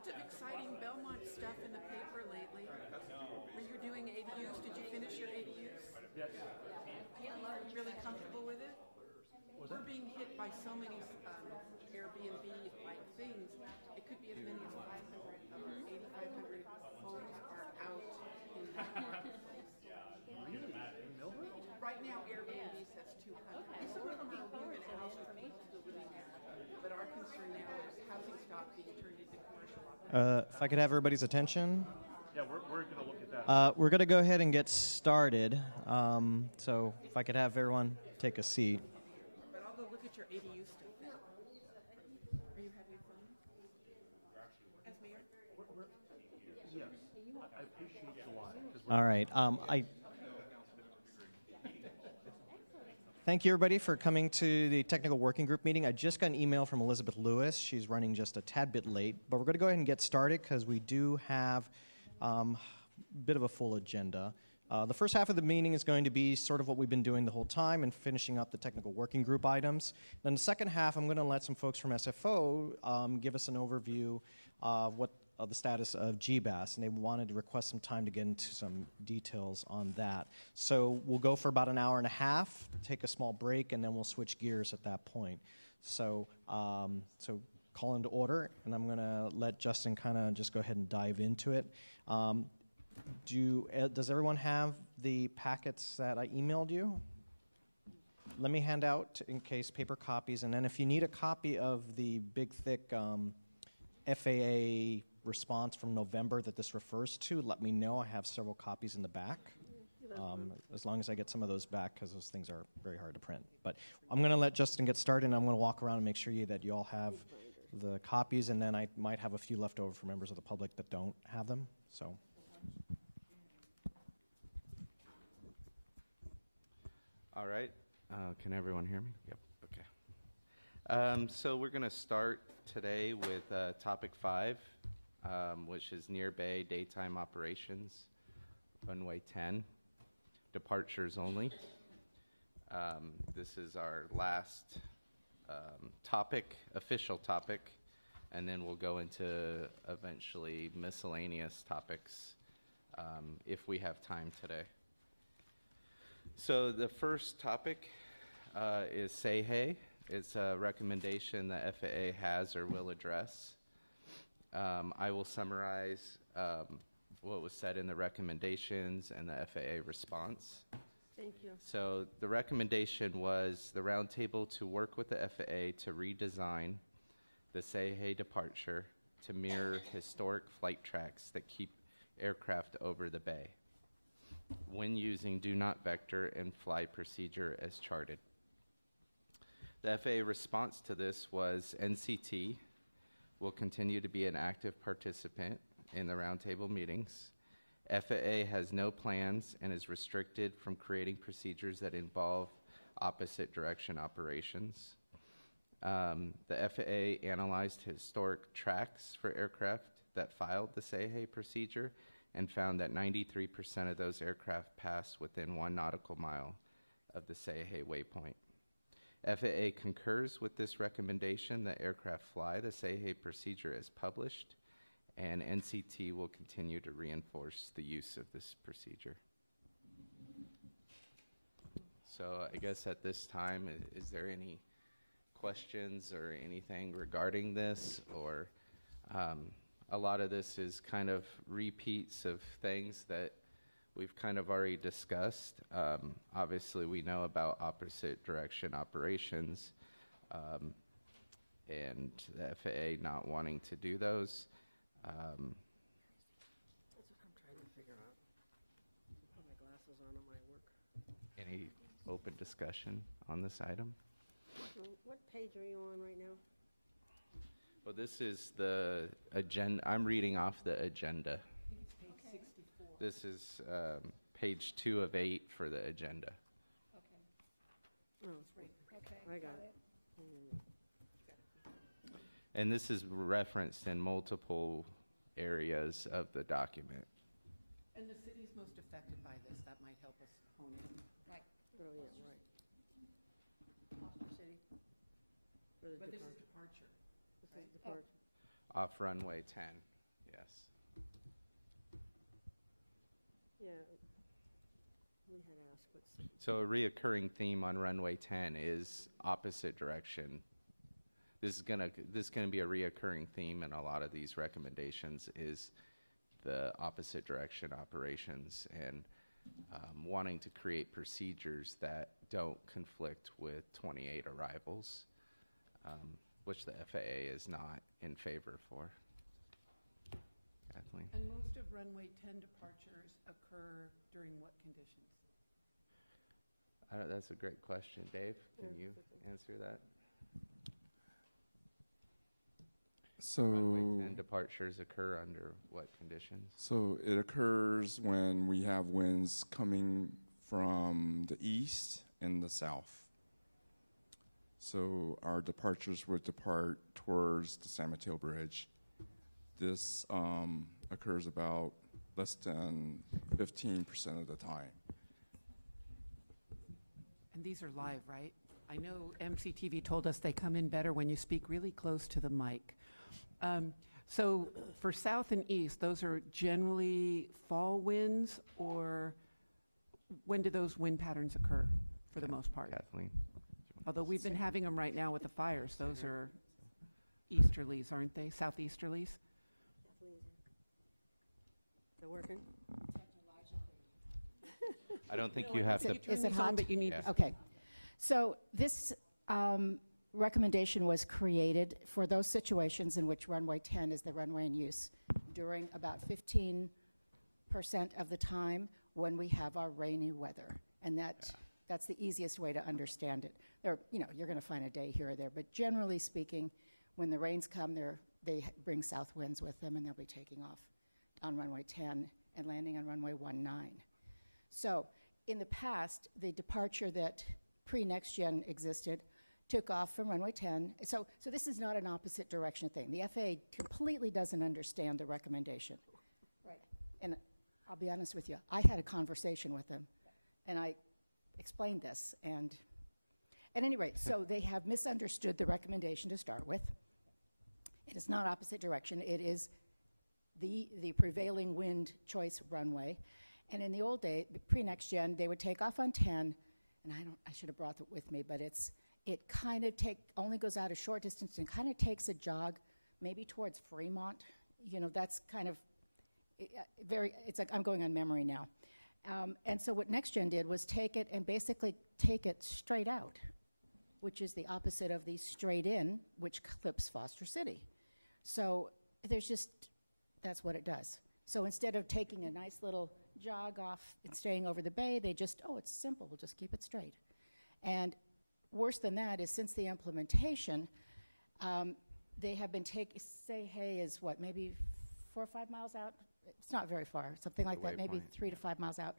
Lots of exciting Belmont stuff in the paper lately. Were you doing ADUs? Did you finish your ADUs? Yes. Are you really comfortable with it? We're being hit by so many Airbnb-like things. It could be as many as 500 of our 8,500 homes are out in the marketplace. Really? In Millville? Right now, Airbnb says 200. Some of them are a room and a house with people still living there. But our concern now is housing stock being turned into commercial operations. If I could have everybody's attention. Yeah, we're going to look at that. We're going to go ahead and get started. So if I could have everyone take a seat. But I'll go look at your ADU stuff now. Are you having fun? As mayor? Yes. I appreciate it a lot. All right. Thank you, everybody, for coming to the technical working group meeting. I just got an email from Elizabeth Lewis. She's running just a tad bit late, but we're going to go ahead and get started because we do have a bit of a full agenda. The first half of the meeting is going to be sort of what we've been doing the whole time and finishing up the technical working group items. Then the second half, I'm going to let some folks from SFO give us an overview of what the status of GBAS, and they wanted to request some time to get into some details on that. So we'll go for about an hour and a half, take a small break, and then we'll switch gears at that point. So call into order, and I'm going to let Justin kind of just go ahead and dive into it. Does everyone have the packets that I emailed you? Let me hand out, in case, paper copies, and then if you need a copy of the big, thick FAA response from November that this refers to, let me know. I have several copies in the back, as long as I get some of those back, because those things are very hard to print. But I'm going to let Justin get started, and I'm going to walk around and make sure that you all have the copies, and then I might have a few left over for members of the public that don't have them. So. All right. Can everyone hear me? Yep. Okay. So we're going to start today with topic 5, which is near bay daytime operations, runway 10, departures only. This is our last topic, official topic, and then we'll go into eventually miscellaneous topics if we have time today. So the first topic is Say Hey. It's a recommendation that FAA has or will address. I will summarize what was said in the recommendations and the FAA response. Thank you. So the recommendation was the Roundtable to work with the FAA to redesign the Say Hey departure to mirror historic flight tracks that keep aircraft over the bay when using do not vector and fly procedure as charted. The FAA response to this was NCT will continue to be an active participant in the roundtable meetings. FAA has no plans and is restricted from creating procedures that involve opposite direction operations. The FAA analyzed historic tracks for aircraft that filed the Say Hey procedure and found that 93% of those aircraft passed within 1 nautical mile of the Say Hey waypoint. FAA concurs with this recommendation that aircraft fly the Say Hey procedure as published, and NCT will continue to reinforce the use of this procedure. So I guess at this time, is there any questions or anything regarding this, or a lot of this is kind of repeats of things that we've kind of already discussed. Obviously, we know about opposite direction operations and the FAA not wanting to do those. That's what I'm trying to figure out. Put my glasses on at my work. Any open discussion on this item? So what page are you on right now? Well, this is the agenda. I'm reading off the agenda. It's page 64. This is page 2 of 8 for the agenda. Oh, Okay, I got it. And this is referenced in multiple areas of the document. And the city's most affected by this. That might help us hone in. Right, Oh, yeah, right. Foster City. For the But this is departure. departure. This is departure. Off runway 10. Yeah. We had asked what's, So a reoccurring theme on runway 10 is opposite direction. This is gonna be a reoccurring theme in a lot of these recommendations is the opposite direction operations and wanting to create procedures that don't conflict with 28 arrivals, which the FAA is not in favor for. Kathleen? And most of runway 10 departures occur during what conditions? That's a great question. Dave, can you answer that? So, Runway 10 departures occur under what conditions? so it occurs when we have winds coming from the east and the south. So our departures would depart towards the San Mateo Bridge. This occurs about less than 15% of the time. And these are live, right? I know MCTV told us they come in better when you speak really close to the mic. So for south and east, those are generally fall winds, or when do those wind patterns occur for the most part? Kathleen? Although we've been having them right now with the fires. Those are easterlies, aren't they? Southeasterlies? definitely easier. Is it working? I don't think you have to. Is it Turn these on, hot? but you need Yeah. Okay. So this recommendation was created for those situations in which runway 10 is the runway in use during about 15% of the time when we have our rainy weather. And that's the easiest way to understand it. You're going to find a day here or there, but generally speaking, when the rains come, they bring south winds with them, and they'll be taking off on runway 10 and landing on runway 19. So in the past, the departure that pre-next gen existed took off from runway 10. So this is not an opposite direction thing. The FAA completely doesn't understand the recommendation. Right. And I'll be honest with you, I had a conversation with them, and I explained this. And at any rate, so they have misunderstood the recommendation to start with. It is not opposite direction. It is the prevailing wind choice runway. And in the old day, pre-next gen, they would take off on 10, and I should have brought it with me, but it kind of only goes out a short distance and kind of takes a jog, maybe towards Fremont. That's kind of it's like I'm going on memory now. And so what next gen did was take it and basically take it straight out, which is the opposite of the straight in, which clips Foster City. So that's what it does. So instead of taking a nice little jog off and staying over the bay, it's simple, we'll just keep it straight. And worse than that is since the implementation, they have been Say is what, maybe 4 or 5 miles out? It's not very far, something like that, maybe 3 to 5 miles out.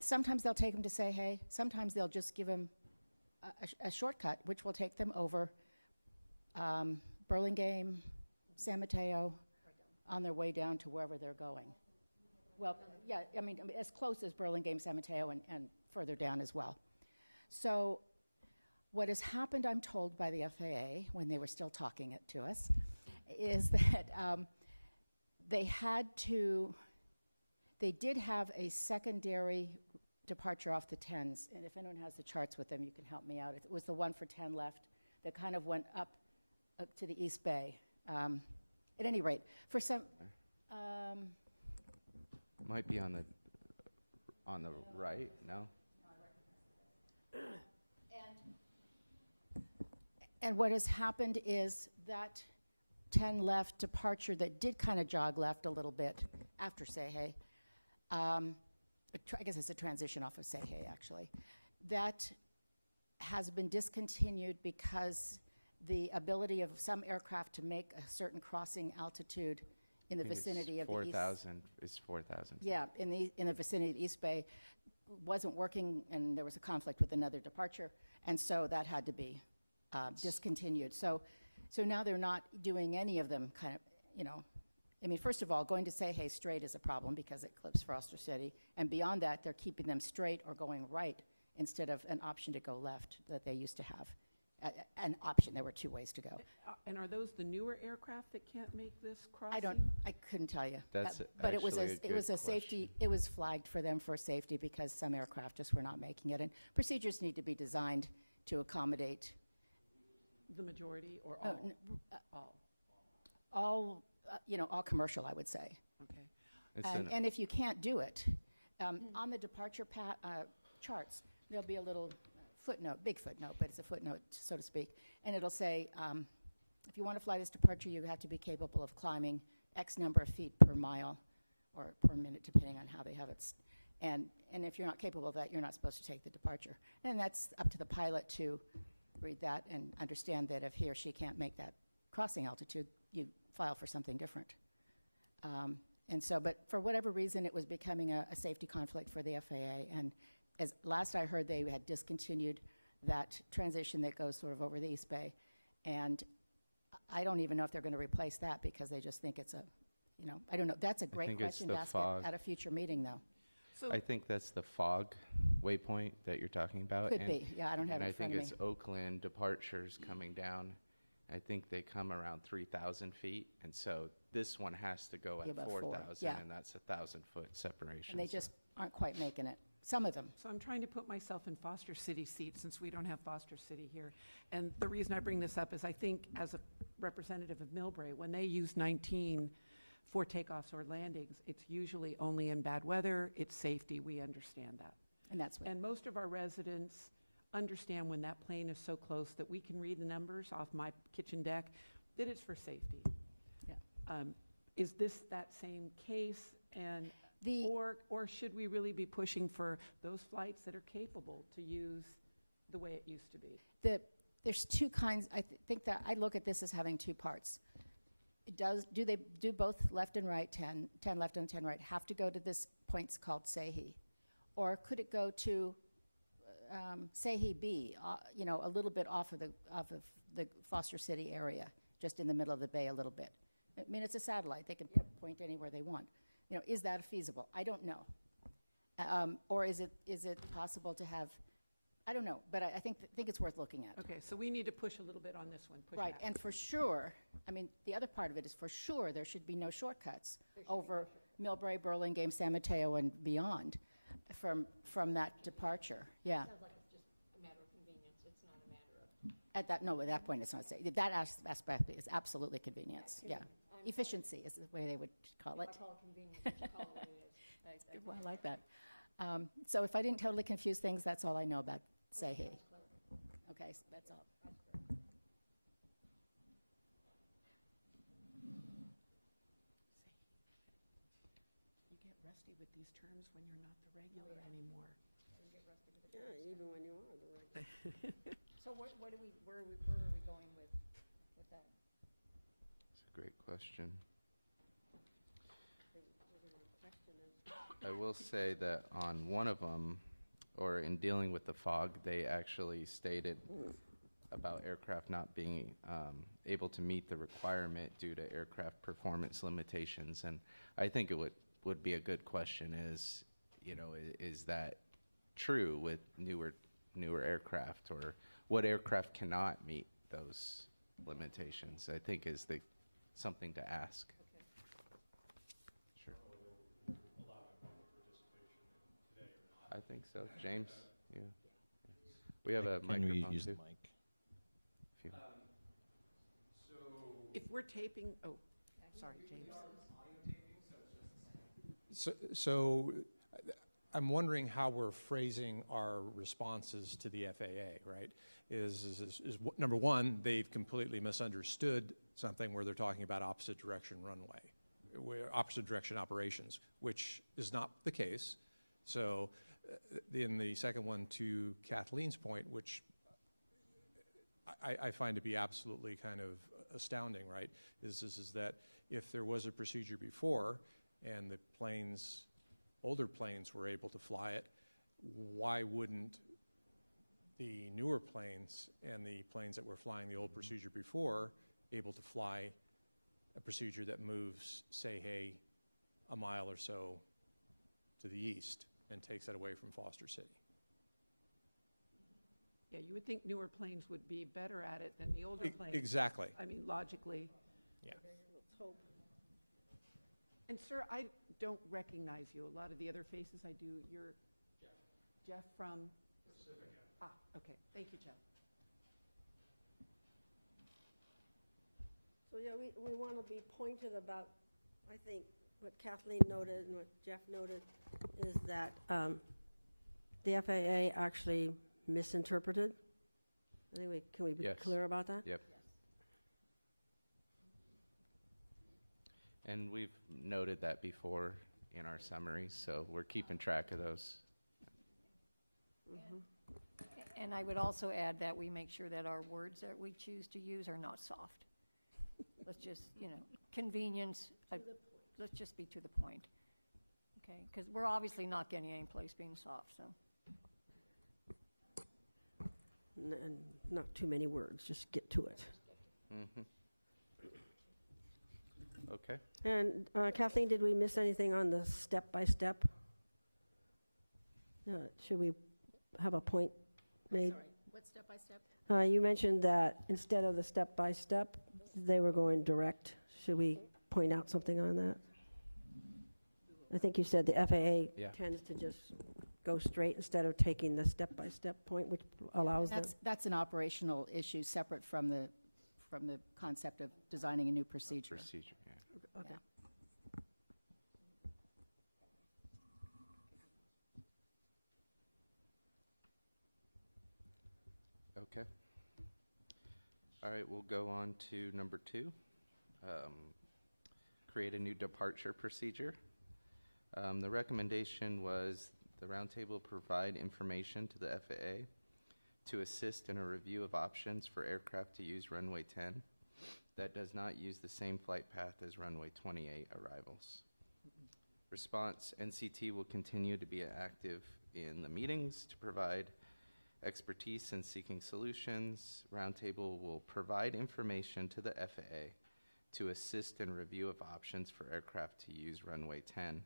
Sometimes they'll take them to Say Hey, sometimes they'll just give them a shortcut, which will take them over Burlingame, San Mateo, on their way down to wherever they're going. Well, yeah, I mean, as close as Burlingame, San Mateo, and further down as well. So what has happened, I'm told by the FAA, when they were still talking it to us, is that they did have a secondary departure off the 10s, and if anyone has the charts with them, you can help me out. It was the one for 10 left that kind of went up to the East Bay. At any rate, for some... Might be on the right, no? And what has happened is that 10 left departure that did kind of jog left a little bit after Say Hey, I guess it's a transition off of Say Hey, actually, that has been discontinued because the ability of some aircraft to make a certain crossing altitude in the vicinity of the East... 4,000 is 4,000. Yeah, in the vicinity of the East Bay wasn't working, and there was a conflict with another departure, and so that had to be discontinued. So now they're not doing any of them kind of, I mean, first of all, going to Say Hey straight is a problem because it clips Foster City, and beyond that, they're keeping them straight or going right instead of an option to go left that they used to have. an option. There were two ways to go. And are those the newer aircraft that can't make this crossing? I couldn't tell you. That's But it was actually a it was good a safety, it was flagged for them for safety because some aircraft just were not making it. And procedures need to be designed to accommodate The majority or Oh, all? n- All, all, all commercial, I would say. okay. It's And if you can't do it, on the departure charts, there'll be a little footnote, big footnote, but it's a footnote, so to speak, and it'll say, if you want to fly this departure, you have to be capable of climbing X number of feet per mile or per minute, depending on how they have it. And if you're not capable of that, you're not supposed to take the departure. And that's up to the pilot to read that and understand that if he or she can't make that crossing altitude, you file for something different. And so, but for whatever reason, it was becoming a safety conflict for the FAA. And as last I heard, they had discontinued that transition that goes sort of over the East Bay. And I don't even know if they're going to replace that because they just think it's I don't know. That's a great think it's question to the ask fog. at a future meeting, though. So, I think that's the fog waypoint that you're talking about. Could and, be. Yeah, I don't have and it I in front think of me. it's Oakland departures coming down. I think they come around 3,000 feet, and so this one has to go Yeah, at about 4,000, yeah. and that's 1,000-foot separation. And they so- just aren't quite making it. Some of them. so I'm trying to put myself in Foster City seats since we don't have Foster City here. And the reason I bring this up is I think as a representative of Millbrae, when they use 19 for takeoffs or landings, it's usually only in bad weather, it's safety, we understand that. And that's what. And most of our residents understand when that plane is so close that we can read the numbers off my kitchen deck, that it's for safety. Yeah. Is this that same case? And or should we really be pushing for those flights that are capable to use the way it used to be? There's two kinds. I think that I look at this as having two parts. Do they do both left and right, 10 left and 10 right, have to go to this point called Sehi? Or could it go to Sehi B, a little bit off of the Foster City area, just in the middle of the bay a little bit? I mean, it's a satellite. They can point anywhere they want. Is that feasible? I don't know. Or is it possible to have? I don't know, but I think it's worth looking at. Okay, so we need to push a little bit on this one. Push Right, back. and for sure, I mean, the other part of it is for sure there should be no shortcuts over Millbrae, Burlingame, San Mateo, and beyond from that departure. Yeah. Sounds like it's just a matter of convenience, it's not a matter of. At that point, it's not safe. That aspect is absolutely convenience. Yeah. Efficiency is the way they would call it. I call it convenience, but you call it what it is. Well, I like that. So if I didn't totally confuse things, that's all I know about Sehi. Okay, so that's all. You get rusty with these terms when you're not the regular anymore. Yeah, even when you are the right. So where are we going with that? It's a great question. The question is, I will say that on one of them, or in dealing with the fog, they actually stated about aircraft not being able to meet the requirement due to aircraft performance limitations. And I think it would be a good question is, is that true with newer aircraft, or what aircraft cannot meet those limitations? I think is something to ask. Sure. I think so. James? Yeah. We have a Can microphone we use the too. mic? If you- If we're taping, sorry, James. So I'm wondering how we're phrasing our responses to the FAA, right? Number one, they've completely misunderstood something where they're talking about opposite direction runway, opposite direction operations, which is not the case. So in the second one, to Kathleen's point, which I find to be absolutely kind of astounding, right, is that if there was a procedure before and the older planes were able to fly it, why wouldn't the newer planes and the planes that were flying the old procedure before able to fly a procedure that moves, say, hey, a mile or so to the east and takes that away from Foster City? Yeah, you would think newer planes would be better at it than the older planes. Exactly. I mean, logically. Yeah. Let's hope. And sir, I don't recognize you. A lot of the other faces I do, you're Jeff from? Pacifica. Ah, okay. Thank you, Jeff. So, yeah, we want to be pointed about, I think, what Kathleen noted and what Jeff noted is that the FAA actually misinterpreted. I think can we be Yes. clear about that? Yep. And we've noted that before in our summaries, so we're keeping track of those. And I would also add that we make sure that our words that we choose to use are not soft. Let's just, convenience, let's just be to the point. Okay, because we're obviously not getting any place being soft, so. And not too many words, just get to it. Mm-hmm. Okay. And Kathleen, did we miss anything on the step-by-step? Should we have a point made? Sorry, what step by step? You mentioned that instead of the step-by-step, they were going direct. Should we point out something on that? I think you said the FAA Yeah. tends to just go straight instead of taking the step-by-step point, which allows them. That's an operational issue separate from the concept of designing a new procedure. Procedure, yeah. Okay. Okay. All right, we'll go on to number 2. Create a new departure procedure. The recommendation was the roundtable provide information to the FAA to assist in a review of options for aircraft to use runway 10 that does not use the same flight path as runway 28 arrivals. Response, NCT will continue to be active in the meetings to provide expertise in seeking solutions. Roundtable will provide information to the FAA to assist in review of options for aircraft to use runway 10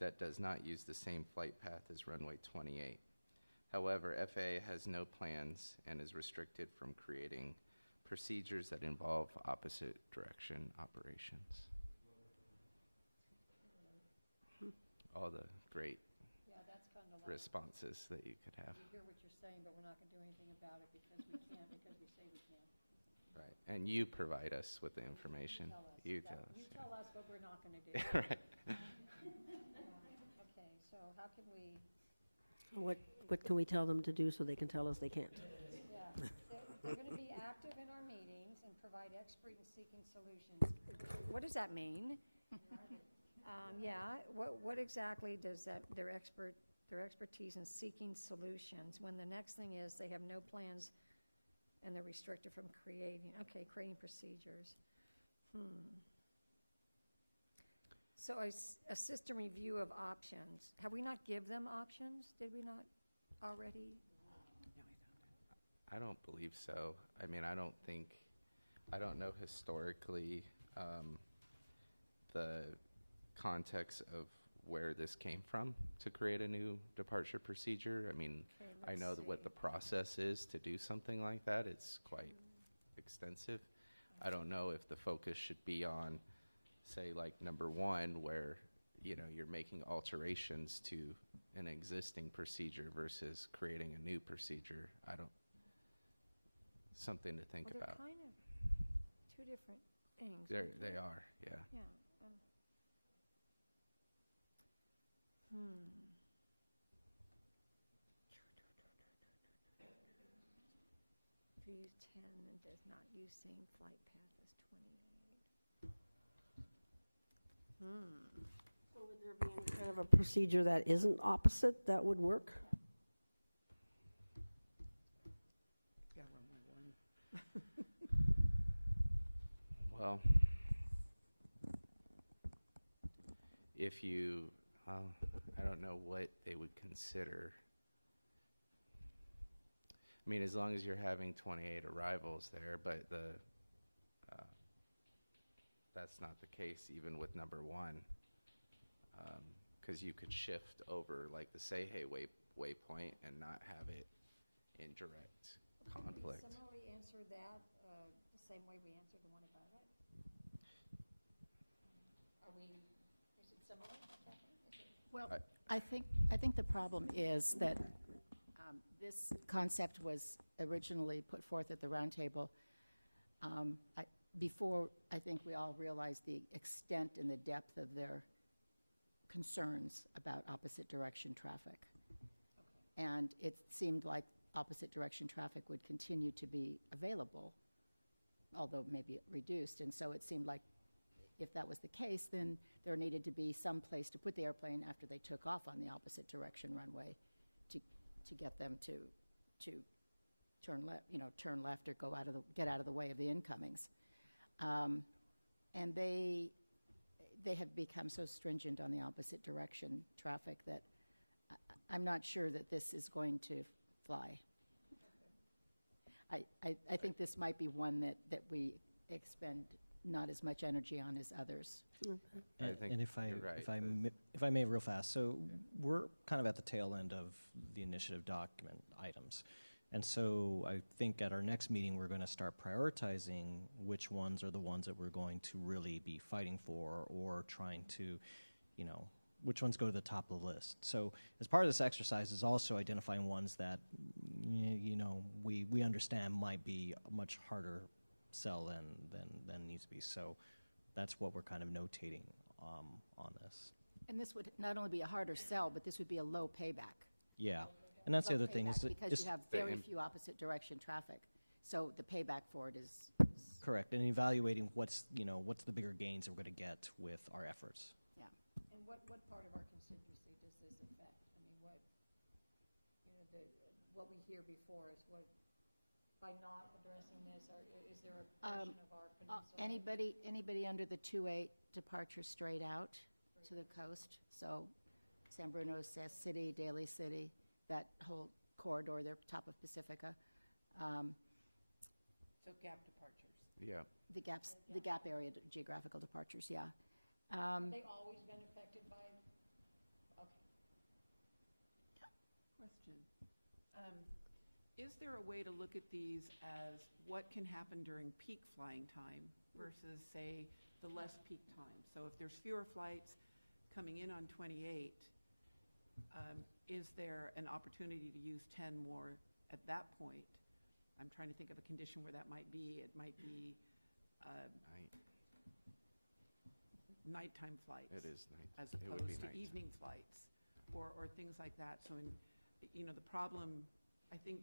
that does not use the same flight path as runway 28. However, FAA has no plans and is restricted from creating procedures that involve opposite direction operations. All the great Yeah, that's kind of responses that you could have. we hear what you're saying, but we're not going to do anything about it because we can't, because we say we can't. Right. And you provide us with the information. You Yeah, tell us. You yeah. tell us what we're not going to do. Right. Okay, so how can we, What can we tell them to do so they can tell us they can't? yeah, they're going to be active in our meetings and provide expert in seeking solutions. What does that mean? Yeah, what exactly does that, their expertise in seeking solutions, when the next thing is they have no plans and they're restricted from creating procedures. So a system review of options. Have we not give them options? Did we not already? I don't believe so. I mean, I don't know historically the context of where this came from to create a new departure procedure. I mean, Okay, I know let's that what see. the process is to do something like that. It's quite extensive. I don't know if the focus should be on, say, like number 1, where you're making alterations to an existing procedure versus creating a new procedure. Something to think Well, they're about. kind of two different things. They are, yeah. Yeah. To use 10 and does not use same flight path as 28. So would there be any kind of a procedure that isn't opposite that would work? Yeah, runway 1. Well, if you, I don't know what they would consider. I mean, as long as you're having 28 arrivals there, but that's not the case even with number 1, because you could shift over like the Say Hey waypoint and not have it in direct Can we conflict. similarly answer that the same way we answered the one above it? Is it similar, Catherine? Is it? Well, I- I think the problem is that this concept was originally put forth at the roundtable before I think we all realized the extent and the depth of their concerns about opposite direction traffic. And it seemed like opposite direction traffic would continue to be available, although maybe reduced. And so it seemed like if that was the case, then there needed to be some place to put the airplane after they took off on the opposite direction runway to get them to turn left or get out of the way of the incomings. And they have become so stringent on the opposite direction traffic that I'm not sure that this is going to fly. I think this might be one that we expend not as much energy on as others. I think And if I, you're right. if I may real fast, so we're kind of at the tail end of the initiative document items. And so I think at our next meeting, we're going to start prioritizing which ones are the ones that we're going to really be fighting for or trying to, which ones go to the top of the list. So as part of this exercise is also identifying ones that, we understand might be a much harder sell than needs to be. So that's what we're kind of notating on this. And this would not only be a harder sell, but this would be a low payback. Yeah. And that's the Low other thing is payback, that because you have very imp- few opposite direction traffic. So the payback for it is correct. And evaluating what's the bigger gains that we're going to get with our efforts. yeah. And what part of our constituency does this affect? I mean, what we hear before is by not addressing this, is there a portion of our peninsula? Anybody under the 2-8 departure straight out to the coast, so San Bruno, Sass City, Daly City, that whole corridor there, top of Pacifica, So gap departures. Yeah. the gap area geographical departures, yeah. Have they always been affected by, okay. Question. Is there a way to look at these as what can happen during peak flying time versus, say, the less peak time? So if there's fewer flights coming in on 28, is there an opportunity to use 10 more at that point? I'm trying to think of a condition where that might be. It might be nighttime flights. It is night. As It would be opposed to nighttime. evening flights or things like that. So the problem, I think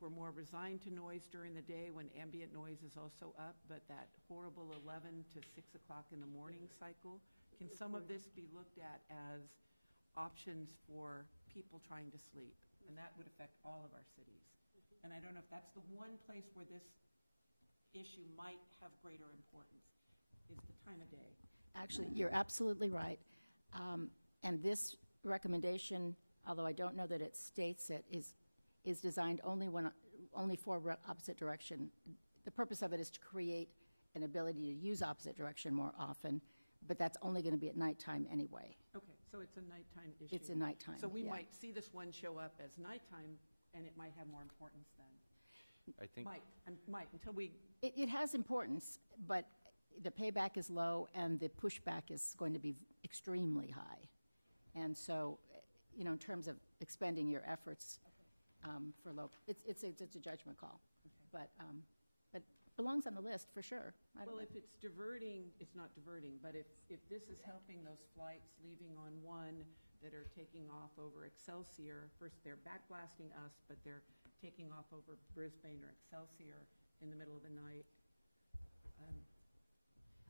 we're more resigned to noise during the day when ambient noise is also up, but that horrible 11 to 6 o'clock in the morning cycle, can some of this be looked at as options for people trying to sleep? And that would affect all of our cities. And I don't know if that's the one place where this issue might have greater importance, is the time of day. Actually, you're absolutely right. And this recommendation, although I don't know that it states it, is designed only for opposite direction. The purpose of it is to create an ability to use opposite direction more often, but that's only going to be at nighttime anyway. Okay, so it's a nighttime issue. It's a nighttime, So we yeah. might see this one show up as nighttime, and it might have more importance then. I think Might, until we, It has importance, but the payback is low and the pushback is going to be extremely high. And so, in terms of expending your efforts for low, it's a judgment call. But belongs on the list for sure. I don't well, know. if it's diverting, it's not diverting, but if this is helping those flights leaving on 1 that are taking off over Excelsior, first they're backblasting us, but they're taking off over Brisbane or Excelsior in the middle of the night.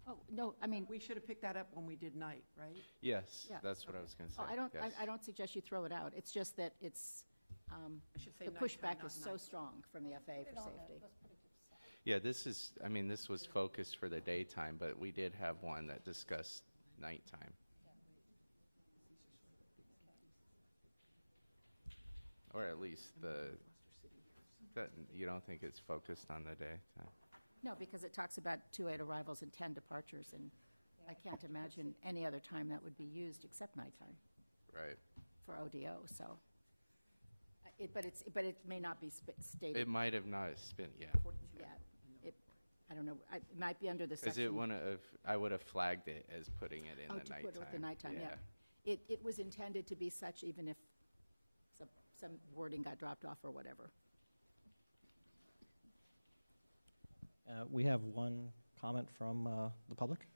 Oh, no, I mean, We should have picked that up when we did night, right? yes, Yeah. that's what I was going to say. I yes. don't suggest you throw it out. It's just that it's, I should say the nighttime, pushback not is so night. strong from the FAA Put it for on the- safety. Let's put it to the side. Yeah, this was focused for the daytime, but we did have one that discussed nighttime. Or at least that you don't think it's focused on the daytime? No, because it talks about 2-8 arrivals and 10 departures, and I can't imagine any other time that would be used except nighttime Right. for ODO, so. But it may not be stated. It might have not been, yeah. Yeah, I don't know, it might be under the Because section. I would have flagged it as putting it in the To nighttime. put it with the nighttime, yeah. It was intended to be such even if some wording got dropped off or whatever. We have one comment from the public.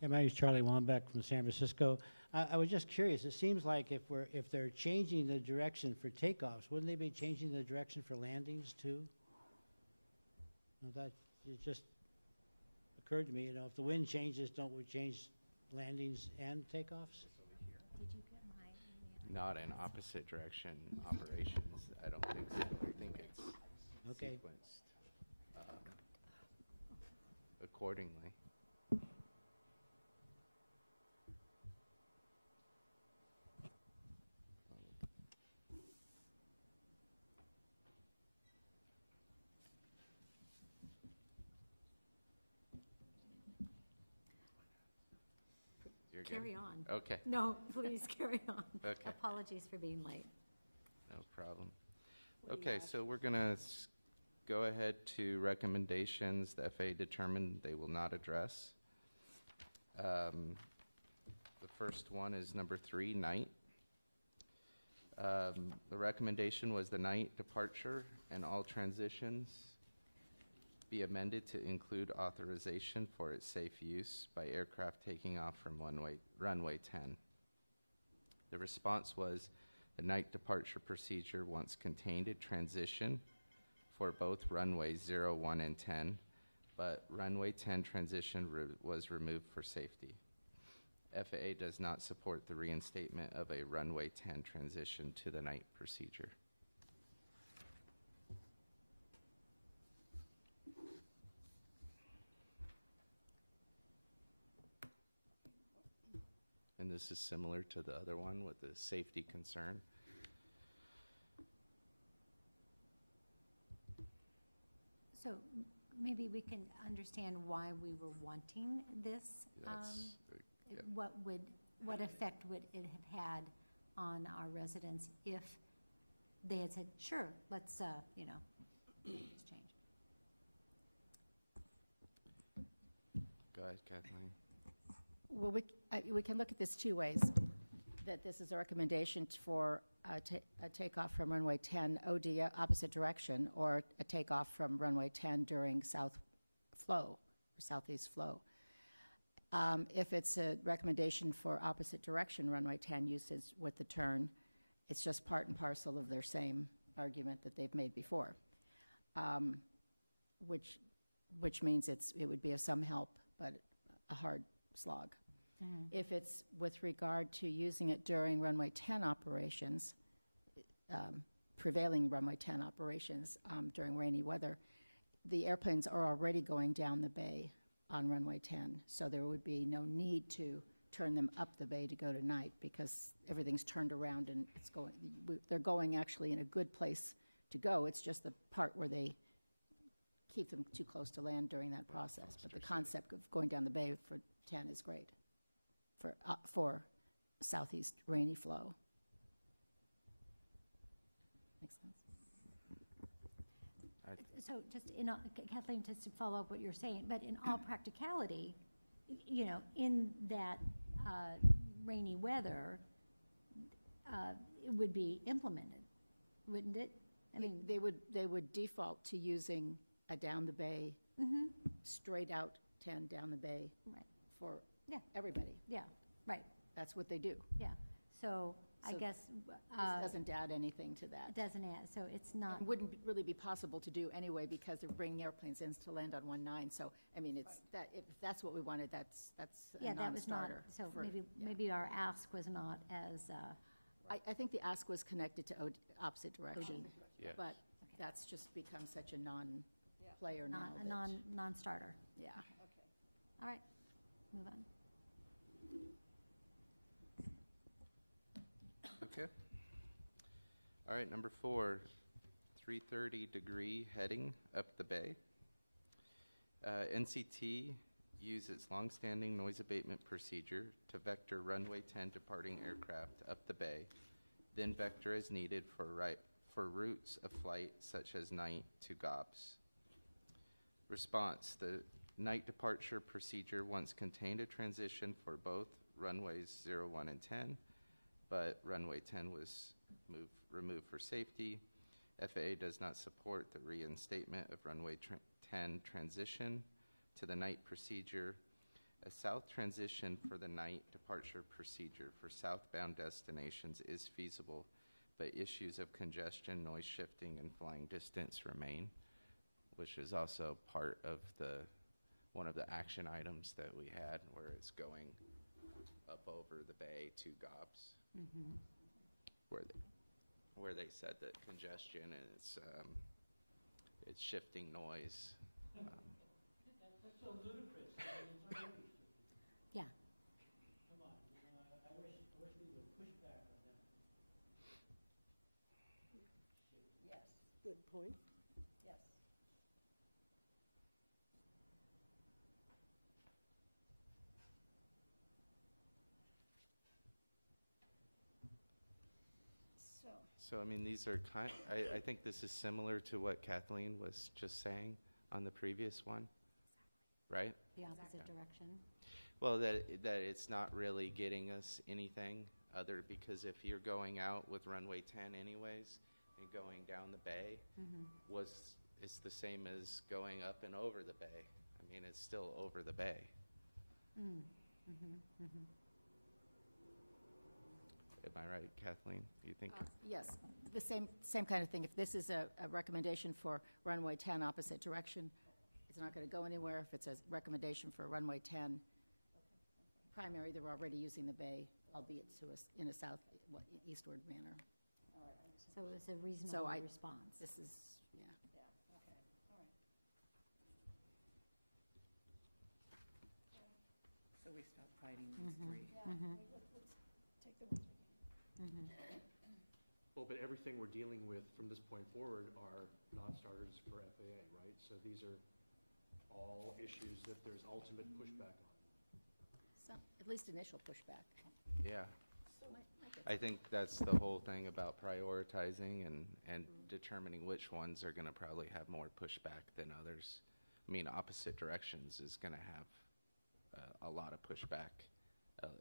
Yeah, my name is Charlie Wambeck from San Francisco. I was just curious. It seems like if they're changing the direction for takeoffs, wouldn't they be changing the direction for landings too? That it just occurred to me. If the wind changes, don't we change landings and takeoffs? Did you get my email? Not in opposite direction operations. I don't think so. I think it's Okay. sequenced accordingly. You're good? Carry on. Okay, No, please carry on. Okay. Apologies for being late. no problem. Okay, so we're going to go ahead to recommendations the FAA determined they will not address. The first one is number 3, night. The recommendation was the night departure and all transitions be amended to include authorization for its safe use by aircraft taking off from runway 10. The response was the night departure procedure once contained a transition for both runways 0, 1, and 10, but runway 10 transition was removed for safety. FAA does not support the reinstatement of a runway 10 transition to the night procedure. And this is similar to the other one with the safety concern. So maybe we can understand why we were wanting this. That's, yep. What effect would it have had on our residents if they had said, sure, let's, just change? Go ahead, Kathleen. Well, we can look at this two ways. That this is a recommendation for a takeoff from runway 10 OD opposite direction, or a takeoff from runway 10 during south flow or southeast flow. If it's a recommendation for opposite direction runway 10 usage with the turn, it's just part and parcel of their same argument that they've made before, which means it would be of some help, but a hard slog. If it's with regard to using it during runway 10 operations, prevailing runway 10 operations during rainy weather, the airplanes are already going down the bay on runway 10, so there would be no need to turn them up the bay to go to night because everything's turned around and they're going actually in a good place to go. It's just the part where they keep them too close to land during that process. But the concept of going down the bay for 10 is great for southeast rainy flow. Makes sense? So just Kathleen, just to follow up what you're saying, but in all practicality, in that rainy weather, it would be implemented, wouldn't it? I mean, they would default to using a down the bay, straight out 10 down the bay for everybody. Yeah, right. That's what they do. Yeah. So I guess this doesn't add anything to that. It doesn't add. So it's not. It wouldn't really be possible to do anyway because they're bringing airplanes in to land on 19. So I mean, it's that if that's what we wanted, that's a that was not. non-starter. So maybe our ask was not as. I think the ask was connected to opposite direction, Yes. but that's just become such a non-player now. A non-starter. Yeah. Okay. All right. Move on. Okay. All right, number 4, 330-degree heading up the bay. NCT used its longstanding noise abatement procedure to vector runway 10 departing aircraft up the bay then vector as needed for routes of flight such as night to GOPS. Response, the night departure procedure once contained a transition for both runways 01 and 10, but runway 10 was removed for safety. FAA does not support the reinstatement of runway 10 transition to the night procedure. A south transition for the night departure procedure for southbound destinations is feasible, but issues of congestion, noise shifting, and flying distance remain, which is also part of one of the action items that we had, where it's going up over the bay to GOPS, where they said that congestion and it's shifting noise. That's so ludicrous. Yeah. Come on, I wish we would push back on that. Yes. Good point. Yes. So, I mean, these are I think this is similar to what Kathleen was just saying on the previous one, right? The opposite direction. Well, that it's not really getting us anything other, because if you're going out with runway 10 anyways and going down the bay, it's the same as going up and over the bay. I mean, it's still over the bay. Am I right, Kathleen? You think? Yes, the same kind of thing. If this is a recommendation for runway 10 opposite direction, it's not going to go anywhere. If it's a recommendation for runway 10 primary, they're already using the bay, albeit in a eastward manner. So it's a reasonable response. This is, yeah. Yeah, okay, all right. So we stop fighting these three. Yeah, let's take the ones we can. Well, but everything we're dealing with from this point forward are non-starters for FAA, right? So these are all issues that there's ultimate pushback on. Some, at least initial pushback. Yeah. I think that's the whole thing about prioritizing and determining which ones are going to probably have more pushback than others. I mean, opposite directions is going to have a lot of pushback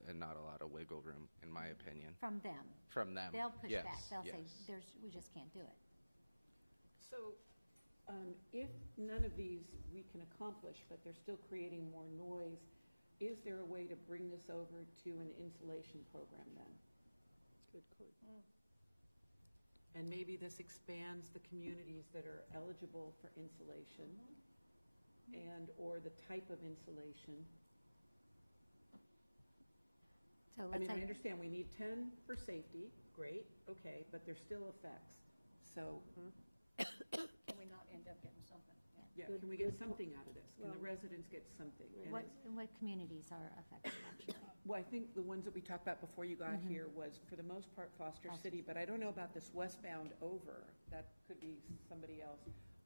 and not a lot of wiggle room, in my opinion. From them. From them. They'll push yes, back. They'll yes. say, we just can't do it. So if none of these we can accomplish, but they're still creating more noise, is there a way to bring this over to an insulation program then? Good point. And maybe this expands the communities that are eligible for insulation and or the type of insulation. So I let's mean, I say, understand we need 10 for safety, great, okay, but there's still effects. So, Can we not end up getting something? yeah, Good- can we get good po- something out of this? Can the well, residents get something? And what it's- communities are affected, actually? Well, I think the ones that we talked about before you got here was, for the most part, Foster City, but I don't know about this westbound over. That could be somebody else.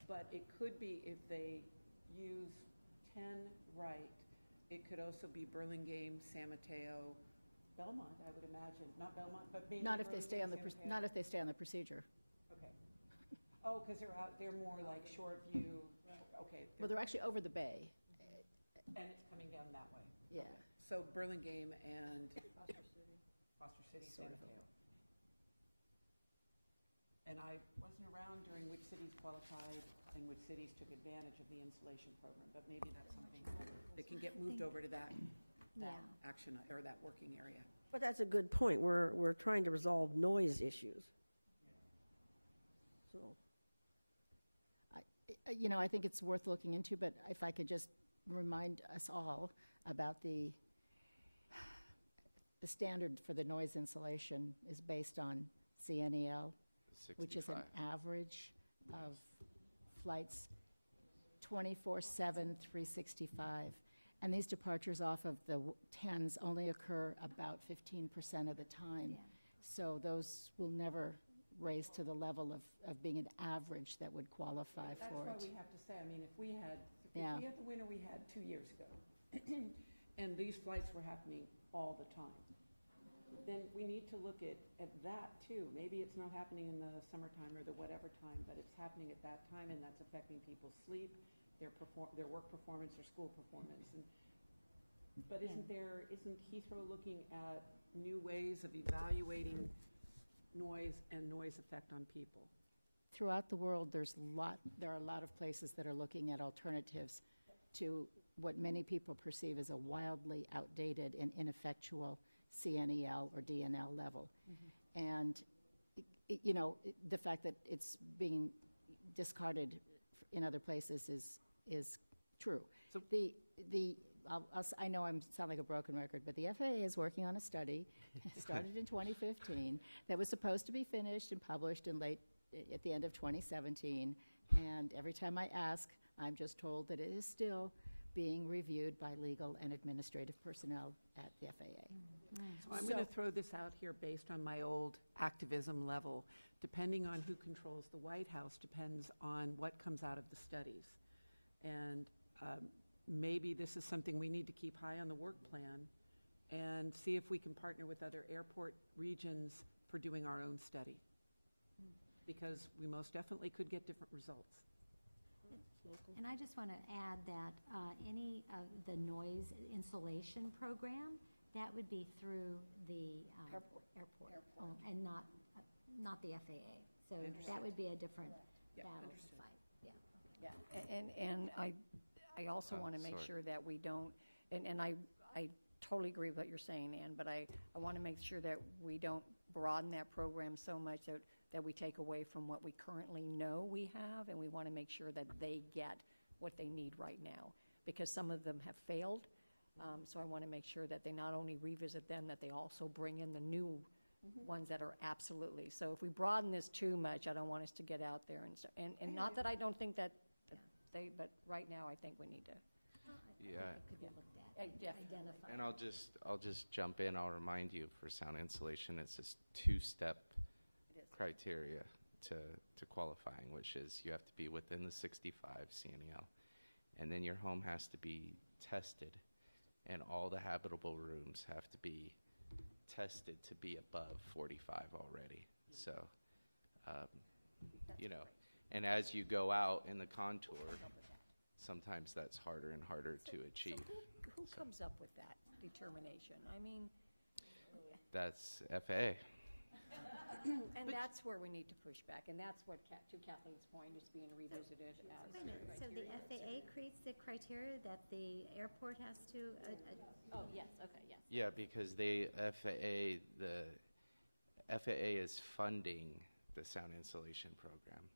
But it could be if they use 10 right, it could also be Burlingame, San Mateo, Belmont, I would imagine. Not Belmont, but maybe Not if they stay on the, Burlingame, San not Mateo. if they stay on the procedure. Okay. Oh, because they're more like short view, okay. Well, they're actually over the bay. And it's coming down that way. Yeah. So Burlingame and Foster City. Foster City, Sort San of. Mateo. And I wasn't around during which cities qualified and which cities took advantage of the insulation program, but maybe that's something that can get moved over to that Yeah. action, or that working area. But that's a good point. We're trying to resolve noise issues. So, I think it's worth looking into, but if I could just remind us all about the standard for the noise insulation is based on CNEL, which is an 65. average of flights 24/7, 365. And these departures off of the 10s only occur about 15% of the time. Yeah. So those will never raise to the level of being an average that would qualify That's for why it. we have to say, I mean, if we had Yeah. the winter we had 2 years ago, and these flights were happening all the time, then we need to look at that too. Maybe it's not happening in the summertime or the whatever time, but it's happening at that time, and that's affecting people's sleep, their work performance, their school performance. But isn't Heathrow looking at new ways of evaluating noise and noise effect on people? Throughout the world, there are a lot of places that are looking at alternatives to what many people perceive as a wildly outdated and ineffectual CNEL or DNL level. And, the fact that it's being discarded in other places is true. So I know I sound like a broken record, but the FAA is working on a study, started in 2015, that was supposed to be finished and published at the end of 2017. And every time I ask, I'm just told that it is still being reviewed by legal and administrative personnel at the FAA. So I'm going to throw this out here based on my old activism level. Depending on who controls the White House depends on what comes out of the studies. And maybe this is something we need to keep high on the work plan and see if we can partner with other airport regions for doing our own study. Because we most definitely could get different results. And I just want to add that any of the noise insulation program, that would be through the airport. And not the FAA. So that would be a different battle to fight. Yeah. And I also want to make sure that we don't, and I totally agree with what you're saying, Ann, but I want to make sure that we don't broaden that program so much that we take away from what we currently know we have, and we want to make sure that they get what they need right now, because some of them have failed. So I want to make sure that they not only revisit them, that they also bring in the new ones that are absolutely. So if we broaden this too much, I don't want us to get out there and not that I don't think that but right now I think we need to. Yeah. It could be looked at, identified. And I'll just jump in. I'll remind you, for sound insulation, it's this two-step criteria to qualifying, which is you have to be within the 65 CNEL, and then your home has to be tested, and all the habitable rooms have to be tested to be above 45 already. So, and as you go out in the contour, sometimes that's harder and harder to achieve. So who comes up with that determination? I mean, that's FAA. And that's where we need to push back, and that's what, to Kathleen's point, is being revisited as Wait a minute, so the FAA creates the criteria that the airport has to, Oh, yes, okay, yes. Yeah, because the FAA is funding the sound insulation program.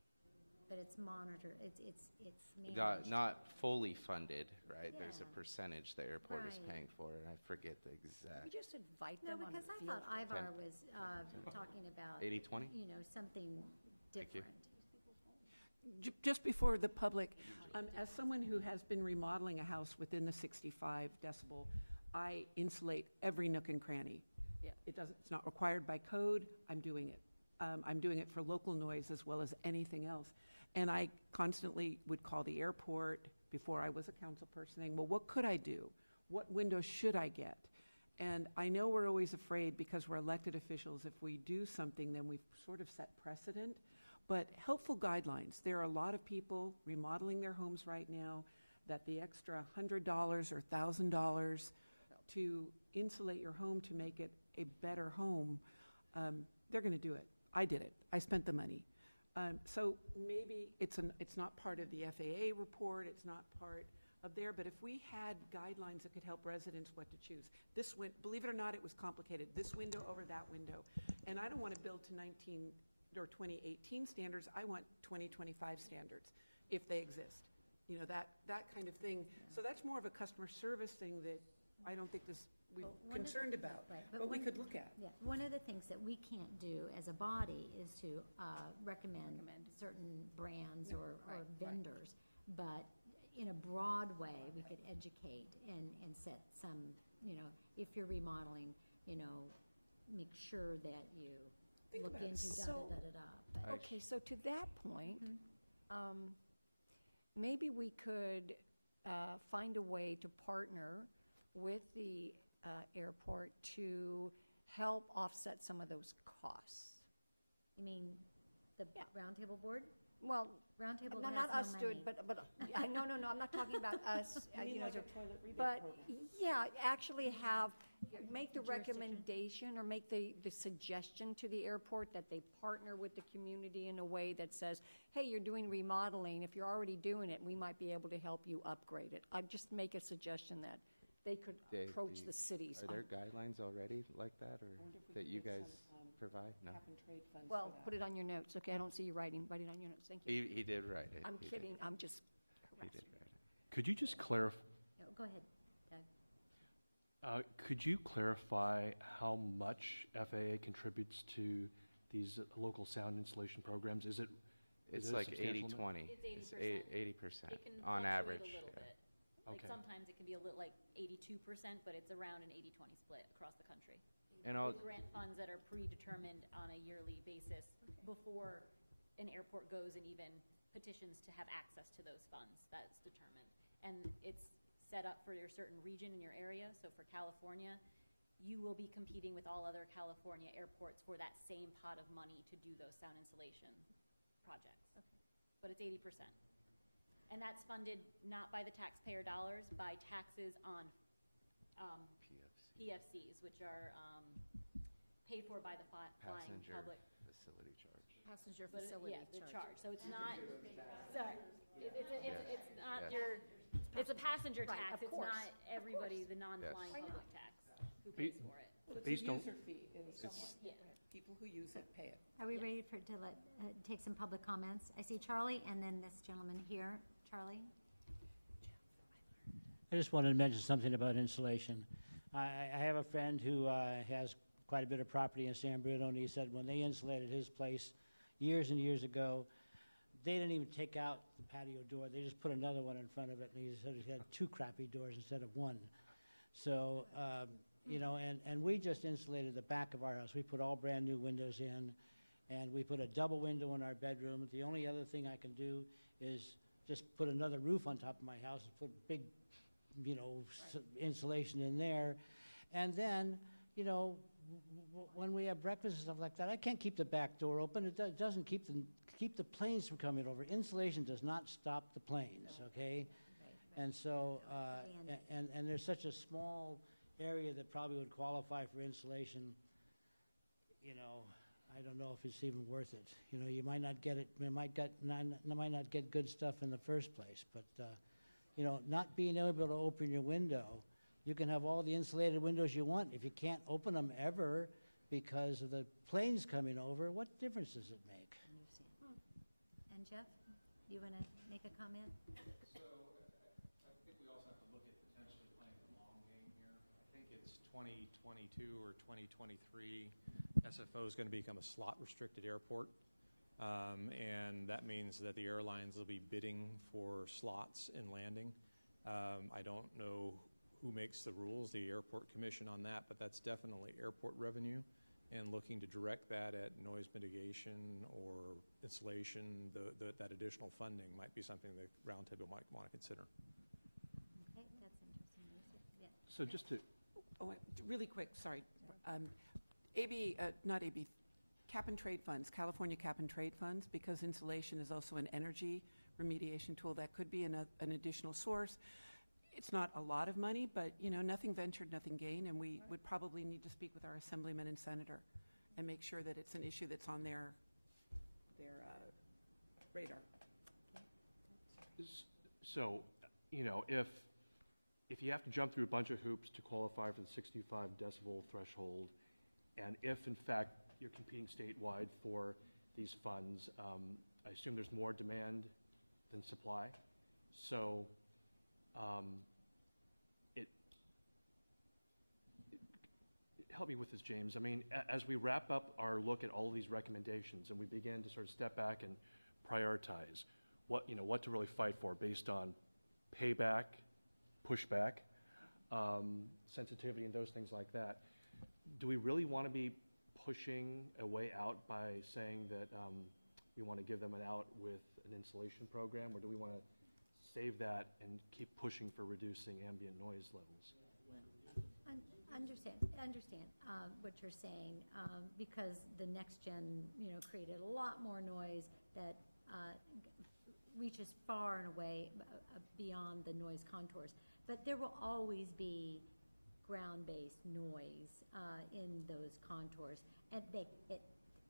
but it's monitored, it's managed. Not fully funded, right? There's a Yeah. percentage the airport is Right. paying for, and I forget the exact. We just invite No, them on a because I field thought trip. Ivar was talking about, 80-20? Something Thank you. different. Just before the public, as someone who has been remodeling a house within the 65 decibel, I insulate every nook and cranny. Yeah. It's not required by code. I'm doing it. I'm doing it for local noise as well as anything else. And I constantly would call the airport before I was a council person saying, well, what could I do? What windows should I get? And I know we're always afraid because we're elected officials, if we do something, then we've sort of set precedent. But helpful guidelines. There are a lot of people remodeling their homes right now that the extra $100 or $1,000 to insulate your home to make it a better home, they're going to do it. I did it. I spent the money. So maybe it's not part of the FAA report. It's not part of there. But if we had guidelines that could help residents what to choose. Believe it or not, it was complicated. This window over that window. And I don't want to build to 19 or 2018 standards. I want 2025 standards, if they exist. That kind of thing. Yeah. So that's more of a customer service thing that I don't think we're concerned about, right, but we could look at. Yeah, one of the things that we can't do as a body is to recommend certain brands or vendors, but in a broad way, we could educate and set some, if you're remodeling, make sure that you look into da-da-da-da-da. But okay, so to that point, maybe we could find a way to partner with the airport to help offset some of those costs. You mean the Roundtable board? Well, Roundtable not has no us, money. but no, I'm not talking about us. mean like as a toilet rebate but program? yeah, actually make the recommendation or make the suggestion to the airport that they partner with the community in a way that says, hey, you're doing remodeling. If you're already doing it, we might be able to help you upgrade it. I'd just make a suggestion that they could approach the cities. Are there guidelines already like that, or that you guys provide? No. Cap and trade funds for Well, that. put it on your notes, okay? I don't see you writing. Write it on your notes. Thank you. He did write it. I'm He did. kidding. I'm just He did harassing. write it. Could you just clarify? No, go ahead, Doug. Could you clarify how much FAA contributes to these local sound installation programs? Is it It's a like substantial amount? 80/20. It's 80%. 80% It can on fluctuate average. a little yeah. bit. Like Okay. sometimes it can be a little like 82%, but it's around an 80-20 split across the country. And all, With grant funds that are predetermined on a yearly basis before an airport goes and even petitions to have access to those funds. That's determined. And it's set up for your certain region in your area. So for California, you will be competing with all other California airports for that same pot of money to do those sound insulation projects. But it's 80%. And that's funded not by the taxpayer dollars, by taxes on PFCs, which are paid for by the flying passenger public. facility charge. Passenger But facility yeah, the charge. charge. So it's not, sorry, it's not Yes. your, it's a passenger Right, tax. of It's course, not of everybody, the non-flying Yes. public tax, who pays for it. Well, it's Based a on- user fee in some way. Yeah. People who use it pay it. Are we ready to take some public comments? I see Charlie and then this gentleman here. Charlie? I just wanted to mention something about insulation. I have a friend who has quite a bit of property in San Bruno, and he said when they insulated his place years and years ago, they didn't even take out the patio door. They just put another one in front of it, and he said he had two crappy doors instead of one. So, you know, and we just insulated the back of our house. We put all brand-new windows in, and we put a double window in our bedroom. The only other thing I can do is just put another roof on top of my house and put big, you know, insulation in there. And then, you know, when we have breakfast and stuff like that, I can't keep the back door open. It doesn't keep the planes from coming over. Insulation does not stop the planes, okay? And so, and there's such a small area that probably would qualify for insulation. You know, I don't know if it's even worth it. You know, you might not get it. You might not get good stuff in the first place. But you know, not being able to open your window, you can have all the insulated windows you want. If you can't open them ever because of the planes coming over, what difference does it make? And Jeff, you want to make a comment? So I think we also have to look at potentially playing the long game here. I think it's 2022 or 2023. SFO is going to become a slot-restricted airport. And that means that the airlines will be bidding for slots in landing. I don't know who makes the rules, the airport commission on that, but that's definitely airport revenue. And looking to direct that at noise mitigation or insulation, that additional funding might be something the Roundtable might want to consider. Okay, that's interesting. Lucy? Yeah. So just to, Oh, really quick, sorry. Not AB, cap and trade funds, California cap and trade funds, because insulation is also an energy remediation tool. That could be an additional source. It's not a lot of money, but, you know, nothing ventured, nothing gained, and we would probably need to speak with our assemblyman and senator and make sure that it's an issue that's on their radar. so, you know, if you have to jump through a bunch of hoops to qualify for the 65 decibel threshold, and if in fact you're competing statewide for these funds, I assume there's more demand than supply. So help me with this, James. I mean, as we wrap up our look at all of these recommendations and we begin to sort of step back and prioritize what to really fight for based on payback, pushback, sensitivity, and those things like that, do we really want to be pushing a way out by saying that we want to give them an out with an insulation program, or do we want to save that and keep pushing for reducing ambient noise levels? understand what you're saying, because the next gen, created a lot more noise that reaches far and away beyond the noise contours. But there will always be ground-based noise in those contours, and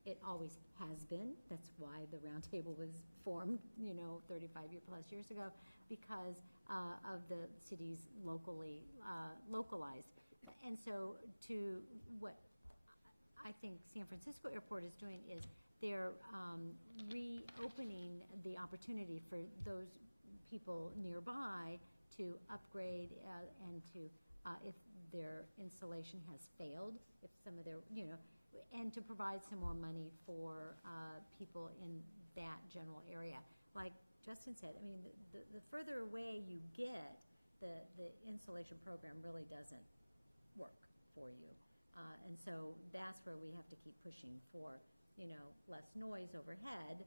it always has been. That's why the Roundtable was formed, 35+ years ago, because of the city's localized. And so to what I think San Francisco Airport is doing is they're reopening the opportunity for those people nearby to upgrade and to, if their installation has failed, if some of their, and to provide some more money for people in that general area. Like Justin said, I mean, the further away you get, the installation program really doesn't work for you. And so that's where we have to keep pushing for, less noise overhead,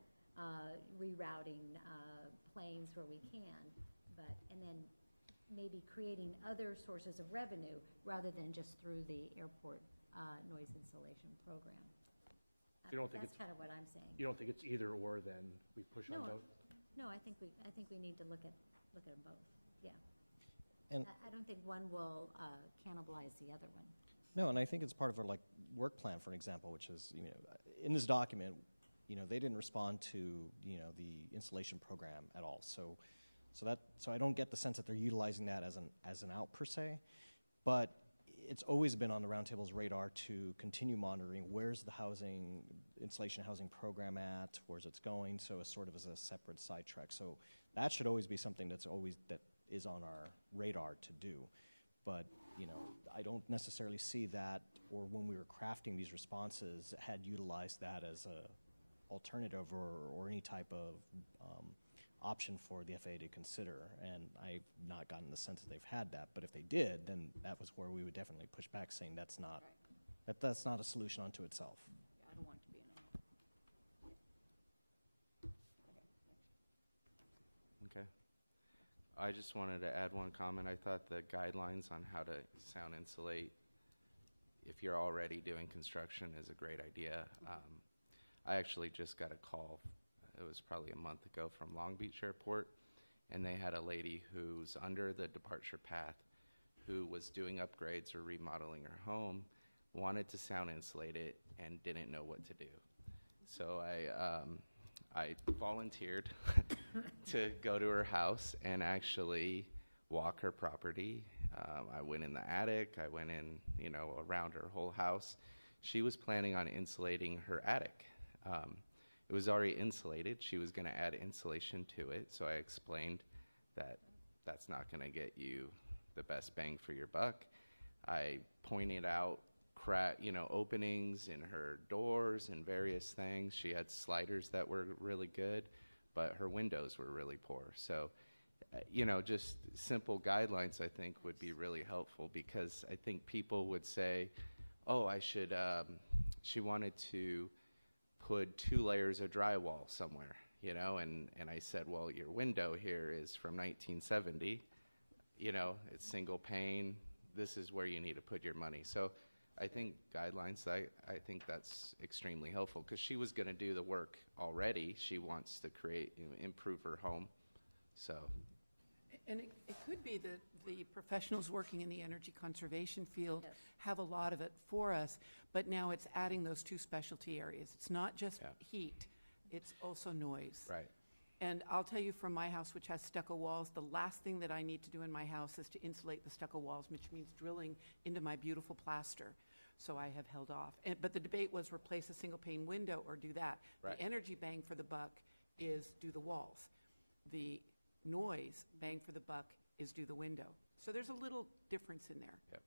rerouting planes where we can, and then maybe creating other sources of revenue rather than just through the airport noise insolation program. You don't think That's kind of what I'm saying. You don't think it's either or, then we push on both? No, I think we need to look at them both. Yeah. And I don't think one will cannibalize the other one. no, and I think it's part of our work plan, for an example, which is in this document, they didn't respond to the installation program at all. So I don't get the sense that they're utilizing that as an out per se, but it's always been on the Roundtable's radar to continue monitoring where's the installation housing program at, where's it's going, so as sort of as a separate sidetrack. So that should always be something that is on our radar to do. But I don't necessarily see that, or when we were crafting these responses, had utilized that as a alternative or any type of option for the FAA to consider. And I've not gotten the sense that they've had that. But if they did, then that was where we would definitely push back, saying that's not that's not a solution unto itself. Yeah, I don't want it to be an Okay. I just wanted to add one comment. I thought the guidelines on how to sound insulate, if you're already doing construction, is a great idea. I actually just got a call, it was probably a month ago, from Long Beach Airport, and they had a lady who's under the departure path who was doing upgrades or remodeling her home, wanted to sound insulate it, and didn't know what to do. So I volunteered to go to her house and actually walk her property. I went in the attic, I went in, around her whole house. She was planning on insulating her attic. It was already insulated. She was going to add insulation to it, so I explained that that's not going to get you the best bang for your buck. I pointed out openings in her doors and various things. She had sliders that were really good, but her windows were really poor. So, just simple guidelines, I think, would be really helpful, because I think people would say, oh, I should, she wanted to put 2 layers of drywall somewhere, and I said, well, your window here is from 1970, it's single pane, this is where you need to put your money. So I think guidelines, I think that's extremely helpful, because she was going to do the work already. She wants to improve her home. So. And it could be that the professionals working in the energy conservation field have a lot of it for us, but now it's adding those 2 specialty areas. It's not just heat, it's also noise. Right. And I'll tell you, from my house, which has stucco walls, the last thing that I need to do in my house is to insulate the stucco walls, which means drilling into my beautiful plaster. So I have held off. But the debate was replace a single pane window or do that. Right. The energy bang for the buck is do the walls. The noise bang for the buck is do the window. So there's a little difference in there. Yep.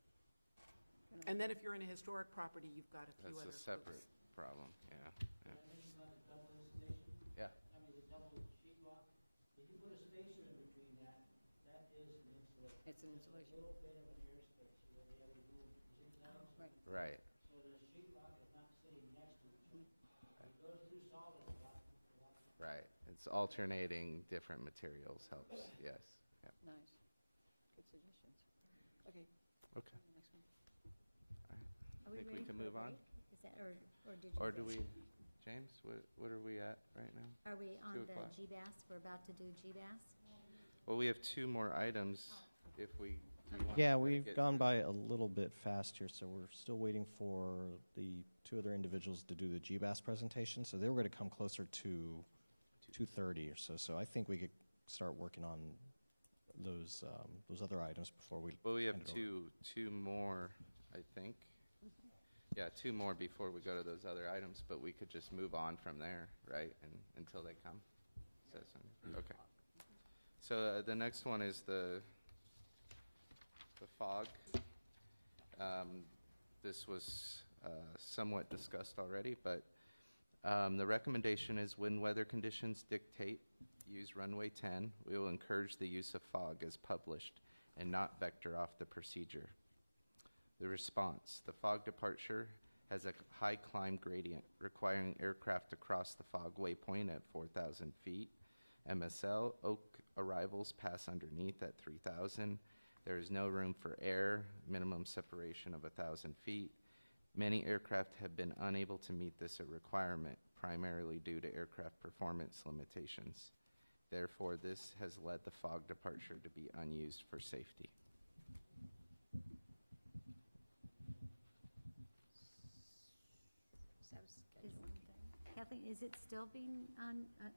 And then if you're in a historic property, you've got a few other That's a separate hoops. problem, yeah. Can I mention about the double installation? Yeah. I mean, the double sheetrock, if you put a spacer in between that, that is an insulation. It's an insulation. A little bit of an airspace where they have removed zigzags. Right. Right. So the sheetrock is not sitting next to each other. It goes through solid a lot. Right. It's alternating different materials helps, yes. Yep. Nice. Good suggestions. Okay, Okay. Next one. Are we Think we ready can for a move on? break? Is that, or did you? Or do we, James, what are we at right now? Are we on 2 the o'clock? GBAS? We're about to do GBAS? Well, we have 2 more items if we. do you want Yeah, to we've get gone to- by a little bit fast here, so we're still waiting for the 2 other individuals to do the GBAS presentation. So they were going to come closer to 2:30 or so. So I think we could start working on those other items before we. Well, we have hand it over. two more, I think. Yeah, 2 more before we go to those other items, but we could just move on from there, right, and until they come? Okay. So the next one is the fog. This was somewhat discussed already, but the recommendation is when weather conditions dictate use runway 10, we will encourage the use of fog as published and not vector off the procedure. The response, the fog departure has a high climb gradient requiring aircraft to cross the fog waypoint at 4,000 feet. MSL, Oak arrivals pass underneath at 3,000. There is no room for air, minimum separation of 1,000 feet. Many aircraft have been unable to meet this requirement, primarily due to aircraft performance limitations. Therefore, this has led the fog departure to be unused for safety. Is that a scheduling thing? Kathleen, is it still being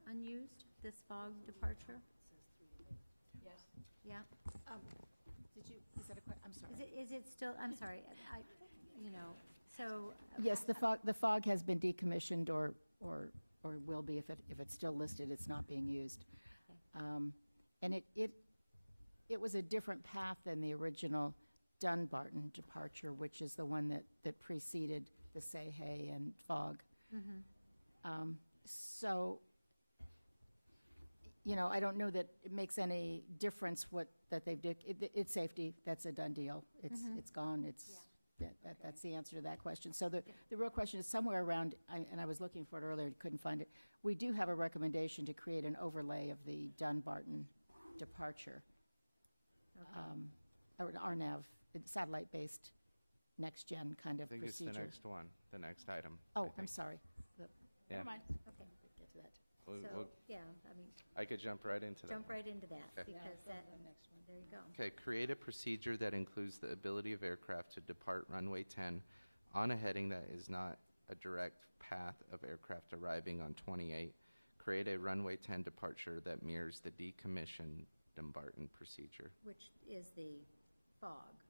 unused, this fog departure? Yes. Yeah? Is that a question? I'm sorry. Is it still, I'm sorry, so. Yes, the fog has been decommissioned or will be if it's still listed, it's not being used. And it was a different path than the original Dunbarton departure, which is the one that preceded the Say and fog. So, I don't know that it makes any difference that they've did. It's safety. That's a done deal. It's gone. That's the answer to that question. So the real question is somewhere around, and I was looking for it earlier, couldn't find it. We do have a recommendation to create an overlay of the Dunbarton departure. Or an RNAV, satellite-based next-gen kind I of think procedure. it's the next one, the next item. Oh, I I'm think. sorry. Yeah. Never mind. Okay, Get to that. so, yeah, I mean, I could jump right into that. jump right into that, Okay. because that, there you go. Okay, create a procedure that includes the ability of aircraft to depart runway 10 on a heading that is not a direct path of aircraft arriving on 28. Create a runway 10 departure that mirrors the decommissioned Dumbarton procedure. Which is the fog,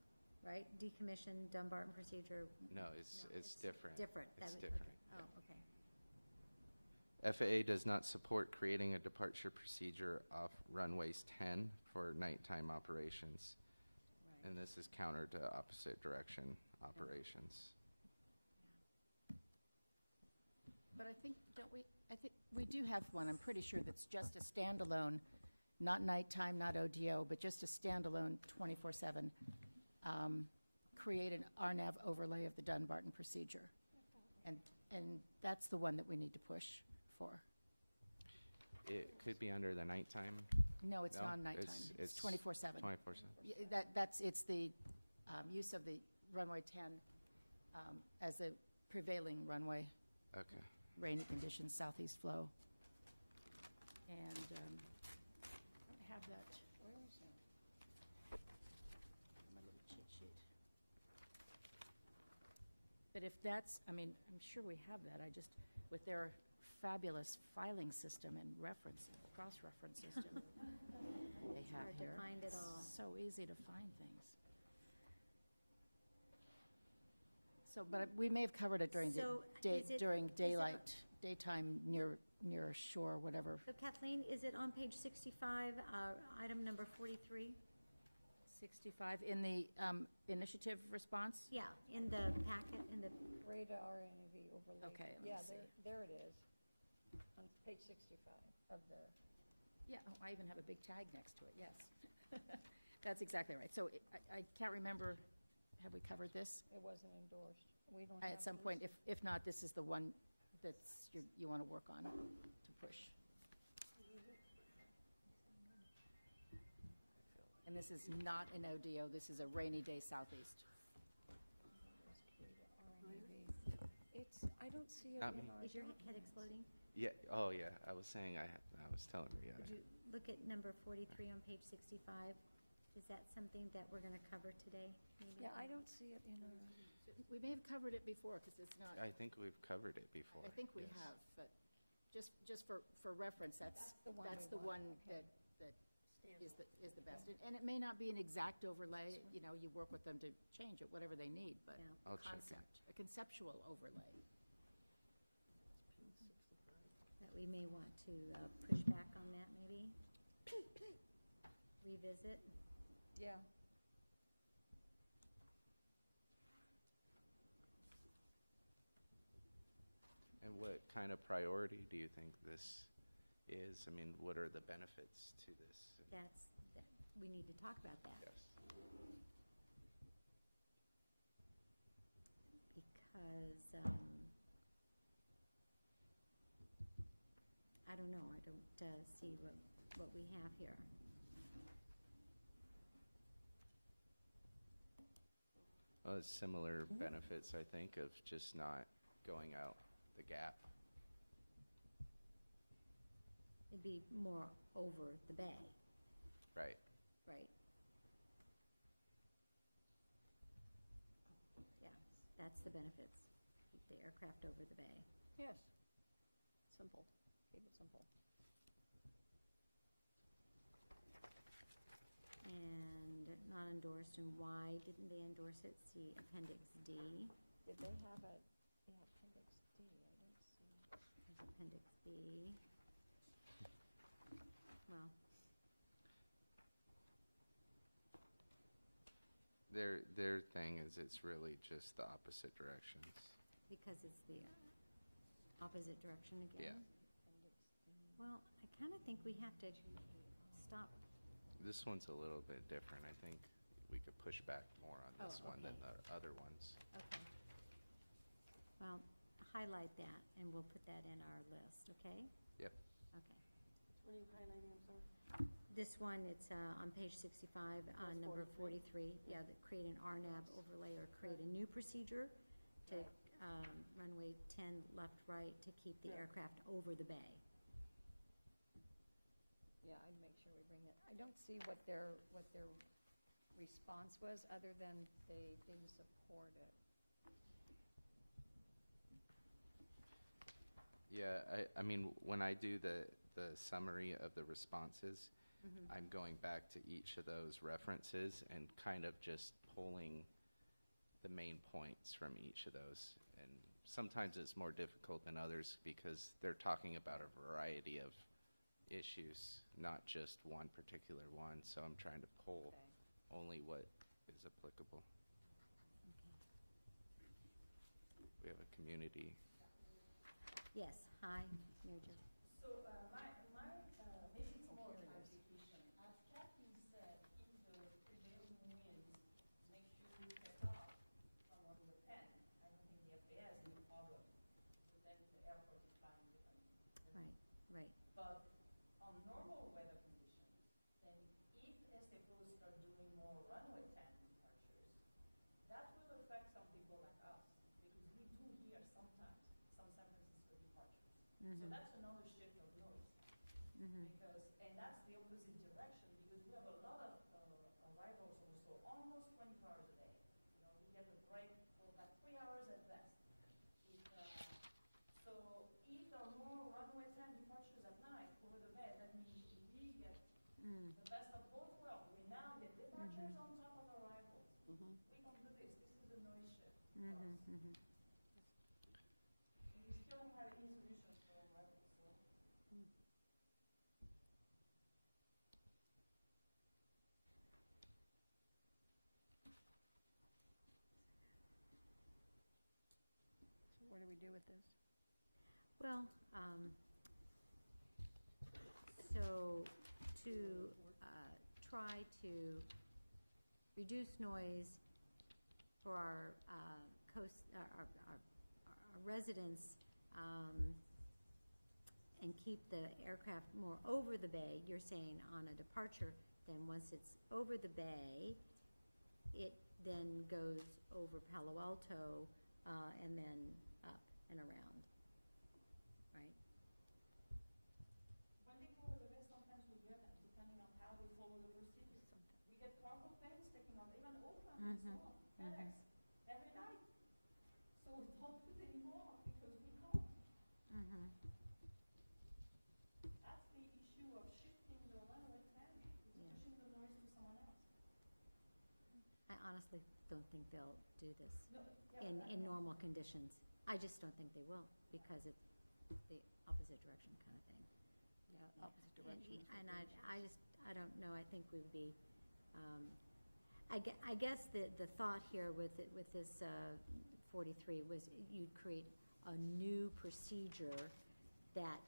right? Decommissioned Dunbarton procedure. No, it's different. Different. It's Okay. different. Oh, okay. FAA does not support creating a departure procedure off runways 10 for nighttime operations. Right. And this is counter to opposite direction operations. But I think we do have one, I'm pretty sure, that's just a standalone, not nighttime, not ODO, but just a standalone 24/7, create an RNAV overlay of the Dunbarton procedure. And that's the one that we need to push for. It could be under the nighttime. No, it's No, not nighttime, it's 24/7. 24/7. It's the use of the runway 10 as the prevailing runway. Okay. Rainy conditions, southeast flow. And I don't have that. Where is it? My little cheat sheet. But if that's, I'm sure we have that. With their fabulous filing system and cross-reference system they have hard to here. find it all. It's so easy to find things. So, but we may have covered it during So, is it- during is it- daylight, daytime near shore, whatever. So Kathleen, is it on page 65, item number 43? 65 in the initiative response? Yeah, in the packet, in the, Radar NAV overlay. Okay, let me Yeah, see. there it is, on page 65 of the. Yeah, oh, I even have a big tag next to it, yes. That's exactly right. So I can't remember, have we covered this? It wasn't endorsed. We don't have. At some point, if not, this is the one that's you want to work on to push. And this is not an ODO, this is a rainy day southeast. It's, I don't see it Not in me. our Is your head documents. exploding? Yeah, oh, yeah, I was saying, I was telling Ria. Would you look at number 43 on page 65? Is that something that we're going to cover today, maybe? Yeah, I don't see it in our, We may have covered it before, because it's not, I think we've covered it before. I think we yes. have, but just for reference, that's the one that's we the want, one okay. that is the best. And it may not be an exact overlay, you know, you work with them to change it, whatever they need, but Yeah. I'll check it. concept, a conceptual overlay. That we may want to push back on that, maybe? Revisit? yeah. And what kind of priority do you think this is? I mean, what are the benefits to this? We need to talk about that. Yes. Because, I don't know, I don't see what we have here. Well, it's similar benefits, I think, of just not going out the gap. It'd be more over the bay, Right. right? Yeah, that's the benefits. Keep the aircraft over the bay. Yes. Simple. Keep it simple. And not endorsed, and why didn't they endorse it? See Appendix D. Did they have a, yeah, Appendix D, I didn't see. There's Appendix B. Well, Their thing is it's really just the opposite directions. because it's the opposite direction again? Yeah. Appendix D. Well, I kind of think we have to stop. This one's a little bit different. I think we could push back more on this Oh, one than okay. the other ones. Okay. Well, highlight that, and we'll put that in our list, okay? Yep. Okay. Which one are you highlighting, I'm sorry? This one, it's on page 65, number 43. Yeah, that create an RNAV overlay or create a new procedure to runway 10 left, right, to keep the Yeah. aircraft over the bay. Yeah, I'd make sure we bring that. I don't see what their response was, other than they didn't support it. Yeah, I mean, when I do the summary of the responses, I'm going back to each of those references and kind of just pulling the main points from each of those. And sometimes it's more difficult than others because they're talking about a variety of issues, not just one particular one. So I'm trying to pull only what is applicable. We have a community. Yes, hi, Mary Jo. So maybe it's more clarification. As Kathleen said, if the prevailing winds make you take off from runway 10, I don't think the FAA has any problem, because then the airport is flying differently. Right, right. But on normal weather conditions, then if SFOs start doing more runway 10 departures, that will affect some people like us, because we do hear sometimes some San Francisco departures. So that's another shift of noise. Because, and that's the opposite direction, because we have a lot of arrivals also, almost 24 hours a day. You know, we get a break for about 3 hours at best. So if there are more runway 10 departures at night over the bay, that means we get the best of both worlds. We now get departures on top of arrivals. We can do this. This is a noise shift for us. And we still don't have any solutions for arrivals. So. So what do we do with this? Well, so to try to reduce noise for our residents and keep the aircraft more over the bay, you're saying on a departure, Then once it's over the bay, it then goes over Palo Alto, and then up and around, right? When they go over the bay, sometimes we get them, depending on how they follow the procedure. We get cargo planes taking off, even Oakland and so on, FedEx, every night. So we don't put any more because we can't. That's the issue of shifting the runway 10, pushing the noise to someone else. I honestly don't think they'll do this No, yeah, in normal conditions. I just don't think they will, because it's the opposite direction kind of thing. Yeah, opposite direction. And I don't know, I think we would be, I guess the thought here with this 43 was you'd create a new procedure that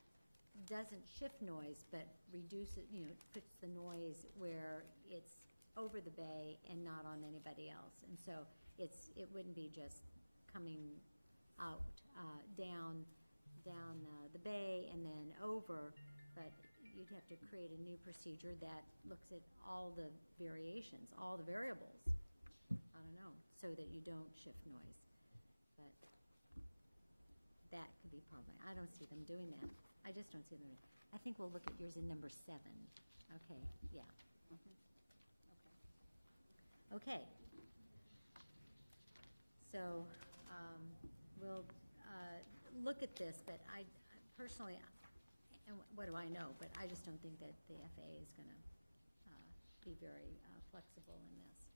doesn't shift noise, but reduces, puts the noise where it's over the bay and not on anybody else. And so it wouldn't be just coming out, down the bay and then over, but you'd have to create a new procedure that looks at all the variations, all the variables, I don't know, so that you don't shift noise. But that could be probably, I don't see them doing that. I just don't see them. I think we'll look at yours in number 7. Okay, yeah. Okay. So we'll look at this, but I personally, and what do I know, but I just don't think that the FAA is going to be very flexible in this.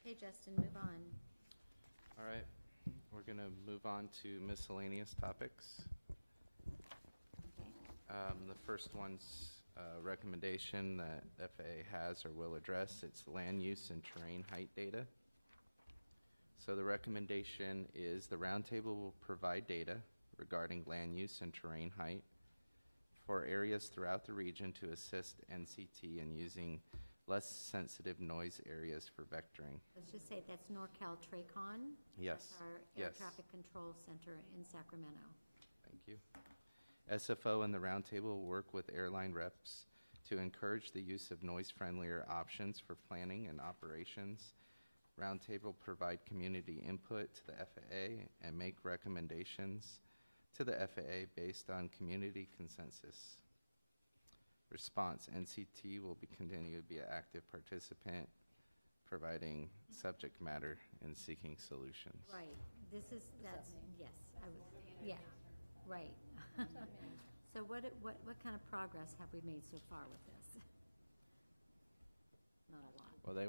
Okay, Justin, move on. All right, we're going to move on to miscellaneous topics. Okay. The first one's recommendation that FAA has or will address. It's land use and terrain height data. So the recommendation is the roundtable will provide data regarding land use and terrain height for areas throughout the region to assist NCT in using less sensitive noise areas for vectoring. Let's just say that's NorCal TRACON. Yes. That's our Air Yes. Traffic Control Center in Sacramento. Thank you. SFO and the roundtable will work with airline reps to encourage the use of noise-friendlier options for planning and operations. Roundtable provide community input to the FAA and make recommendations to the FAA based on community consensus. Response: NCT will continue to be an active participant, providing subject matter and seeking solutions. Right. That's, yes, yeah, right. So what kind of progress have we made so far with this? Not a lot. Well, they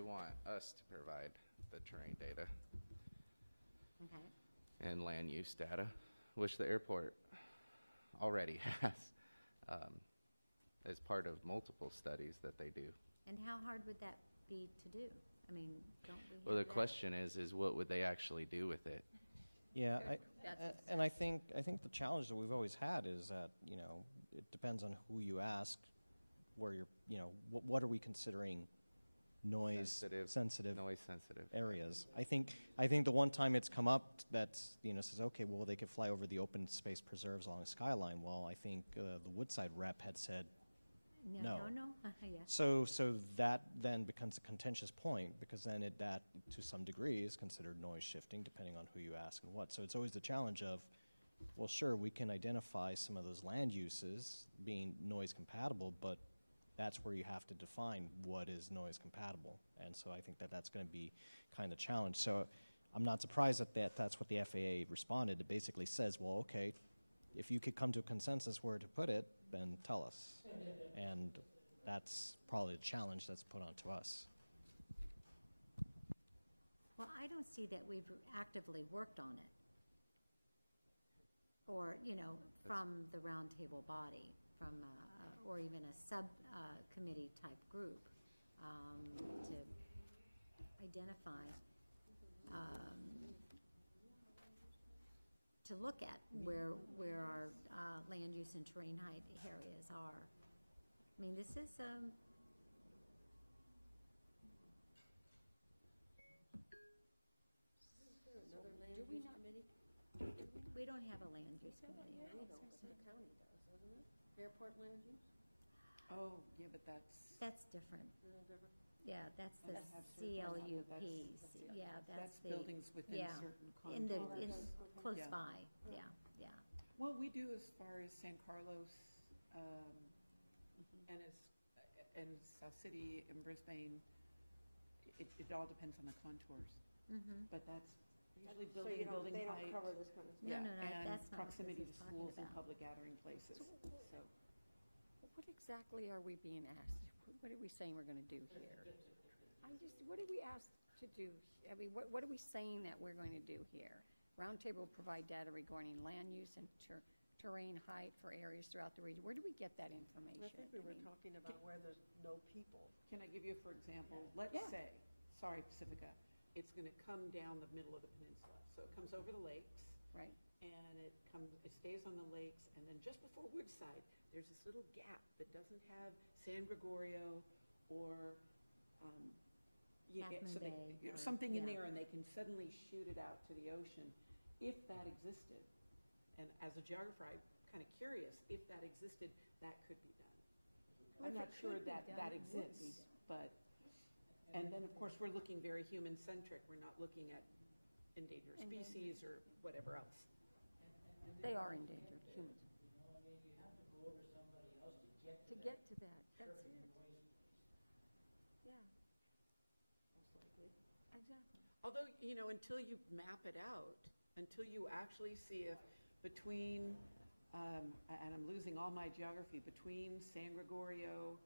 want us to provide the terrain data Okay. and land use data, which the airport already has as part of multiple studies that they do. And how hard would that be to do? I mean, don't we have Well, the that? question is what would they actually do with it? Yeah, and I think the challenge that we've always had is that it depends on who you ask, where you're what are we considering noise sensitive Noise sensitive. areas. I think the one time it's come up that says okay, well they could fly over the open space preserves along the skyline. Well, I think the Woodside rep had said no. Yeah. So that then becomes a contentious point because then that to some degree is considered noise shifting depending on who you ask and what. So it's always the challenge of, well, sure, we can identify some of those land uses being noise compatible, but that's where you have to define what is noise compatible. And so I think that's going to be kind of challenged. So I'm not surprised that's what the FAA responded. It basically says, well, okay, if you could come to a consensus where to put it, then tell us. And that's probably a challenge that's put onto us. Well, I don't see that we've actively worked on it. Or, from the roundtable body, from or even a subcommittee type group to identify, to look at where our land use and terrain height areas are. I mean, this is Another land use committee? we don't have a land use committee. The county does, doesn't it? Airport land use? Oh, yeah, but that's. That's different. Yeah, that's the That have certain- CLUP. that's- Yeah, that's the. buildings within yeah, certain in the, contours. close Yeah. by, yeah, yeah. Well, we do as far as San Carlos, and South City and Brisbane. It all depends on the contours, but that's usually So building you and don't, building they height. don't cover this kind of stuff? No, Yeah, no, no, and that's not what this proximity is to talking schools and about. public gathering places, so. What exactly are we being asked? What are we saying we're going to do here? What are we asked to do? I mean, what are we saying that we're going to do here? Roundtable will provide data regarding land use and terrain height for areas throughout the region. Where do we get that information? I think we were talking about where there's no people. Can I give you, for example, let's Yeah. say, sorry, Pacifica, it's gonna come down the middle of the peninsula. So it comes over the lakes, Right. and it stays on the lakes, and then just before Woodside, there's this little gap that doesn't have San Gregorio or, Half Moon so Bay or- something in yeah. there, and they can suddenly shoot it out to the ocean. If that existed, and as a geographer, I'm kind of curious, if that existed, that could be done. I'm not sure that that exists, but, and then, of course, we're looking very human-centric. We're not looking at endangered species or whatever else. They are endangered, humans. You know, I mean, you have to go over somebody else To get to that, that's it. Yeah, Most likely. exactly. Although, until you map it out, until you actually see if between, and I'm losing all my geography, between San Gregorio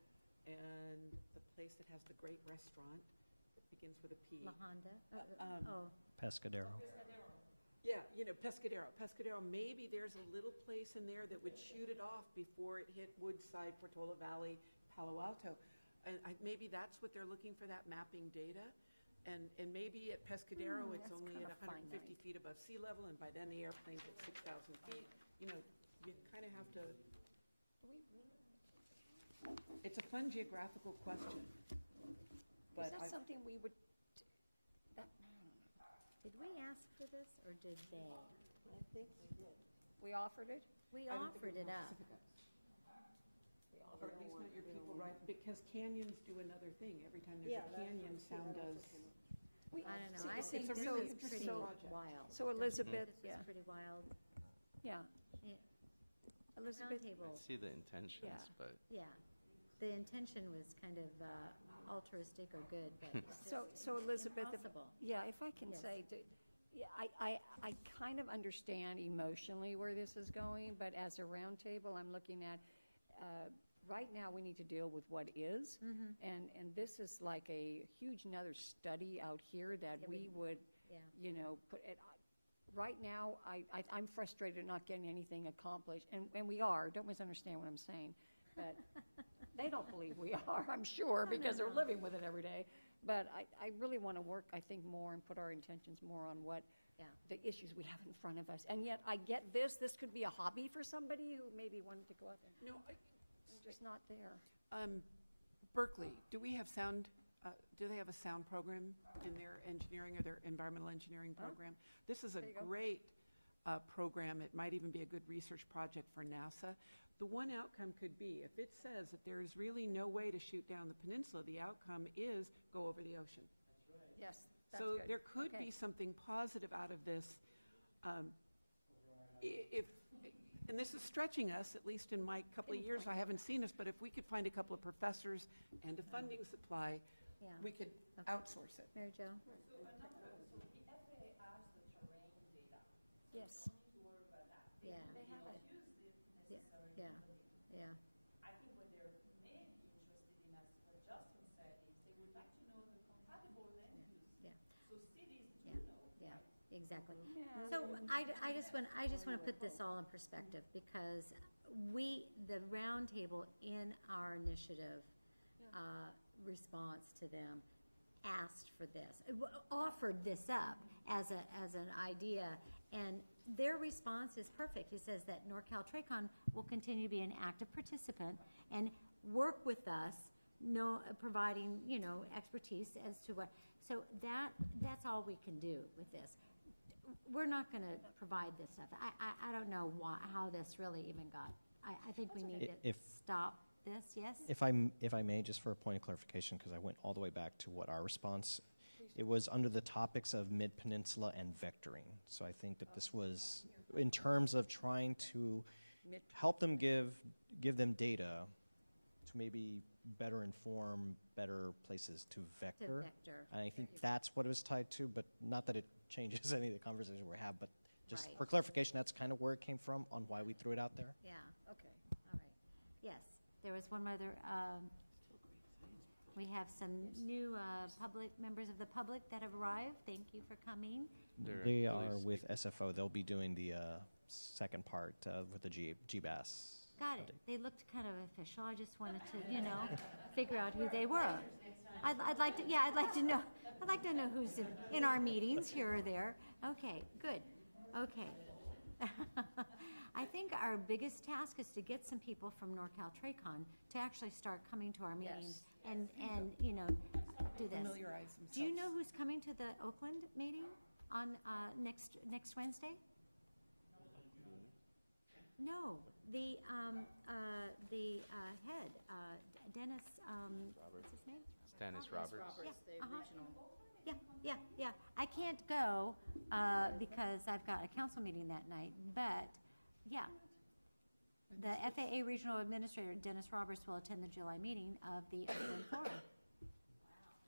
and the place that has the great restaurant that begins with a P. La Honda? Um, Pescadero. Yeah, Pescadero. Pescadero, maybe there's a little place in there that would shoot it off before it hit Woodside, Portola Valley, Palo Alto. And maybe that's what they're looking for, that mapping data. And maybe at Pescadero, it's that's only kinda at 150 finite. feet above sea level, and by then the airplane's at 6,000 feet. You kind of have to, Do we really? it's a fun geographical question. Is But that something we would, that, Did we ask for this, or did they? I think we did. we offered it? We I don't think offered it was up. Pacifica. Or at least not your people, right? Because canyons do another thing. Every time there's Yeah, a that's canyon, what- sound that's does. what came up. We- I don't know, see, I it's think a this really is interesting pretty project. wild. So Elizabeth, This yeah, is pretty wild. yeah. Yeah. Elizabeth, I Roundtable, see the intentions, Yeah. but yeah. The intention was kind of altruistic or good, but it's so just Elizabeth, if- impossible. yeah, if I can Yes. say, yeah, I kind of understand emotionally where this is going, but as a roundtable, I'm looking at, right now, we need to deal with what is. And this is like a huge another study out here that Yeah, we would, Yeah. put it, right now, I'm frustrated at not getting anything accomplished, and we are, don't misunderstand what I'm saying, but they don't believe we are, I'm sure, because they're living with it every day. But I really want to work, I think, more and put our intentions more on what Yeah. the issues we have in front of us. And yet, I get this could be a hobby for somebody who maybe wanted to go out there. No, It's just not there. Berkeley, do we have sound, do they have a sound program in their engineering or their environmental engineering program? This is a There you go. great program. It might even be a good research project for NASA. The one outcome could be, if it says that there is really no way to shoot down the peninsula, the outcome is go over the ocean. Yes, that's So good. there could Okay. be something positive out of this. If, and this is stretching us, at least in my couple of years, I haven't seen this, but if we could find a couple of professors and a funding supply, Yeah. we could Okay. outsource it. Mary Jo? So the FAA has the terrain data. Yes. You don't need to worry about that. Yeah. They have don't it. use it Yeah, necessarily. yeah, yeah. I think what they're maybe interested in, as what Justin said, is they would like to know the compatible land use. Yeah. So cities do Yeah, know, yeah, right? exactly. Yeah. So I just want to put this all in perspective, because the roundtable in our initiative response to them asked for this, offered this up as an idea, and their response is perfect. It says that NorCal TRACON will continue to be an active participant and work with us, providing, expertise as to what, so that's all we can do with this. We're not going to provide this stuff. I don't know how this really even got, I think we need to If- stop this, yes? If I may, just for a point of clarification, because I went all the way back to what our response, it was under the topics of Mid-Peninsula and vectoring. So I think that this was in terms of trying to help them give them data to maybe better inform better places to vector. vector. And I think that's what it was tied to, but not that it changes any of the conversation we have, but just Right. for clarification, that's kind of where it came from on why we threw it out there. Yeah, okay, all right. Yes, there was one other, we have some new members of the public that have arrived. Thank you for coming. They are with SFO. They'll be doing the second part with the GBAS. Got it. They looked kind of official. I just wanted to, figure out who they were. I'd like to know who's in our meetings here or there. Okay, good. Okay. I think our biggest task is to get some people from NorCal TRACON to actually start coming to our meetings and do this. Familiarize themselves. Do you know who's coming to the Oakland meeting on next Wednesday? No, the head, Dennis, what's his name? Dennis Roberts. Yeah. I can't go because I've got a council meeting that night, but yeah. The FAA Regional Administrator, Dennis Roberts, will attend the July meeting of the Oakland Forum.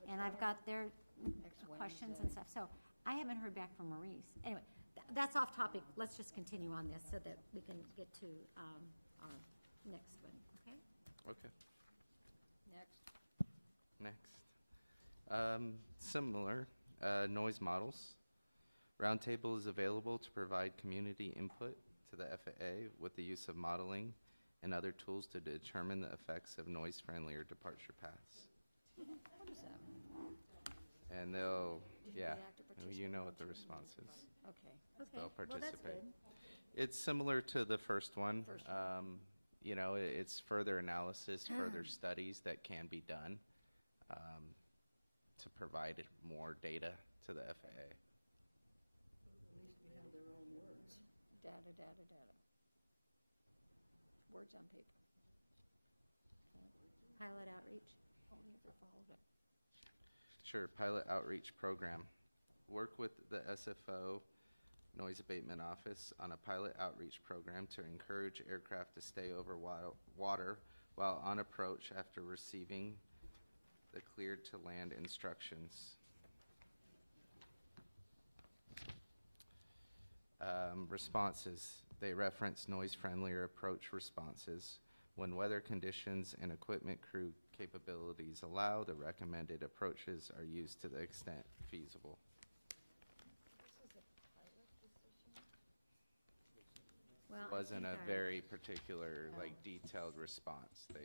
And I've got their questions and stuff. So I haven't heard back from Maurice. Anyway, that's off topic. Let's just continue on this so that we can get to our next one, okay? Okay. Next. Similar, noise models. Roundtable is available to provide community input to the FAA with the use of modeling and other tools to determine the effects of noise-friendlier departure paths. What is that? And they'll, react to you know what the response is. Okay. They'll Well, that's participate. good. It's similar to the first one. It's further analysis, further studies that can be done to provide more data to the FAA. At least we have their own words. Data. Words on paper. Pilot outreach. Only if they're followed up. Sure, pilot outreach program. Work with the SFO Noise Abatement Office on a pilot outreach program to encourage aircraft to stay over water while on approach after receiving the cleared to land instructions. Responses. They reference noise-friendlier approach responses. When weather conditions and equipment crew capabilities allow, the recommended approaches are used to the extent feasible. This is a pilot position? Well, I Wasn't think a our- very particular, No. detailed response. No,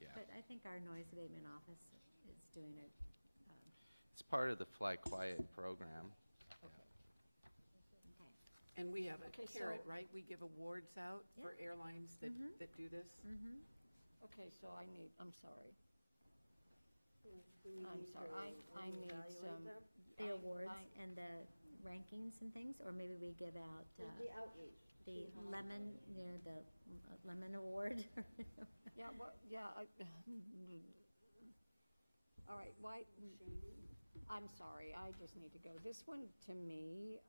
yeah. but I think our noise abatement office is doing it. It's part of the Fly Quiet program. Okay. And we have a Okay, carrot, so- right? We give awards out for airlines that do this. Mm-hmm. Okay, so I'm sorry. Do we I'm need sorry, to I need reevaluate some. them? The I- awards I- and the rankings and things, or maybe we give out The outreach. the lemon, the lemon award. Yeah, all right, why, I'm sorry, I just need to go. This one, to me,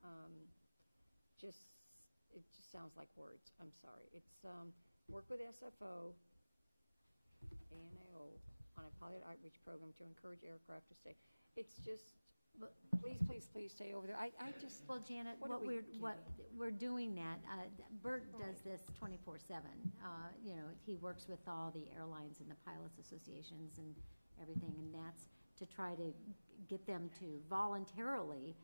it just sounds like words, I'm sorry. It's, work with SFO, ANAO, on a pilot outreach program to encourage aircraft to stay. It's just, please stay over there. I just, Well, Janet, What are we we're doing that, Bert does this 24/7. He works with all the airlines and the pilots associations and everything, and that's to try to get them to voluntarily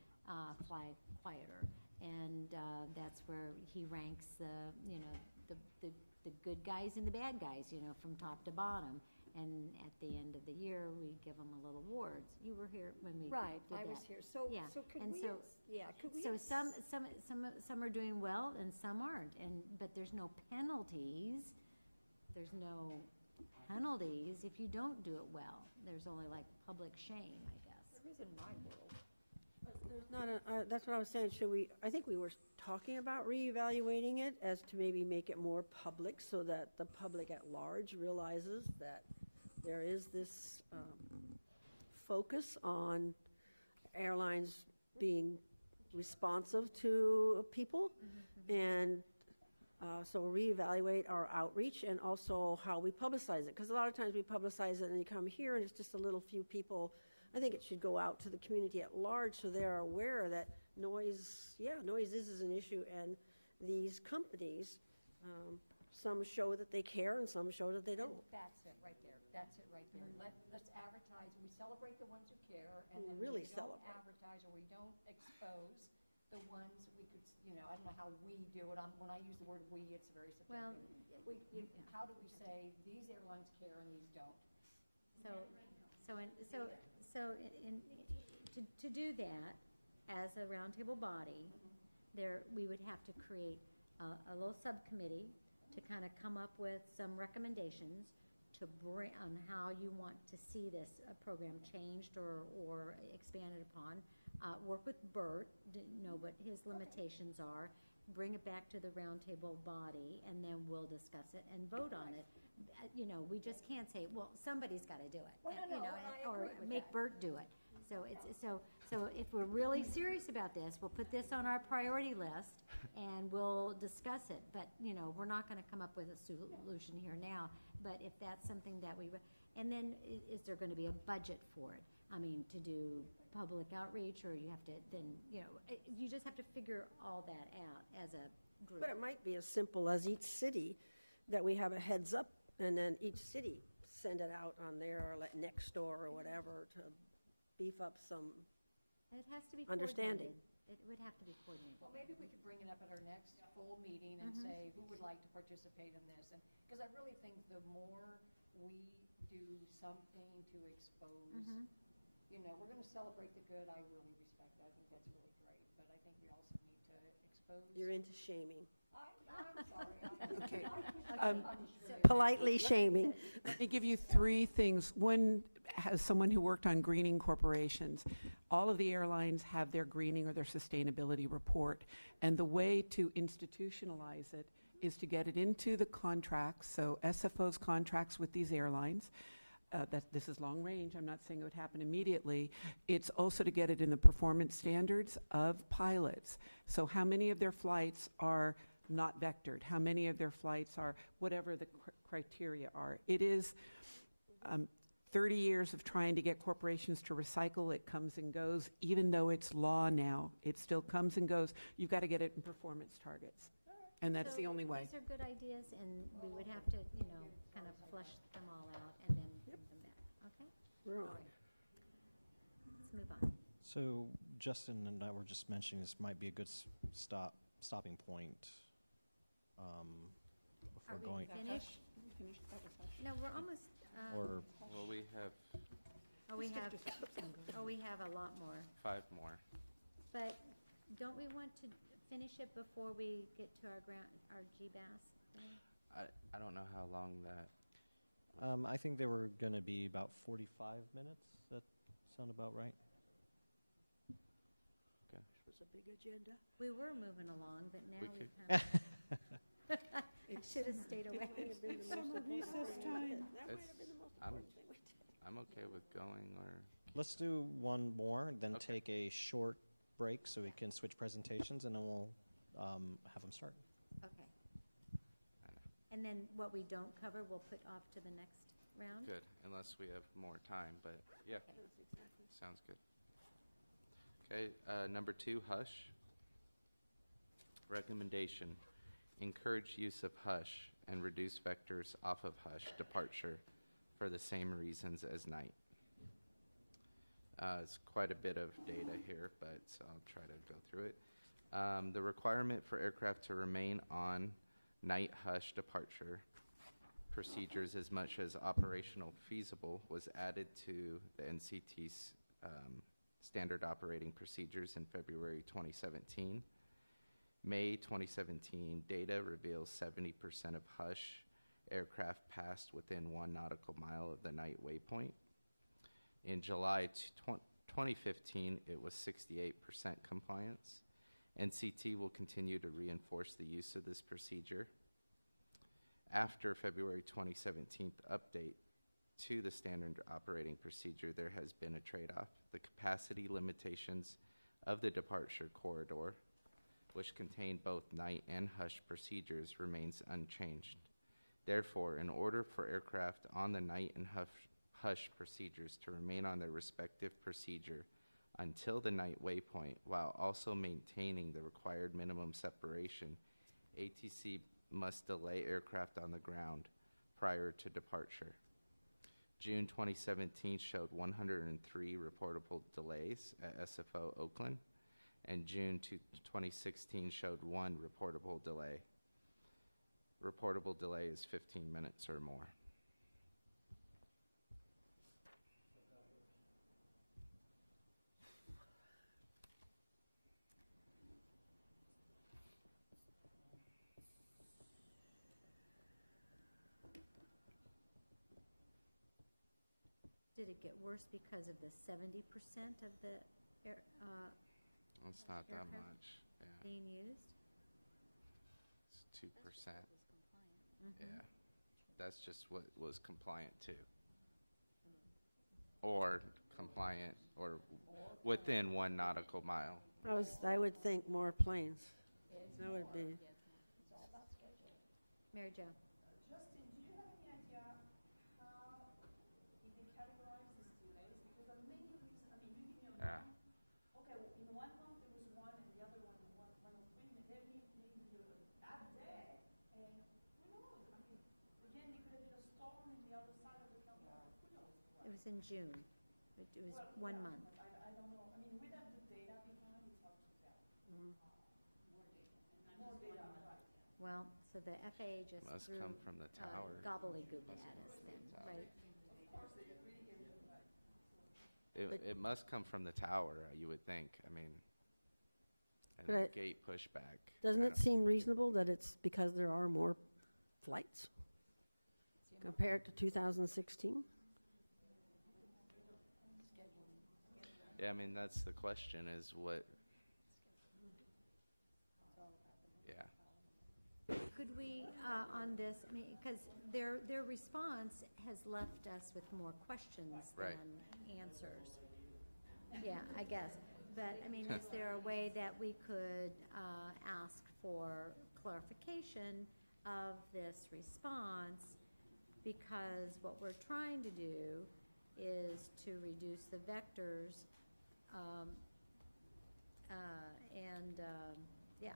fly quieter. And that's where he ranks the good guys and the bad guys, from top to bottom. And at the end of the year, we give them a little awards. You were here when we right, did I was that. here. So Yeah, could and we, so- could we? So some are doing well and some aren't, but there's no penalties. There's no penalties if you don't do it well. There's only like public shame, I guess. There is in my world. There's not a, that's what I was saying, I think we were talking about reevaluating it as to maybe make it more public so that the public at large realizes that there is this focus on airlines being responsive to people, and so reevaluate our outreach and also how we publicize it. Because a lot of times we publicize it and you come here and it's just a little few people. I think it should go out to the community at large so they're aware that noise is an issue, and these companies, some show that they care and some show that they don't. That's it right there. That's it right there. Let's advertise. We celebrate the ones who care, and then Really we don't celebrate. advertise or we don't expose the ones we could, I don't know how we do it. When I use the word we, it's very Well, subjective. How do we say these airlines care and these don't? To do that, as a roundtable body, we would have to create a little subcommittee to kind of come up with some recommendations to bring on how you want to see this program changed or expanded upon. Work with Bert to know what his limitations are, bring it back to the roundtable body, and then we'll discuss it and vote on it. We just can't say, well, somebody's got to do it, Well, no, I or agree with make that. Bert do it. So if we're really serious about this, we'll put this on our priority list and we'll discuss it. But, we're not going to come up with a solution here now. But if that's something that and then is there going to be a budget for it? I mean, to do public outreach, or you have to then, you just have to figure all that out as a group. But it might be as simple as each city, that we have a heads up, and then each city send it out on their, like, next door or whatever, to beef up some It has to be understanding. coordinated. It would have to be coordinated. Well, maybe we could bring it up at our next full meeting and say, who would like to participate in this? And, because I really think the more we do something to expose, we're going to celebrate the good. I really respect that. I think that's really great. But I think we also need to expose. You're into shaming. I'm sorry. Okay. Politely shaming. Let me give you three things. One, as someone who worked on greening corporations, all of the airlines have their greening or their sustainability report. And the way to institutionalize it is to get it into the contracts, so SFO's contracts with these airlines. This is long range. I'm not saying it would happen immediately. It's also to get it in the performance standards of pilots. So how many of their flights are not vectored? How many of their flights are whatever the criteria are? It is 30 years of trying to get corporations to recycle. It comes and goes. Even though it's law now, it still comes and goes. You've got to get it in performance targets. And that's the only way. These are good ideas, and we would have to, kind of flesh them all out and then bring them back. Okay? We're on. Let's move on. So Justin and I were just mentioning this might be a good stopping point before Are we going. finished? No, we're almost. Or Well, we have we have a lot more. 5 more. But don't we want to finish it before we get to our GBAS thing? I don't know how long that. I think they were going to be about 45 minutes. Does that sound about right? Okay. It was a big agenda. We were moving along, but now We we could- kind of. I should have stayed away. It's summer recess time. That might have been the most I'm- important thing we did. I'm okay with going, or Let's do one more, then Okay. take a short break so we can switch presentations, and then we'll have them start. Okay. I know. And then what we don't cover, we'll put off to the next round? Good, unless we have more time, but yeah, sounds good. Okay, number 2, hush. Recommendation, encourage use of hush and reduce vectors off of hush departure for the same reasons as night. It's quite a bit of data here, but so I'll try to go through it. The requirement for aircraft to remain on night hush departure procedures as much as operational feasible was added to the NCT's standard operating procedures in February 2017. May 2017 data reveals 70% of hush aircraft passed within 1 nautical mile of the night waypoint. In July 2015, it was 68% compliance. NCT will continue to reinforce the use of this procedure. After February 2017 update to the standard operating procedure, there has been a trade-off. The capacity limitations of the departure corridor, which contain both night and hush procedures, remains unchanged. Therefore, in order for aircraft on the night and hush procedures to remain on their respective procedure until the night waypoint, while also maintaining the required minimum separation, ATC must delay aircraft on the ground prior to departure. June 2017 showed 103 reportable delays at SFO Oakland, and June 2016 showed 1 reportable delay. Reportable delay is 15 minutes or more. Did it get worse because of the 70% of the It's not that aircraft much. Yeah, being used? it's 2%. Mhm. Yeah, that's just what was compliant to, or compliant, or within 1 nautical mile. I would think more planes. That would be. Mary Jo? Justin, do you have any idea how they categorize these delays? Because there are many reasons. I mean, you give me a Yeah. month. Okay, well, in 1 month there was 1, and the other one 103. And then maybe a bad day, and who knows? I mean, again, it could have been a storm in the other side of the country. Who knows? It was in June. It was Well, 1 yeah, month. I don't know. I mean, without the data behind, it's hard to tell. More data, right. Well, so the FAA just Must threw come from the tower. gobbledygook Must at come us from then, the tower. right? It must come from the tower, you would think. I mean, and But the I- gate pushback. Doesn't I it don't- seem reasonable that it's because there are more flights compared to 2016? Yeah, I mean, that's the question, is what, yeah. Could we, on this, I mean, because their response has left us with more questions Right. than answers. Yeah, I guess. But, I mean, is there a way that we could ask for clarification of this response? Because what we're trying to do is to reduce the vectors yeah,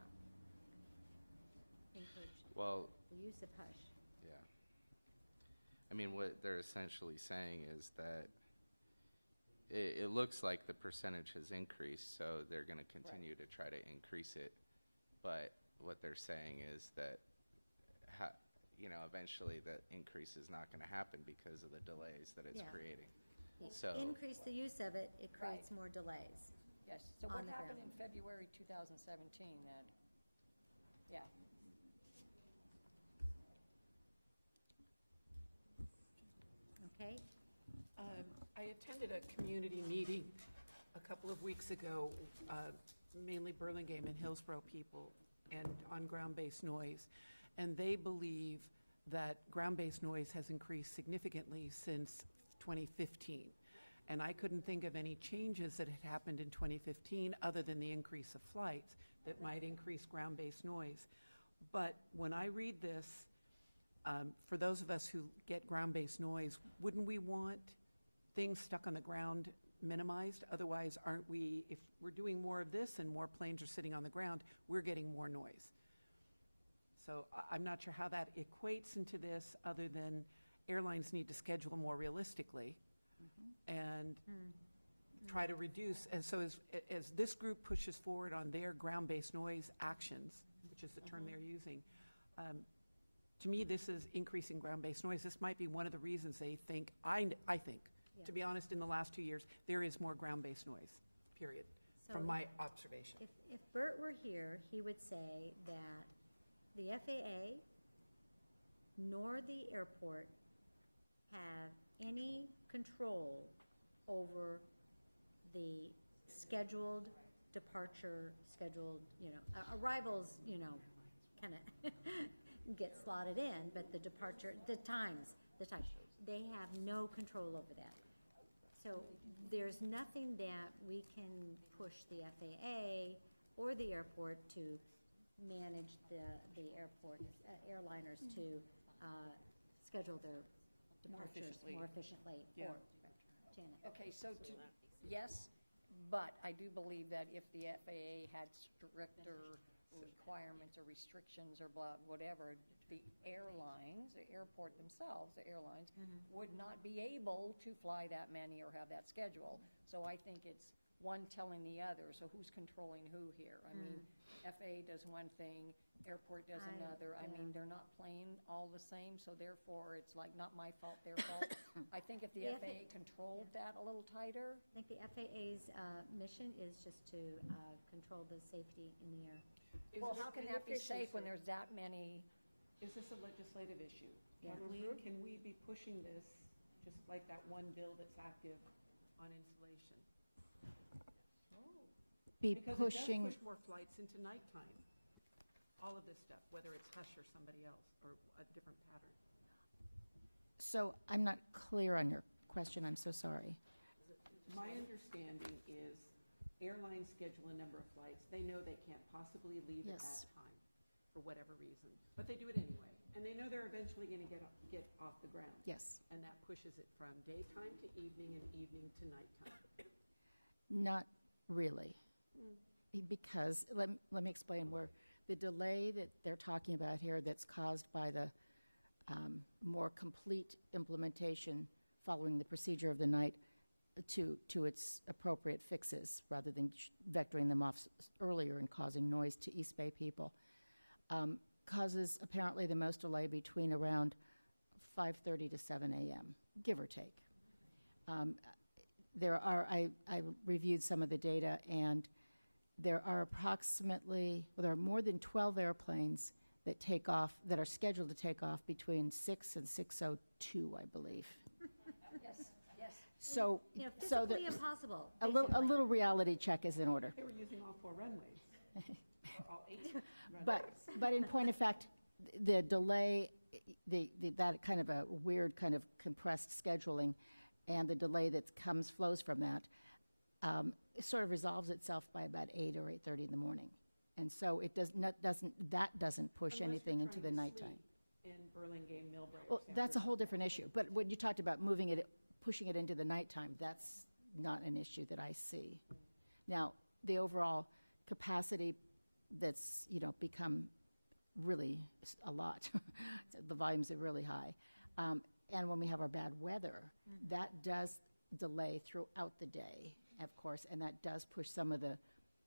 encourage Well, the use of hush. yeah. I mean, what they're essentially saying is that it looks like the percentage has increased, so they're going to continue to try to increase it. But what they're saying is that, eventually the increase is not going to happen because of the delays that it's Yeah. creating. You So- increase the use of it, it creates Right. more delays. Yes, so On what the happened ground. in February 2017 then? Yeah. Okay? I attended a community meeting a couple of weeks ago, mainly Burlingame and Hillsborough people, and on ground-based noise. And they believe that ground-based noise has increased significantly since 2015. And I couldn't think of any changes that had happened in 2015 other than the increase of flights that might increase ground-based noise. But when I read this, for those of us who get ground-based noise, wouldn't we want things stuck on the ground minimized? Otherwise, aren't we, if we're doing more of this and more planes are sitting on the ground, we're getting more noise. So I'm not sure how that equates into this, other than airlines need to schedule more realistically and try to reduce. And so as this group pushes forward on their ground-based noise actions, which is the term they're using, to me, this is increasing ground-based noise. This might be one of the reasons they think, I think, to be honest, in the last 2 years, there is more ground-based noise, period, So from my observation. If Bert were here, he would say that the FAA nor the airport have any control over the scheduled departure, scheduled, arrivals, kind of get slotted in, but the departure, the times, they have no control over that. So there's nothing that we can push the FAA or the airport to manage the airport, airliners to schedule their departures more efficiently. Yeah. Janet. Okay, so yes, but I do believe that if the FAA had stricter requirements or restrictions or whatever, the airlines, the airport themselves, the airlines, would not be able to fly that many or have that schedule. So I think it's one telling the other, so who's controlling who here? I mean, FAA does one thing, airport does another. I mean, they're not playing all the same, so therefore, it's like not my fault, their fault. I think if the FAA controlled that a little tighter. I think the FAA's mission is just to control the safety in the air. Well, how can that be safe when there's that many? Is this a legislative issue? Yeah. Kathleen, can we be pushing this, just like that one bill that's active on insulation? Because it does push more flights into nighttime. All of this stuff, whether it's Hush or somebody else, or a different pattern. So I'm not clear on your question, I'm so sorry. My understanding is airlines schedule a number of flights. They know they can't possibly leave at that time for whatever reason, but they do it anyway. And they know they're eventually going to get off the ground. Yes. And that pushes it from daytime to evening and evening to nighttime. Not really. Because, let me explain where the delay that they're talking about here that's caused by the more complete implementation following the procedure of the night to its appropriate fixes, rather than vectoring them off earlier and causing noise to East Bay people, causes apparently the most delay between around 5:30 to 7 a.m., give or take. I reviewed some of the data, and there are there are more than 12 airplanes that take off, that are scheduled to take off between 6 and 6:02, I believe. Yes. So, physically impossible. a little reality check is in order. They were using all 4 runways, or all 8 runways. But in point of fact, the delay, that kind of a weird kind of compressed scheduling, and the delay that flows from that, it sort of resolves itself by about 8 or 8:30 in the morning. And so it doesn't push anything into the nighttime. In Burlingame, Millbrae. Well, that's a whole different issue. But when you talked about pushing it into the nighttime, that's not an issue that I see. Now, the overall capacity that's, become really a lot. The volumes are really high. And when we have our bad weather, that does delay throughout the day, of course, and that does push some of the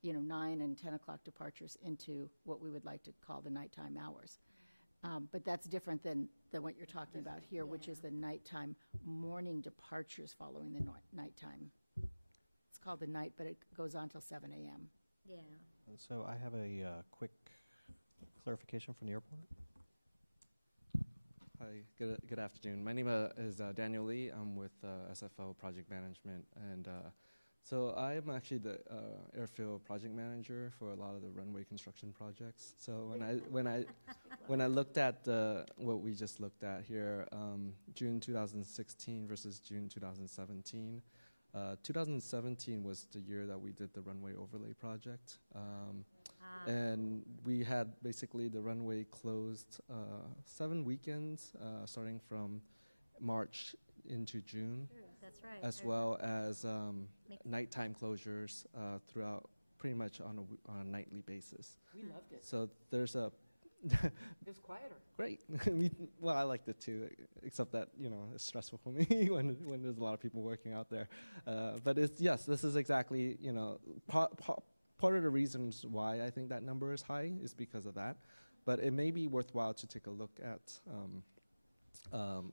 9 and 10 o'clock departures into what we would like to call the nighttime hours. But that's different than what you're talking about here, which is the nighttime morning departures following the nighttime. It's called the night, but it goes on till 7 a.m. Yeah. So I have a quick clarification from the airport. Hi, good afternoon. My name is Daniel Lee. I'm with SFO Project Management, and so I'm actually the airfield project manager for a lot of the runway construction projects. So when I looked at what we just looked at here, June 2016 versus June 2017. 2017 was the year that we did the runway overlay project. And we had basically the runway closed 7 weekends, starting from March into June. That's right. As well as nighttime closures throughout, pretty much on a nightly basis. We loved it. So there's a... It's quieter. Great. Well, I liked it too, except that, it's stressful for me when there's a lot of people working out there. But this is exactly, part of the reasons why I think that number is high is because of that. But it may be worthwhile to take a look at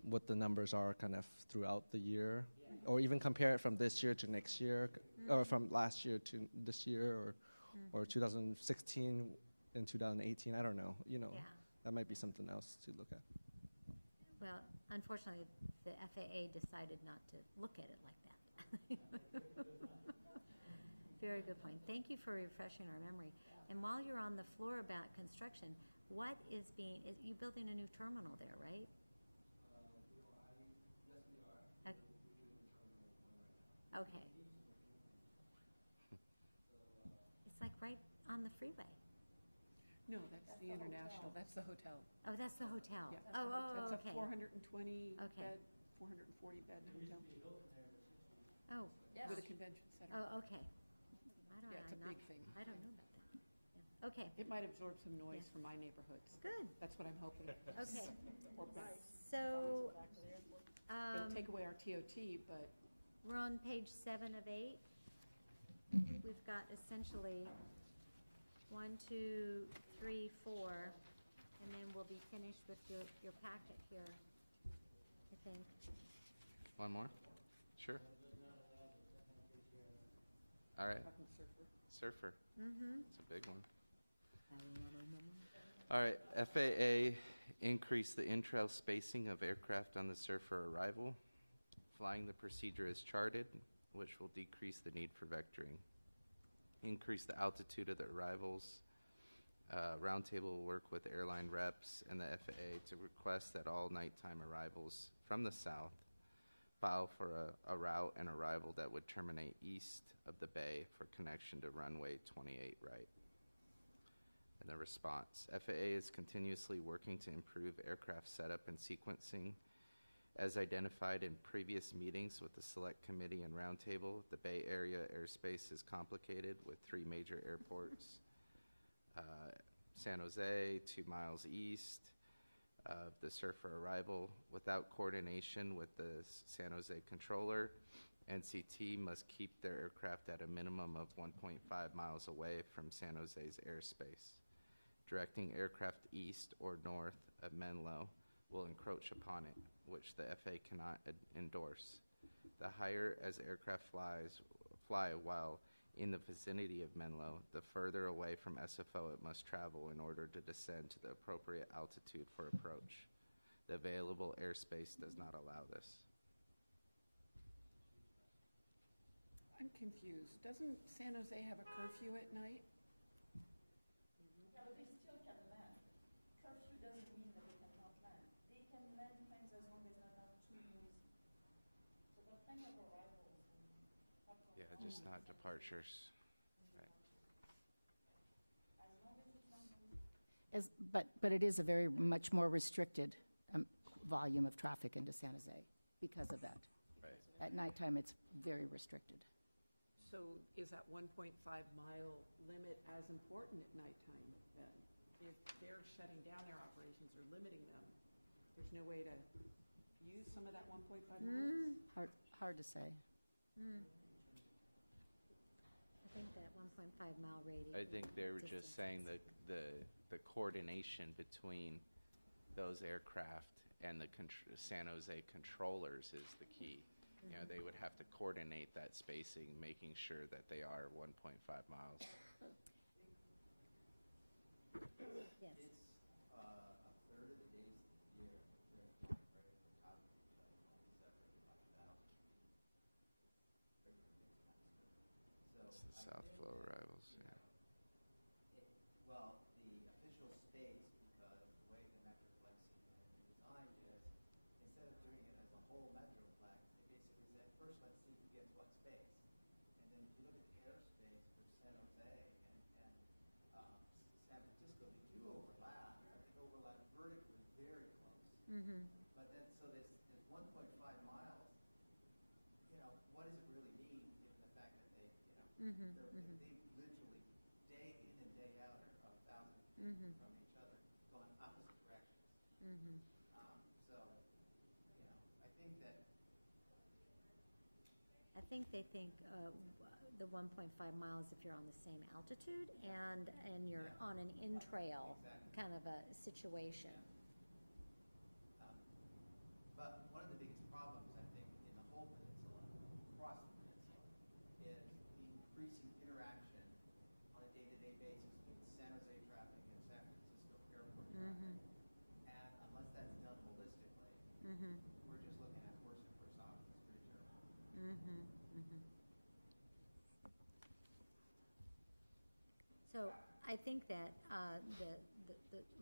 what the numbers are kind of throughout the year, or even compare it from this year to next year, or from last year to this year, or 2016 and 2018. I don't know. That might be something else to look at. Well, unfortunately, the FAA decided not to look at it like that. very good point. Thank you for refreshing our memory. And while you're on the floor about construction, what is you building a new terminal there, right? Okay. It's like right on the freeway. No, that's the international, that's the hotel. Oh, that's the hotel. Yeah. Oh, That's okay. a 420 Okay. bed, 440 bed hotel Oh, with a convention center. oh, okay. Yeah, it's a big thing. I don't know about that. Yeah. Okay, It might absorb some noise Yeah. from my neighborhoods. good. That's what I'm hoping. Okay. Or back. So, It'll take away our TOT, but we're on page 7 of 8. We've got essentially 1, 2, 3, 4, and then we'll be finished with your packet here, I think. One more? Sure. All right. talking surfer. Surfer. Mm-hmm. It's a big one. All right. FAA increased the in-trail spacing of aircraft on the Surfer arrival. Flying the procedure as charted, which will decrease the need for vectoring. Increase the altitude of the arrivals. Roundtable will work with airline reps and the FAA to request that all nighttime arrivals from the south file for a route and arrival that would terminate east of the bay for connection to runway 28 right. And the response, FAA is continuously working to improve aircraft setup and sequencing. As identified in previous meetings with the Select Committee and Roundtable, the Bay Area airspace is complicated with 3 major airports. San Jose, 2 miles east of the Surfer arrival. Without coordination with the San Jose controller, NCT must keep their aircraft at a minimum of 1.5 miles away from San Jose's airspace. Directing aircraft east or north of Menlo will encroach upon it, which the FAA cannot endorse. The higher as aircraft fly while in the vicinity of Menlo, the further away from SFO it must travel in order to descend to the appropriate altitude for approach. The available airspace does not allow this. I'm confused. Doesn't San Jose have a curfew at night? Yeah, but they still can land. Curfew doesn't mean that they cannot land. They can land planes as long as they're not too noisy. So there are plenty of arrivals and Yeah, just not departures. Right. as long as it's not noisy. But it is a very much more restricted volume of traffic into San Jose because of that. Right. At nighttime, it's very restricted. So is that 1.5-mile limit as important at nighttime then? If they're shutting down their operations or limiting them, there's no way to use some of that 1.5 miles? Hard to say. I think that 1.5 mile radius. I think they were just saying that the coordination between those aircraft and the San Jose controllers is the key. You know, they would have to coordinate that spacing, making sure that they are 1.5 miles. Yes. It's a third of the days of the year they're flying right over top of each other, only separated by 1,000 feet. Right from next master. So It's the I South think Flow that, arrivals, you yeah. know, well, the official space, because the way the Metroflexing has been designed is, instead of doing it as a whole Metroplex, they basically said, first let's see who gets what space. And then if you look at the airspace for San Jose and San Francisco, they do overlap, but they overlap vertically very close. Mm-hmm. But then, so this 1.5 miles, you know, what does it really mean, given the fact that they, you know, Mhm, they're, mhm. they literally, day in and day out, are 1,000 feet Mhm. from each other, going opposite directions. Mm-hmm. So, you know, I think that, I think they think the 1.5 miles if you're on the same altitude and you're Yeah. on an in-trail Exactly. kind of a situation. but one of the biggest problems, I think, in the whole peninsula, across the peninsula, is the increasing interaction on a day-to-day basis between San Jose traffic and San Francisco airport traffic. And unless that's done holistically, Mm-hmm. we're just looking at worse and worse options. It's pretty terrible. Mm-hmm. Mm-hmm. So I think that the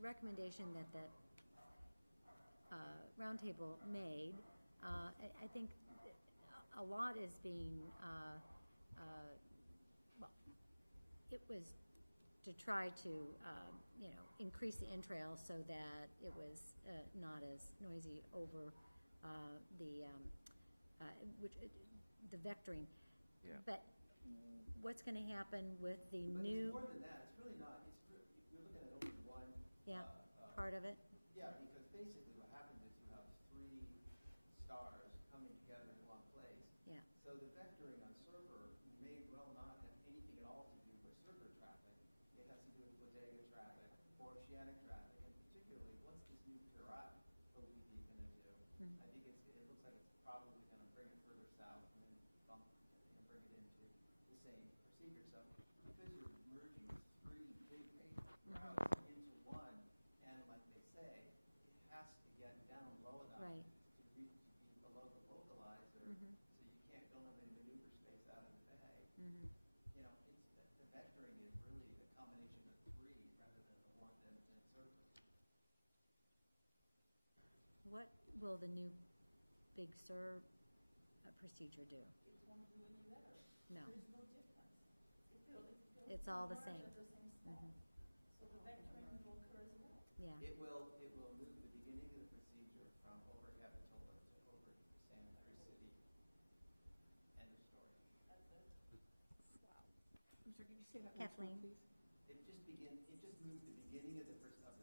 recommendation that the Roundtable made, I think a lot is being, well, it was to try to, increase the entrails so that it was not as noisy over the vectoring. Yeah. But what's going to happen with the But new? it's more than that. It's really not. If you're looking at only one. Yeah, part of it. Yeah, because basically what happens is you have three stars coming together in one place. Yeah. So the vectoring on server may well not have anything at all to do with server traffic. It has to do with bodega traffic or oceanic traffic, and particularly what's this new Pirat OPD going to do? Mhm. I think it looks like it's probably going to bring it further south and then bring it into the same procedure. So because you're merging three big routes into one, and like they say, it has to get down low enough Right. to be below the localizer, Mhm. so you can't build up any maneuver space out of the bay. Mhm. You know, the vectoring is really a combination of three rather than the one than server. What will the new Big Sur procedure do? It won't do any better. No. There's no difference. It's all the same. At the same spot. Mhm. So the vectoring will occur as well. Yeah. It will move the beginning of the procedure from over Capitola to over Santa Cruz City. End of story. That's it. Wow. I'm sorry, could you say that Kathleen? once more, please? It just moves the beginning of the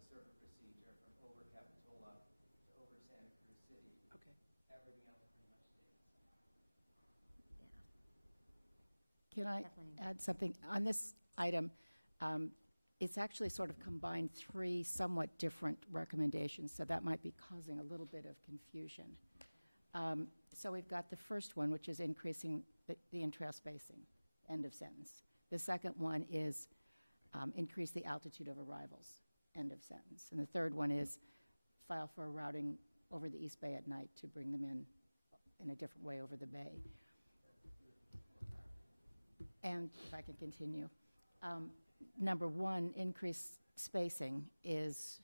server procedure from over Capitola to over Santa Cruz City. Okay. Everything else pretty much stays the same. Yeah. Can I Kathleen. add something? On this item, it's actually sort of combined three somewhat different recommendations, so that might be causing a little bit of confusion. So we've got the first one, which is increasing the entrail spacing, end of sentence. The second one is increase the altitude of arrivals, end of sentence. And the third one is file for routing over the East Bay at night to bring them in a different way over the bay. And if I can continue, number one, increased spacing it's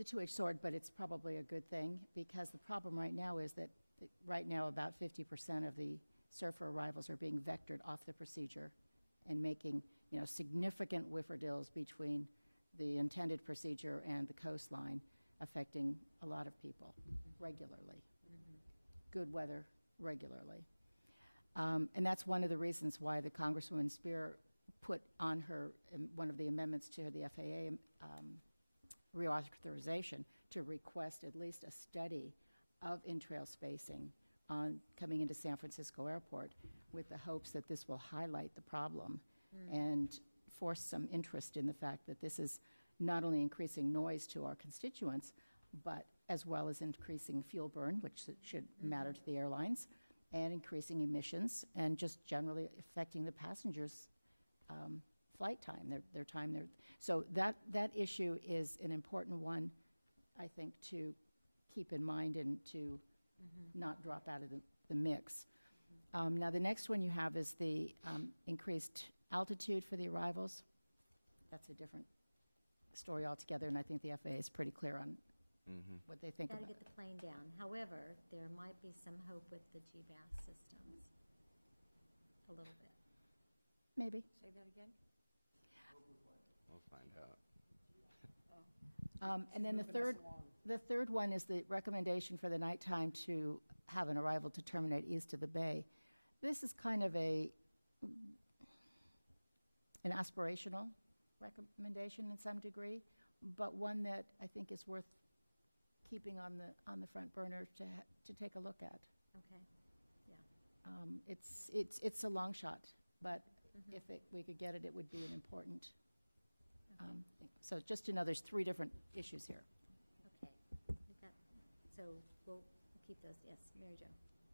a two-edged sword, but it's probably a good thing, because the problem right now is that right now about 50% of the surfer arrivals are being vectored off the procedure and making, significant whifferdills between the intended procedure and the coastline, affecting a lot of people regularly. Good weather regularly. And that's one of the reasons why the Congresswoman Spear put on her one of the amendments to the FAA reauthorization to request at least a study of entrail spacing on coming into San Francisco Airport, with the hopes that this will highlight the problem and force some interest in the fact that this is not only increasing noise to our constituents, but as well as increasing fuel burn, which should matter to the airlines, and increasing emissions, and just generally affecting the passengers' flight time, their time there. So that issue is an important one, I think, to keep in mind and to not drop out of the mix. Now, the next one you have is the increased altitude for the arrivals. That's a different story altogether, and I think the FAA is pretty clear on what they think Got to about get the plane down. However, there might be some hope with the GBAS systems. A little bit. Maybe. Say that again? We'll find out. And then the third one is the recommendation for the nighttime to have an arrival to terminate east of the bay. This is kind of an aspirational recommendation in some degree, but one that I think is worth keeping on the front burner to take a look at. Okay. Yeah. It's a long shot, but if we could get it, it would be an important thing. So just to know, there's three different issues here. Okay. So we'll keep those. Yes, Mary Jo.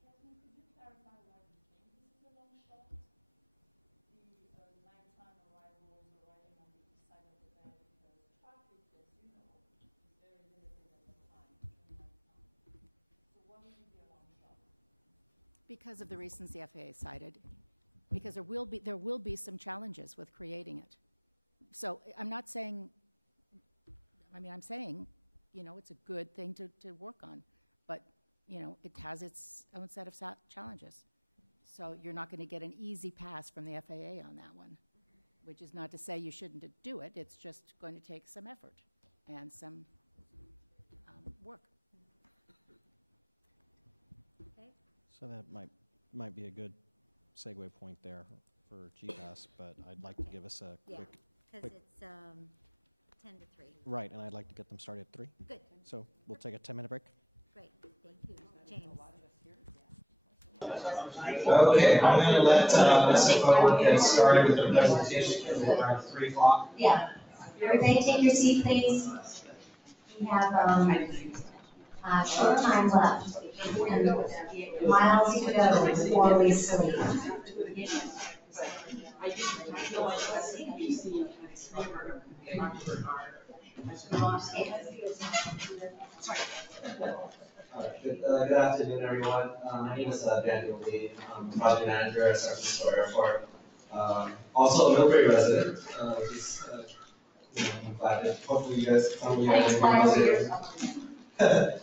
Kathleen, could you clarify why you think this is a long shot? The nighttime arrivals arriving on the east side of the bay, because traffic, as you know, is very limited at the time during nighttime. So why would it be a long shot? Because of the reasons the FAA cited, because there will be some challenges with creating it. So I'm not saying, I'm saying, it's a good thing to work on, but, it has its own set of challenges. So you're not going to get an easy pass from the FAA on that one, which is not to say you shouldn't do it. It's just going to take some effort and some work. Okay. So that might be a good segue point there for GPAS, but I'd like to give us a quick... Because it's 10 to 3. Right, and I'd like to get them started at 3. Good. So we'll take a 10-minute break. Great, thank you. James. Okay, I'm going to let SFO get started with the presentation because we're around 3 o'clock. Yeah. Everybody take your seat, please. We have short time left and miles to go before we sleep. Good afternoon, everyone. My name is Daniel Lee. I'm project manager at San Francisco Airport. Also a military resident, which is, I'm glad that hopefully you guys, some of you guys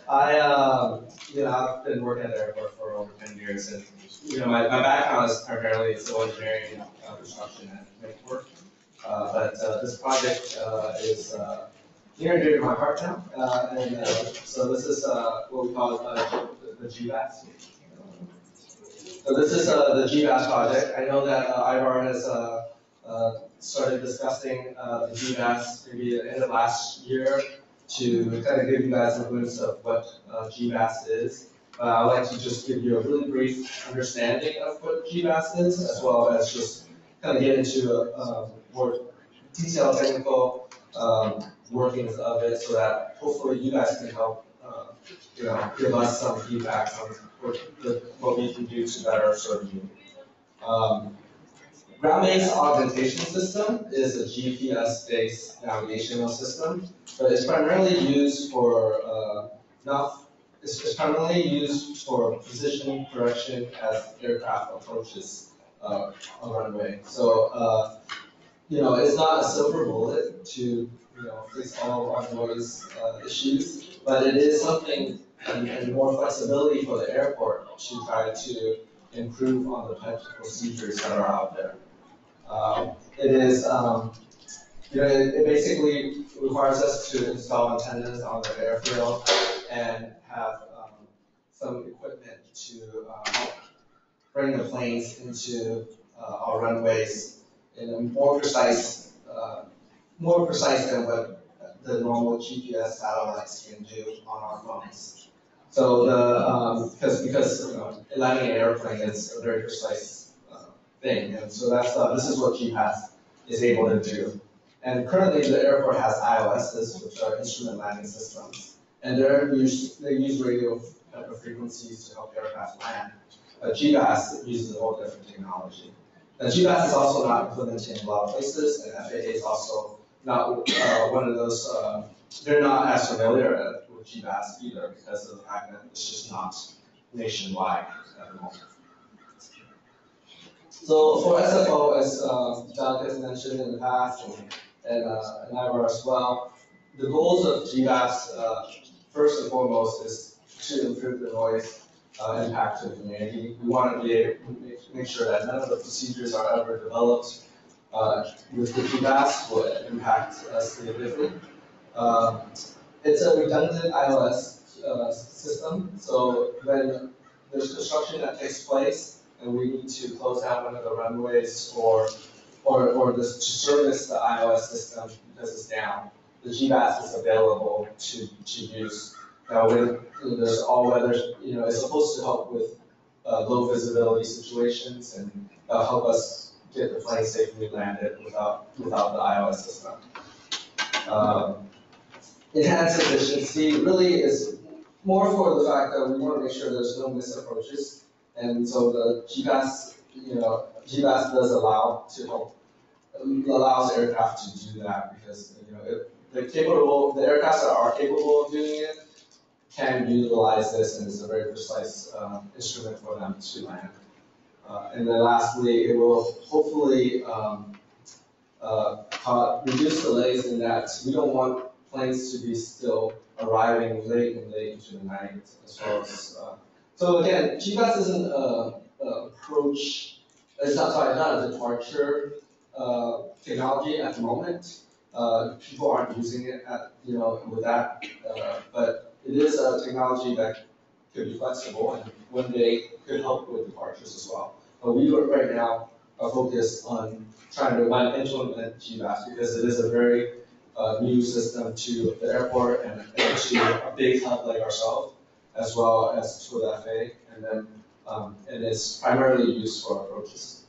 I've been working at the airport for over 10 years, and my background is primarily civil engineering, construction, and make work. But this project is near and dear to my heart now, so this is what we call the GVAS. So this is the GVAS project. I know that IVAR has started discussing the GVAS maybe at the end of last year to kind of give you guys a glimpse of what GVAS is. I'd like to just give you a really brief understanding of what GVAS is, as well as just kind of get into a more detailed technical workings of it, so that hopefully you guys can help give us some feedback on what we can do to better serve you. Ground-based augmentation system is a GPS-based navigational system, but it's primarily used for it's primarily used for position correction as aircraft approaches a runway. So it's not a silver bullet to fix all of those issues, but it is something and more flexibility for the airport to try to improve on the types of procedures that are out there. It is, it basically requires us to install antennas on the airfield and have some equipment to bring the planes into our runways in a more precise than what the normal GPS satellites can do on our phones. So because landing an airplane is a very precise thing, and so this is what GPAS is able to do. And currently, the airport has ILSs, which are instrument landing systems, and they use radio frequencies to help aircraft land. GPAS uses a whole different technology. And GPAS is also not implemented in a lot of places, and FAA is also not one of those. They're not as familiar with GPAS either, because of the fact that it's just not nationwide at the moment. So for SFO, as Doug has mentioned in the past, and IVAR as well, the goals of GPAS, first and foremost, is to improve the noise impact to the community. We want to be able to make sure that none of the procedures are ever developed with the GPAS will impact us negatively. It's a redundant ILS system, so when there's construction that takes place and we need to close down one of the runways or to service the ILS system because it's down, the GPAS is available to use. Now, when there's all weather, it's supposed to help with low visibility situations and help us get the plane safely landed without the ILS system. Enhanced efficiency really is more for the fact that we want to make sure there's no misapproaches, and so the GPAS, GPAS does allows aircraft to do that because the aircraft that are capable of doing it can utilize this, and it's a very precise instrument for them to land. And then lastly, it will hopefully reduce delays in that we don't want planes to be still arriving late into the night as well as. So again, GBAS isn't a approach. It's not a departure technology at the moment. People aren't using it with that, but it is a technology that could be flexible and one day could help with departures as well. But we right now are focused on trying to implement GBAS because it is a very new system to the airport and to a big hub like ourselves, as well as for the FAA, and then and it's primarily used for approaches.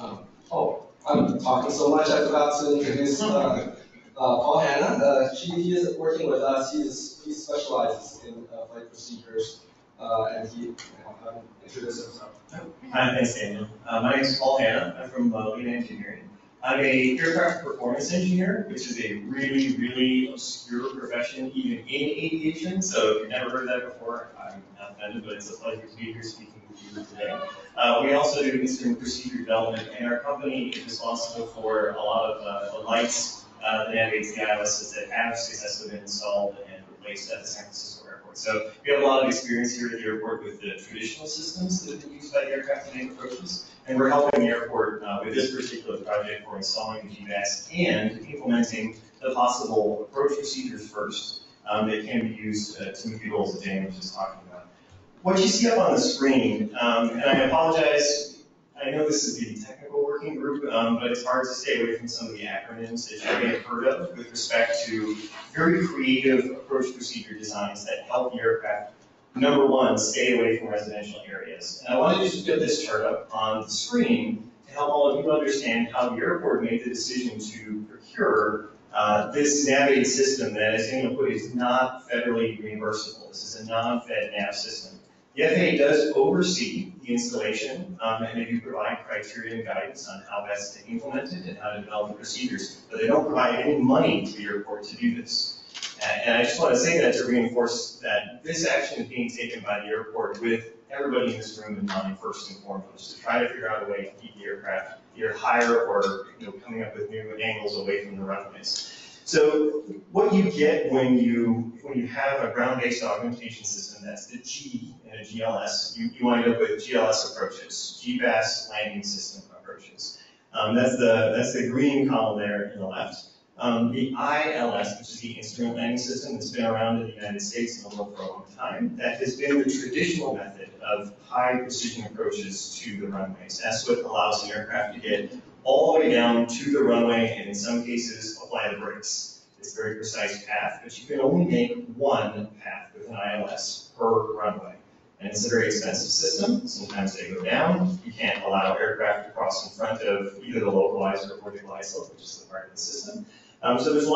I'm talking so much I forgot to introduce Paul Hanna. He is working with us. He specializes in flight procedures, and he introduced himself. Hi, thanks, Daniel. My name is Paul Hanna. I'm from Lead Engineering. I'm a aircraft performance engineer, which is a really, really obscure profession, even in aviation. So if you've never heard that before, I'm not offended, but it's a pleasure to be here speaking with you today. We also do instrument procedure development, and our company is responsible for a lot of the lights, the navigates, the ILSs that have successfully been installed and replaced at the San Francisco airport. So we have a lot of experience here at the airport with the traditional systems that have been used by the aircraft to make approaches. And we're helping the airport with this particular project for installing the GBAS and implementing the possible approach procedures first that can be used to meet the goals that Daniel was just talking about. What you see up on the screen, and I apologize, I know this is the technical working group, but it's hard to stay away from some of the acronyms that you may have heard of with respect to very creative approach procedure designs that help the aircraft. Number one, stay away from residential areas. And I wanted to just put this chart up on the screen to help all of you understand how the airport made the decision to procure this navigated system that, as Daniel put, is not federally reimbursable. This is a non-Fed nav system. The FAA does oversee the installation, and they do provide criteria and guidance on how best to implement it and how to develop the procedures, but they don't provide any money to the airport to do this. And I just want to say that to reinforce that this action is being taken by the airport with everybody in this room in mind first and foremost, to try to figure out a way to keep the aircraft either higher or coming up with new angles away from the runways. So what you get when you have a ground-based augmentation system, that's the G in a GLS, you wind up with GLS approaches, GBAS landing system approaches. That's the green column there in the left. The ILS, which is the instrument landing system that's been around in the United States and the world for a long time, that has been the traditional method of high precision approaches to the runways. That's what allows an aircraft to get all the way down to the runway and in some cases apply the brakes. It's a very precise path, but you can only make one path with an ILS per runway. And it's a very expensive system. Sometimes they go down. You can't allow aircraft to cross in front of either the localizer or the glide slope, which is the part of the system. So there's a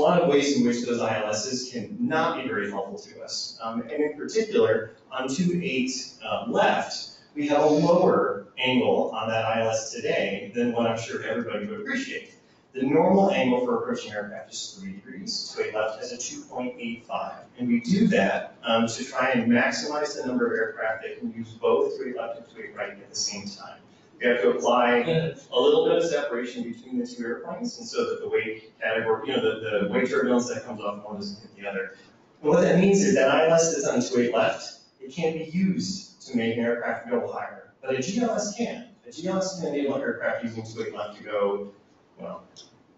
lot of ways in which those ILSs can not be very helpful to us. And in particular, on 2.8 left, we have a lower angle on that ILS today than what I'm sure everybody would appreciate. The normal angle for approaching aircraft is 3 degrees. 2.8 left has a 2.85. And we do that to try and maximize the number of aircraft that can use both 2.8 left and 2.8 right at the same time. We have to apply a little bit of separation between the two airplanes, and so that the weight category, the weight turbulence that comes off one doesn't hit the other. And what that means is that ILS that's on 2.8 left, it can't be used to make an aircraft go higher. But a GLS can. A GLS can enable an aircraft using 2.8 left to go, well,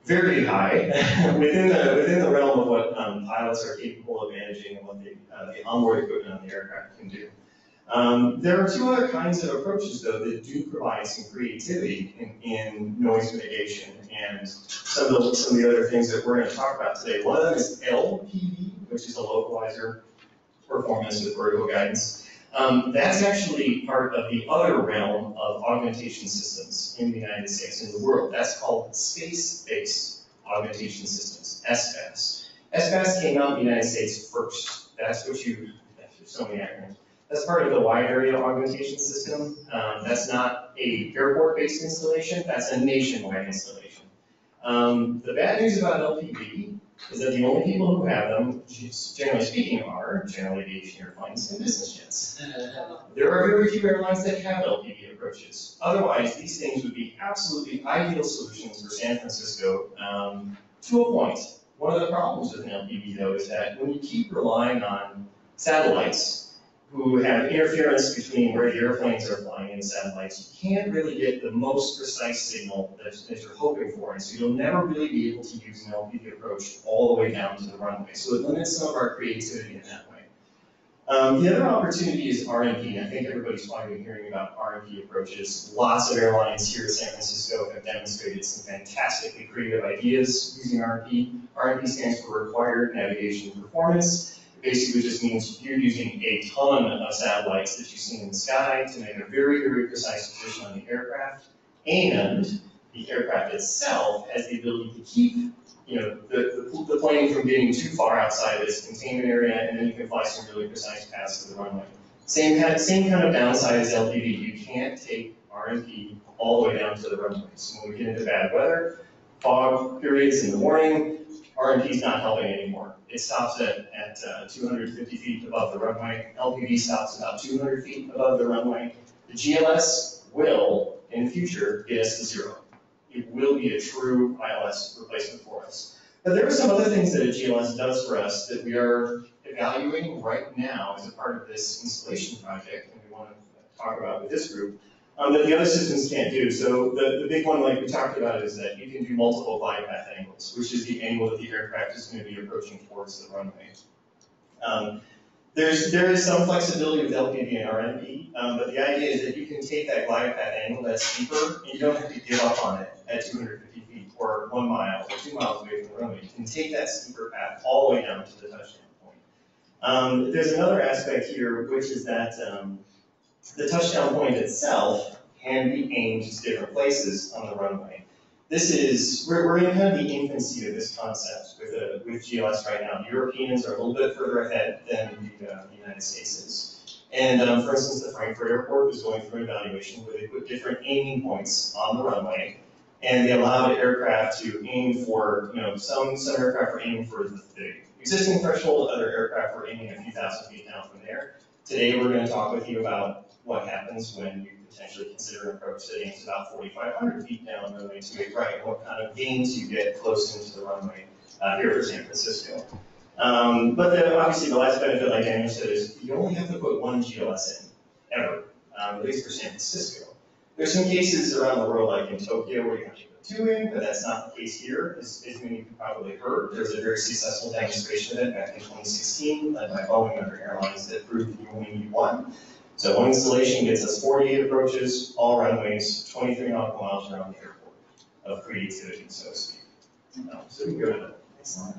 very high within the realm of what pilots are capable of managing and what the onboard equipment on the aircraft can do. There are two other kinds of approaches, though, that do provide some creativity in noise mitigation and some of the other things that we're going to talk about today. One of them is LPV, which is a localizer performance with vertical guidance. That's actually part of the other realm of augmentation systems in the United States and the world. That's called space-based augmentation systems, SBAS. SBAS came out in the United States first. That's there's so many acronyms. That's part of the wide area augmentation system. That's not a airport-based installation, that's a nationwide installation. The bad news about LPV is that the only people who have them, generally speaking, are general aviation airplanes and business jets. There are very few airlines that have LPV approaches. Otherwise, these things would be absolutely ideal solutions for San Francisco to a point. One of the problems with an LPV, though, is that when you keep relying on satellites who have interference between where the airplanes are flying and the satellites, you can't really get the most precise signal that you're hoping for. And so you'll never really be able to use an LPV approach all the way down to the runway. So it limits some of our creativity in that way. The other opportunity is RMP. I think everybody's probably been hearing about RMP approaches. Lots of airlines here in San Francisco have demonstrated some fantastically creative ideas using RMP. RMP stands for Required Navigation Performance. It basically just means you're using a ton of satellites that you see in the sky to make a very, very precise position on the aircraft, and the aircraft itself has the ability to keep the plane from getting too far outside of its containment area, and then you can fly some really precise paths to the runway. Same kind of downside as LPV. You can't take RMP all the way down to the runway. So when we get into bad weather, fog periods in the morning, RMP is not helping anymore. It stops at 250 feet above the runway. LPV stops about 200 feet above the runway. The GLS will, in the future, get us to zero. It will be a true ILS replacement for us. But there are some other things that a GLS does for us that we are evaluating right now as a part of this installation project, and we want to talk about with this group, that the other systems can't do. So the big one, like we talked about, is that you can do multiple glide path angles, which is the angle that the aircraft is going to be approaching towards the runway. There is some flexibility with LPV and RMP, but the idea is that you can take that glide path angle that's steeper, and you don't have to give up on it at 250 feet or 1 mile or 2 miles away from the runway. You can take that steeper path all the way down to the touchdown point. There's another aspect here, which is that the touchdown point itself can be aimed to different places on the runway. We're in kind of the infancy of this concept with GLS right now. The Europeans are a little bit further ahead than the United States is. And for instance, the Frankfurt airport is going through an evaluation where they put different aiming points on the runway, and they allowed aircraft to aim for, some aircraft are aiming for the existing threshold, other aircraft are aiming a few thousand feet down from there. Today we're going to talk with you about what happens when you potentially consider an approach that aims about 4,500 feet down runway 28 right, and what kind of gains you get close into the runway here for San Francisco. But obviously the last benefit, like Daniel said, is you only have to put one GLS in, ever, at least for San Francisco. There's some cases around the world, like in Tokyo, where you have to put 2 in, but that's not the case here. As many of you probably heard, there was a very successful demonstration of it back in 2016, led by Boeing and other airlines, that proved that you only need 1. So one installation gets us 48 approaches, all runways, 23 nautical miles around the airport of creativity, so to speak. So we can go to the next slide.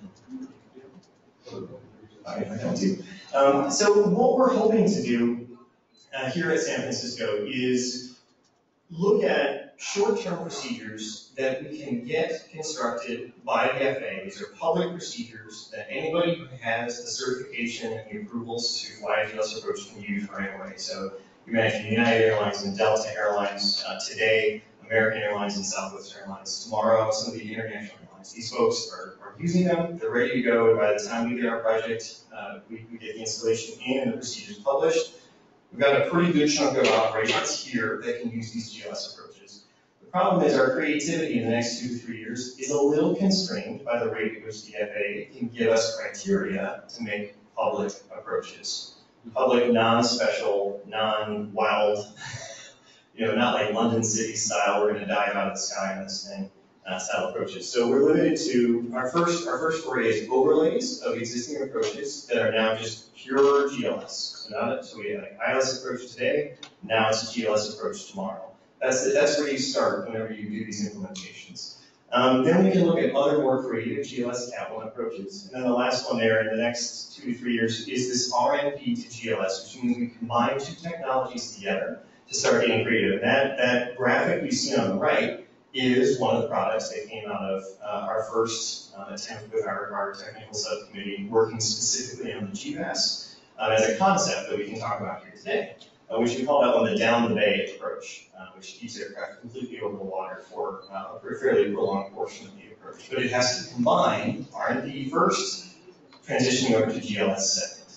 So what we're hoping to do here at San Francisco is look at short-term procedures that we can get constructed by the FAA. These are public procedures that anybody who has the certification and the approvals to fly a GLS approach can use right away. So you mentioned United Airlines and Delta Airlines today, American Airlines and Southwest Airlines tomorrow, some of the international airlines. These folks are using them, they're ready to go, and by the time we get our project, we get the installation in and the procedures published. We've got a pretty good chunk of operations here that can use these GLS approaches. The problem is our creativity in the next 2 to 3 years is a little constrained by the rate at which the FAA can give us criteria to make public approaches. Public, non-special, non-wild, not like London City style, we're going to dive out of the sky on this thing, style approaches. So we're limited to, our first foray is overlays of existing approaches that are now just pure GLS. So we have an ILS approach today, now it's a GLS approach tomorrow. That's where you start whenever you do these implementations. Then we can look at other more creative GLS Cat 1 approaches. And then the last one there in the next 2 to 3 years is this RMP to GLS, which means we combine 2 technologies together to start getting creative. That graphic you see on the right is one of the products that came out of our first attempt with our technical subcommittee working specifically on the GPAS as a concept that we can talk about here today. which we call that one the down the bay approach, which keeps aircraft completely over the water for a fairly prolonged portion of the approach. But it has to combine R&D first, transitioning over to GLS second.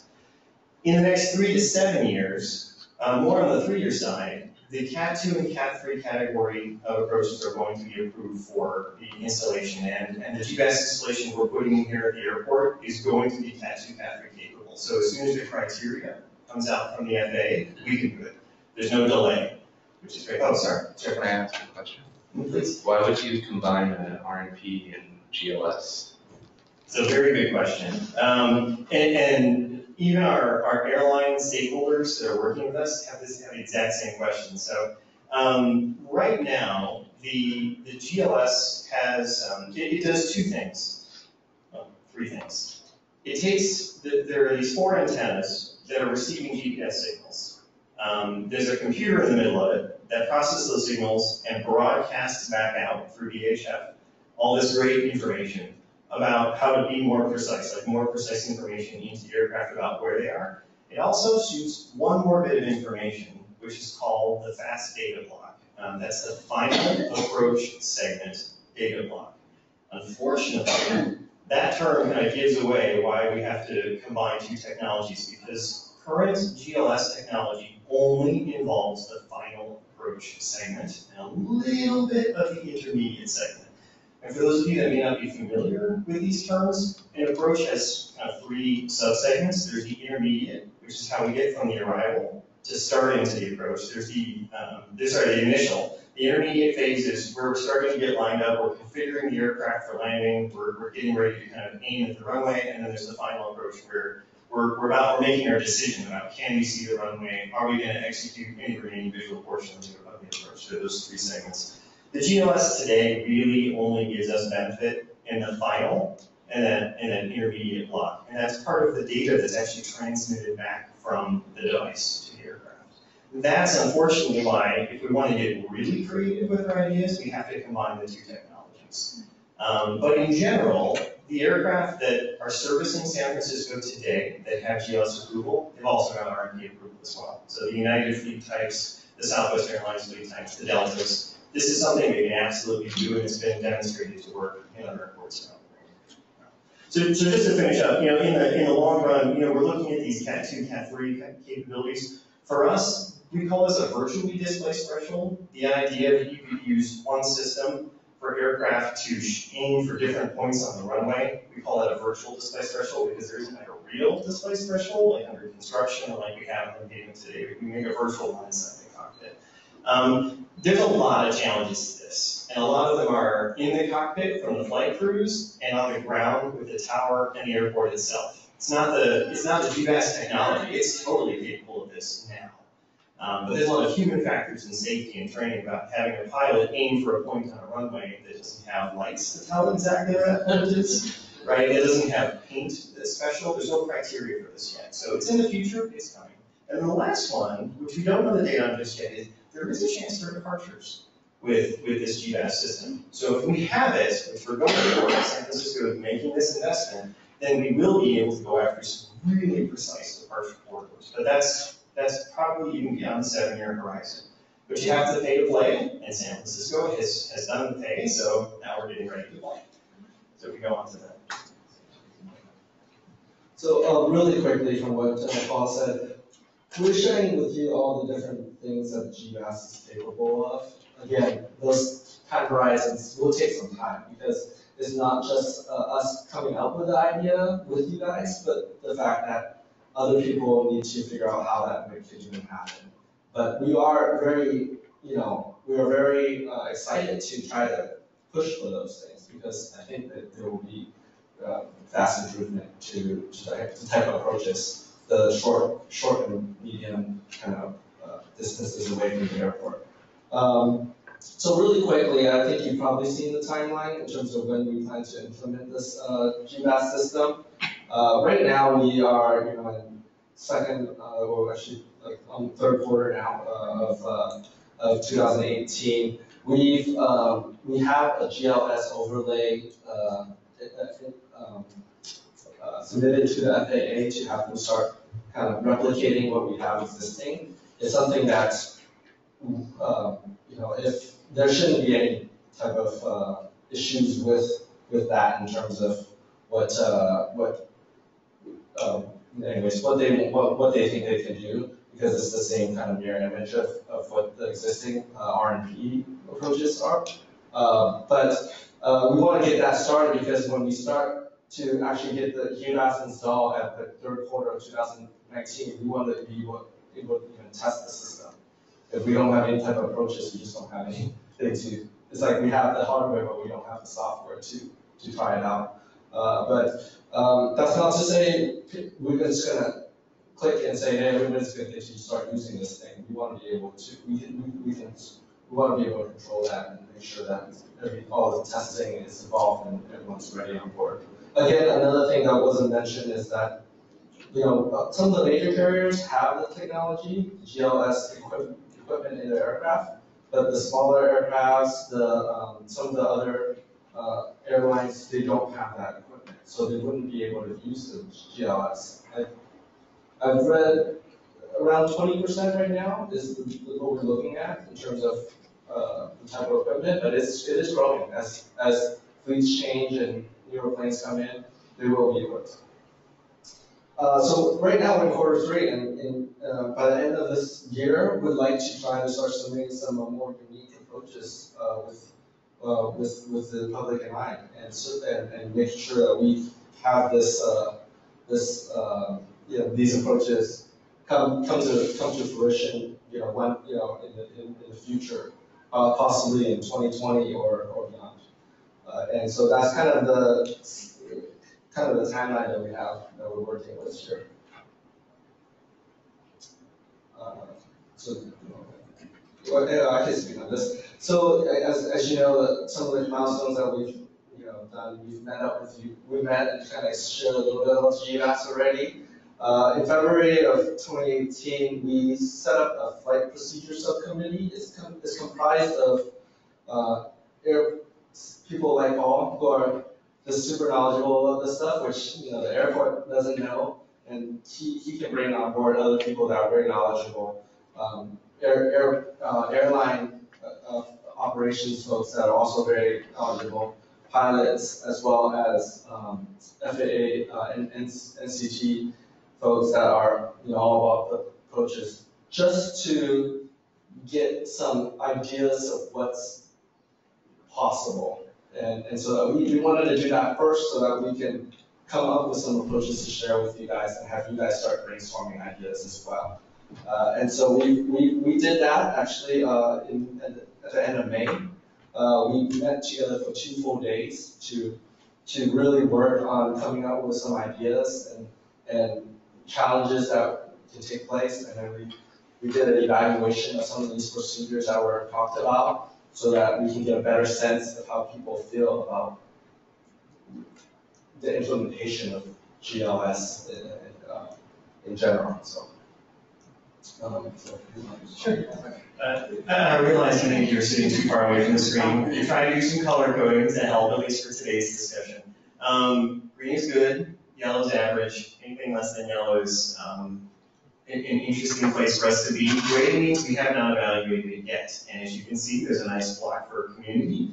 In the next 3 to 7 years, more on the 3-year side, the Cat 2 and Cat 3 category of approaches are going to be approved for the installation, and the GBAS installation we're putting in here at the airport is going to be Cat 2, Cat 3 capable. So as soon as the criteria comes out from the FAA, we can do it. There's no delay, which is great. Oh, sorry. Can I ask a question? Please. Why would you combine RNP and GLS? It's a very good question. And even our airline stakeholders that are working with us have the exact same question. So right now, the GLS has, it does 2 things, well, 3 things. It takes, there are these 4 antennas that are receiving GPS signals. There's a computer in the middle of it that processes those signals and broadcasts back out through VHF all this great information about how to be more precise, like more precise information into the aircraft about where they are. It also shoots one more bit of information, which is called the fast data block. That's the final approach segment data block. Unfortunately, that term kind of gives away why we have to combine 2 technologies, because current GLS technology only involves the final approach segment and a little bit of the intermediate segment. And for those of you that may not be familiar with these terms, an approach has kind of 3 subsegments. There's the intermediate, which is how we get from the arrival to starting to the approach. There's the initial. The intermediate phase is where we're starting to get lined up, we're configuring the aircraft for landing, we're getting ready to kind of aim at the runway, and then there's the final approach where we're making our decision about can we see the runway, are we going to execute any remaining visual portions of the approach. So those 3 segments. The GLS today really only gives us benefit in the final and then intermediate block. And that's part of the data that's actually transmitted back from the device to the aircraft. That's unfortunately why, if we want to get really creative with our ideas, we have to combine the 2 technologies. But in general, the aircraft that are servicing San Francisco today that have GLS approval, they've also got R&D approval as well. So the United fleet types, the Southwest Airlines fleet types, the Deltas, this is something we can absolutely do, and it's been demonstrated to work in other airports now. So just to finish up, in the long run, we're looking at these Cat 2, Cat 3 capabilities. For us, we call this a virtually displaced threshold. The idea that you could use one system for aircraft to aim for different points on the runway, we call that a virtual displaced threshold because there isn't like a real displaced threshold, like under construction or like we have in the pavement today. We make a virtual one inside the cockpit. There's a lot of challenges to this, and a lot of them are in the cockpit from the flight crews and on the ground with the tower and the airport itself. It's not the GBAS technology. It's totally capable of this now. But there's a lot of human factors in safety and training about having a pilot aim for a point on a runway that doesn't have lights to tell exactly where that point is, right? It doesn't have paint that's special. There's no criteria for this yet. So it's in the future. It's coming. And the last one, which we don't know the data on just yet, is there is a chance for departures with this GBAS system. So if we have it, which we're going for, San Francisco is making this investment, then we will be able to go after some really precise departure corridors. But that's probably even beyond the 7-year horizon. But you have to pay to play, and San Francisco has done the pay, so now we're getting ready to play. So we go on to that. So really quickly from what Paul said, we're sharing with you all the different things that GBAS is capable of. Again, those time horizons will take some time because it's not just us coming up with the idea with you guys, but the fact that other people need to figure out how that could even happen. But we are very, excited to try to push for those things because I think that there will be vast improvement to the type of approaches, the short and medium kind of distances away from the airport. So really quickly, I think you've probably seen the timeline in terms of when we plan to implement this GBAS system. Right now, we are in second, actually on the 3rd quarter now of 2018. We have a GLS overlay submitted to the FAA to have them start kind of replicating what we have existing. it's something that, if there shouldn't be any type of issues with that in terms of what they think they can do, because it's the same kind of mirror image of what the existing R&P approaches are. But we want to get that started, because when we start to actually get the UMass installed at the third quarter of 2019, we want to be able to even test the system. If we don't have any type of approaches, we just don't have anything to. It's like we have the hardware, but we don't have the software to try it out. But that's not to say we're just gonna click and say, hey, everybody's gonna get you to start using this thing. We want to be able to. We want to be able to control that and make sure that all the testing is involved and everyone's ready on board. Again, another thing that wasn't mentioned is that some of the major carriers have the technology, GLS equipment in their aircraft, but the smaller aircrafts, some of the other airlines, they don't have that equipment, so they wouldn't be able to use the GLS. I've read around 20% right now is what we're looking at in terms of the type of equipment, but it is growing as fleets change and newer planes come in, they will be equipped. So right now we're in quarter 3, and by the end of this year, we'd like to try to start submitting some more unique approaches with the public in mind, and making sure that we have these approaches come to fruition, in the future, possibly in 2020 or beyond. And so that's kind of the timeline that we have that we're working with here. I can speak on this. So as you know, some of the milestones that we've done, we've met and kind of shared a little bit about GMAS already. In February of 2018, we set up a flight procedure subcommittee. It's comprised of people like Paul, who are just super knowledgeable of this stuff, which the airport doesn't know, and he can bring on board other people that are very knowledgeable, airline operations folks that are also very knowledgeable, pilots, as well as FAA and NCT folks that are all about the approaches, just to get some ideas of what's possible. And so we wanted to do that first so that we can come up with some approaches to share with you guys and have you guys start brainstorming ideas as well. And so we did that actually at the end of May. We met together for 2 full days to really work on coming up with some ideas and challenges that can take place. And then we did an evaluation of some of these procedures that were talked about, so that we can get a better sense of how people feel about the implementation of GLS in general. Sure. I realize that you're sitting too far away from the screen. You're trying to do some color coding to help, at least for today's discussion. Green is good, yellow is average. Anything less than yellow is an interesting place for us to be. Gray means we have not evaluated it yet. And as you can see, there's a nice block for community,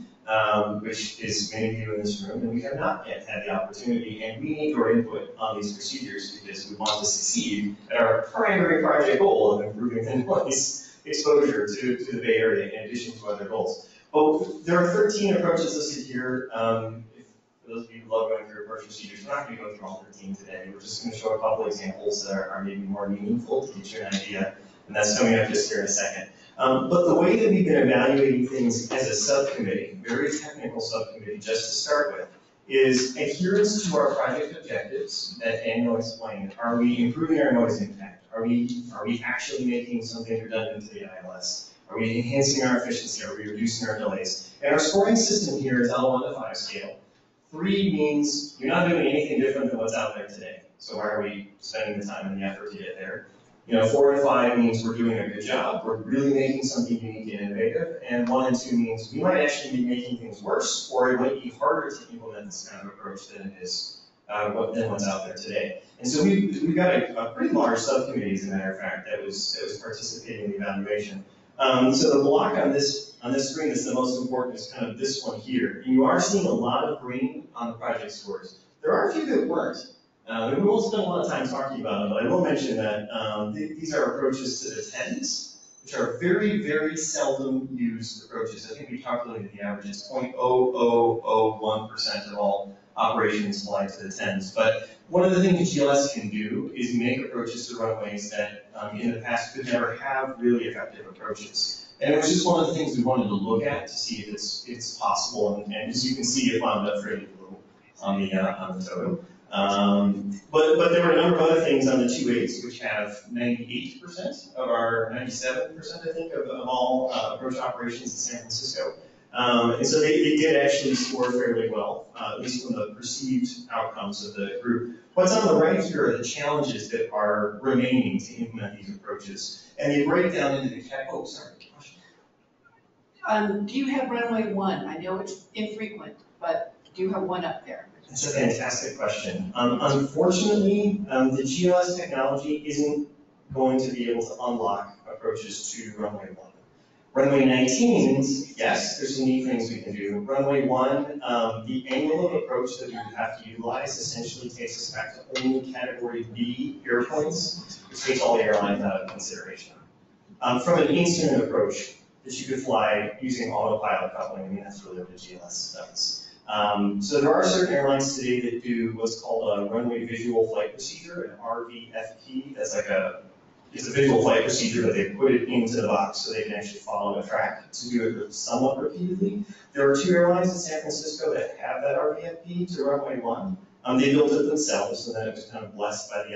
which is many of you in this room, and we have not yet had the opportunity, and we need your input on these procedures because we want to succeed at our primary project goal of improving the noise exposure to the Bay Area in addition to other goals. But there are 13 approaches listed here. For those of you who love going through approach procedures, we're not going to go through all 13 today. We're just going to show a couple examples that are maybe more meaningful to get you an idea, and that's coming up just here in a second. But the way that we've been evaluating things as a subcommittee, very technical subcommittee just to start with, is adherence to our project objectives that Daniel explained. Are we improving our noise impact? Are we actually making something redundant to the ILS? Are we enhancing our efficiency? Are we reducing our delays? And our scoring system here is on a 1 to 5 scale. 3 means you're not doing anything different than what's out there today. So why are we spending the time and the effort to get there? 4 and 5 means we're doing a good job. We're really making something unique and innovative. And 1 and 2 means we might actually be making things worse, or it might be harder to implement this kind of approach than it is than what's out there today. And so we've got a pretty large subcommittee, as a matter of fact, that was participating in the evaluation. So the block on this screen that's the most important is kind of this one here. And you are seeing a lot of green on the project scores. There are a few that weren't. We won't spend a lot of time talking about them, but I will mention that these are approaches to the tens, which are very, very seldom used approaches. I think we calculated the average is 0.0001% of all operations fly to the tens. But one of the things GLS can do is make approaches to runways that in the past could never have really effective approaches. And it was just one of the things we wanted to look at to see if it's possible. And as you can see, it wound up fairly low on the total. But there were a number of other things on the 2.8s, which have 98% of our 97%, I think, of all approach operations in San Francisco. And so they did actually score fairly well, at least from the perceived outcomes of the group. What's on the right here are the challenges that are remaining to implement these approaches. And they break down into the do you have runway 1? I know it's infrequent, but do you have one up there? That's a fantastic question. Unfortunately, the GLS technology isn't going to be able to unlock approaches to runway 1. Runway 19, yes, there's some neat things we can do. Runway 1, the angle of approach that we would have to utilize essentially takes us back to only Category B airplanes, which takes all the airlines out of consideration. From an instrument approach that you could fly using autopilot coupling, I mean, that's really what the GLS does. So there are certain airlines today that do what's called a runway visual flight procedure, an RVFP. That's like it's a visual flight procedure, but they put it into the box so they can actually follow a track to do it somewhat repeatedly. There are 2 airlines in San Francisco that have that RVFP to runway 1. They built it themselves, so then it was kind of blessed by the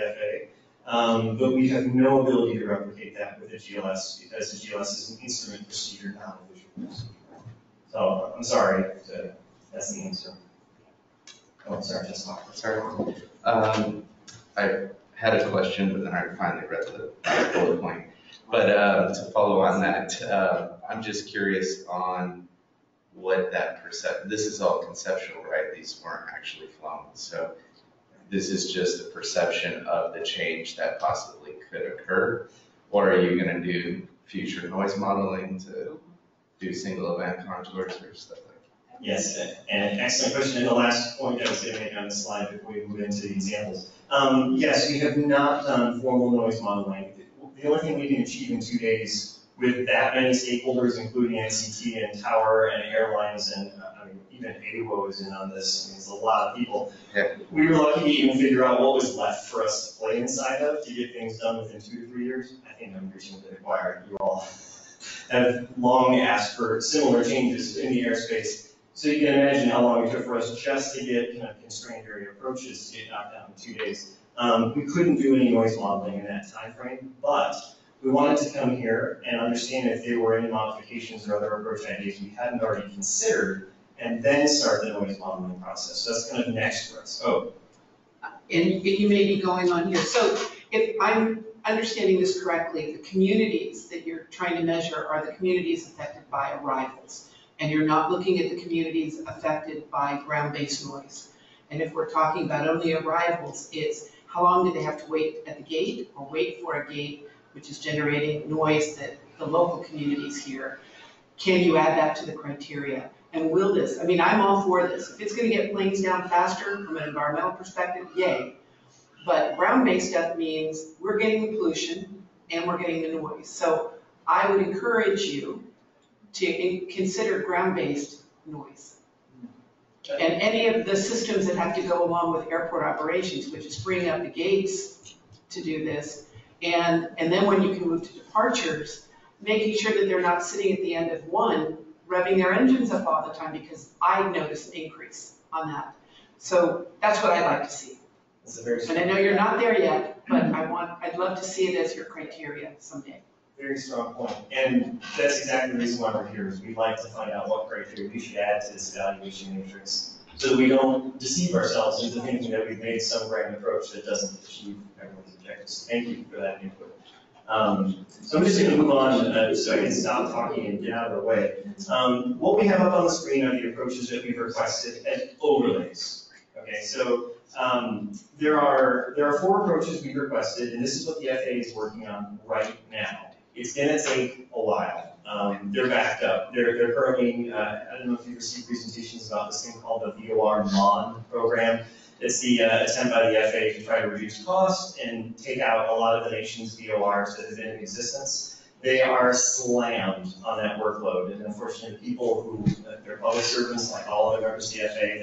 FAA. But we have no ability to replicate that with the GLS because the GLS is an instrument procedure, not a visual procedure. So I'm sorry, that's the answer. Oh, sorry, just talk. Sorry. I had a question, but then I finally read the bullet point. But to follow on that, I'm just curious on what that this is all conceptual, right? These weren't actually flown. So this is just a perception of the change that possibly could occur? Or are you going to do future noise modeling to do single event contours or stuff like that? Yes, and excellent question. And the last point I was going to make on the slide before we move into the examples. Yes, we have not done formal noise modeling. The only thing we can achieve in 2 days with that many stakeholders, including NCT and Tower and airlines, and I mean, even AWO is in on this. I mean, it's a lot of people. Yeah. We were lucky to even figure out what was left for us to play inside of to get things done within 2 to 3 years. I think I'm reaching the choir. You all have long asked for similar changes in the airspace. So you can imagine how long it took for us just to get kind of constrained area approaches to get knocked out in 2 days. We couldn't do any noise modeling in that time frame, but we wanted to come here and understand if there were any modifications or other approach ideas we hadn't already considered, and then start the noise modeling process. So that's kind of next for us. Oh. And you may be going on here. So if I'm understanding this correctly, the communities that you're trying to measure are the communities affected by arrivals. And you're not looking at the communities affected by ground-based noise. And if we're talking about only arrivals, it's how long do they have to wait at the gate or wait for a gate, which is generating noise that the local communities hear. Can you add that to the criteria? And will this, I mean, I'm all for this. If it's going to get planes down faster from an environmental perspective, yay. But ground-based stuff means we're getting the pollution and we're getting the noise. So I would encourage you to consider ground-based noise. And any of the systems that have to go along with airport operations, which is freeing up the gates to do this, and then when you can move to departures, making sure that they're not sitting at the end of one, revving their engines up all the time, because I've noticed an increase on that. So that's what I'd like to see. And I know you're not there yet, but I'd love to see it as your criteria someday. Very strong point. And that's exactly the reason why we're here, is we'd like to find out what criteria we should add to this evaluation matrix so that we don't deceive ourselves into thinking that we've made some grand approach that doesn't achieve everyone's objectives. Thank you for that input. So I'm just going to move on so I can stop talking and get out of the way. What we have up on the screen are the approaches that we've requested as overlays. Okay, so There are 4 approaches we requested, and this is what the FAA is working on right now. It's going to take a while. They're backed up. They're currently, I don't know if you've received presentations about this thing called the VOR MON program. It's the attempt by the FAA to try to reduce costs and take out a lot of the nation's VORs that have been in existence. They are slammed on that workload, and unfortunately, people who, they're public servants like all other members of the FAA,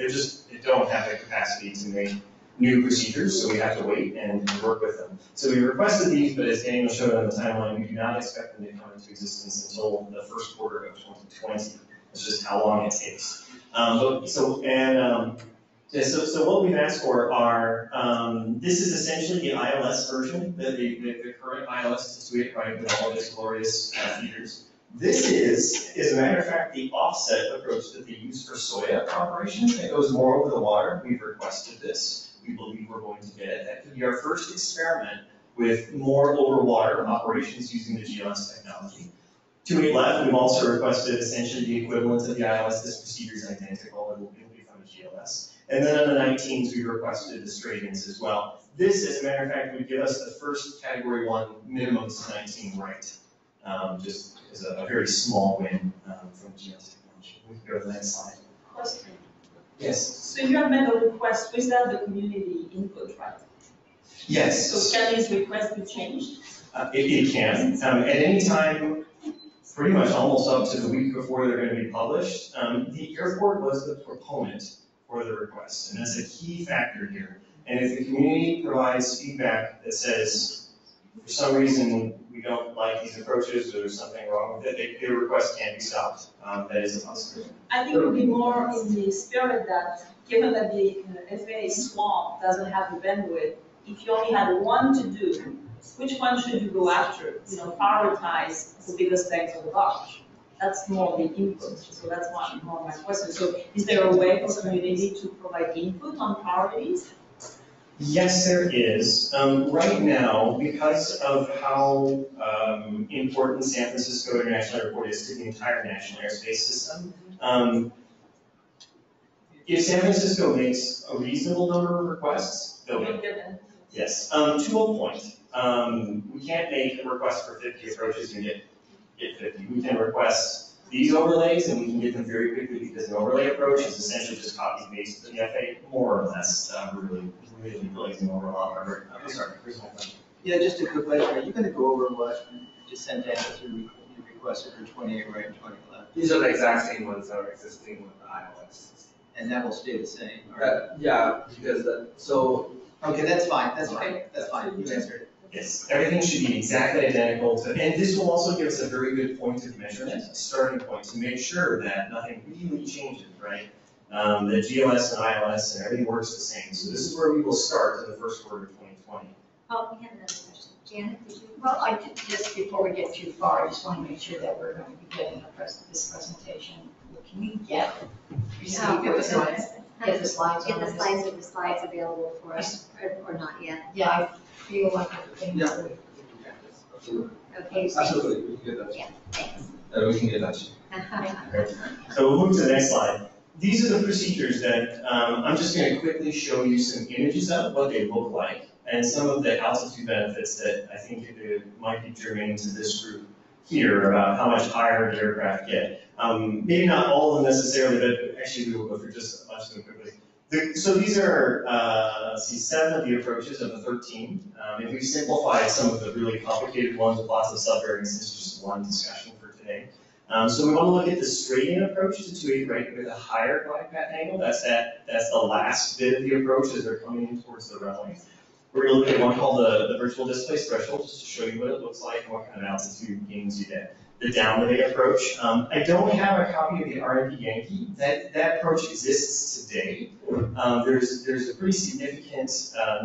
they don't have the capacity to make new procedures, so we have to wait and work with them. So we requested these, but as Daniel showed on the timeline, we do not expect them to come into existence until the first quarter of 2020. It's just how long it takes. So what we've asked for are, this is essentially the ILS version, the current ILS is 2.8 right with all of its glorious features. This is, as a matter of fact, the offset approach that they use for soya operations that goes more over the water. We've requested this. We believe we're going to get it. That could be our first experiment with more over water operations using the GLS technology. 2.8 left, we've also requested essentially the equivalent of the ILS. This procedure is identical. It'll be from the GLS. And then on the 19s, we requested the straight-ins as well. This, as a matter of fact, would give us the first Category 1 minimum to 19 right. Just as a very small win from GLS technology. We can go to the next slide. Question. Yes. So you have made a request without the community input, right? Yes. So can this request be changed? It can. At any time, pretty much almost up to the week before they're going to be published, the airport was the proponent for the request, and that's a key factor here. And if the community provides feedback that says, for some reason, we don't like these approaches, or there's something wrong with it, the request can be stopped. That is a possibility. I think it would be more in the spirit that, given that the FAA swamped, doesn't have the bandwidth, if you only had one to do, which one should you go after? Prioritize the biggest bang for the buck. That's more the input. So that's more my question. So is there a way for the community to provide input on priorities? Yes, there is. Right now, because of how important San Francisco International Airport is to the entire national airspace system, if San Francisco makes a reasonable number of requests, they'll get them. Yes, to a point. We can't make a request for 50 approaches and get 50. We can request these overlays, and we can get them very quickly because an overlay approach is essentially just copy and paste from the FAA, more or less, really glazing over a lot of our. I'm sorry, here's my question. Yeah, just a quick question. Are you going to go over what you sent out you requested for 28 right and 20 left? These are the exact same ones that are existing with the iOS. And that will stay the same? Yeah, because Okay, that's fine. That's fine. That's fine. You answered it. Yes, everything should be exactly identical to, and this will also give us a very good point of measurement, a starting point to make sure that nothing really changes, right? That GLS and ILS and everything works the same. So this is where we will start in the first quarter of 2020. Oh, we have another question. Janet, did you? Well, just before we get too far, I just want to make sure that we're going to be getting this presentation. Can we get the slides? Get the slides. Get the slides. Are the slides available for us, or not yet? Yeah, I feel like everything. Okay. Absolutely, we can get that. Yeah, thanks. We can get that. So we'll move to the next slide. These are the procedures that I'm just going to quickly show you some images of what they look like and some of the altitude benefits that I think might be germane to this group here about how much higher the aircraft get. Maybe not all of them necessarily, but actually we will go through just a bunch of them quickly. So these are, 7 of the approaches of the 13. And we've simplified some of the really complicated ones with lots of subvariants. This is just one discussion for today. So we want to look at the straight-in approach to 2.8 right with a higher glide path angle. That's the last bit of the approach as they're coming in towards the runway. We're going to look at one called the virtual displace threshold, just to show you what it looks like and what kind of altitude gains you get. The down-the-bay approach. I don't have a copy of the RMP Yankee. That approach exists today. There's a pretty significant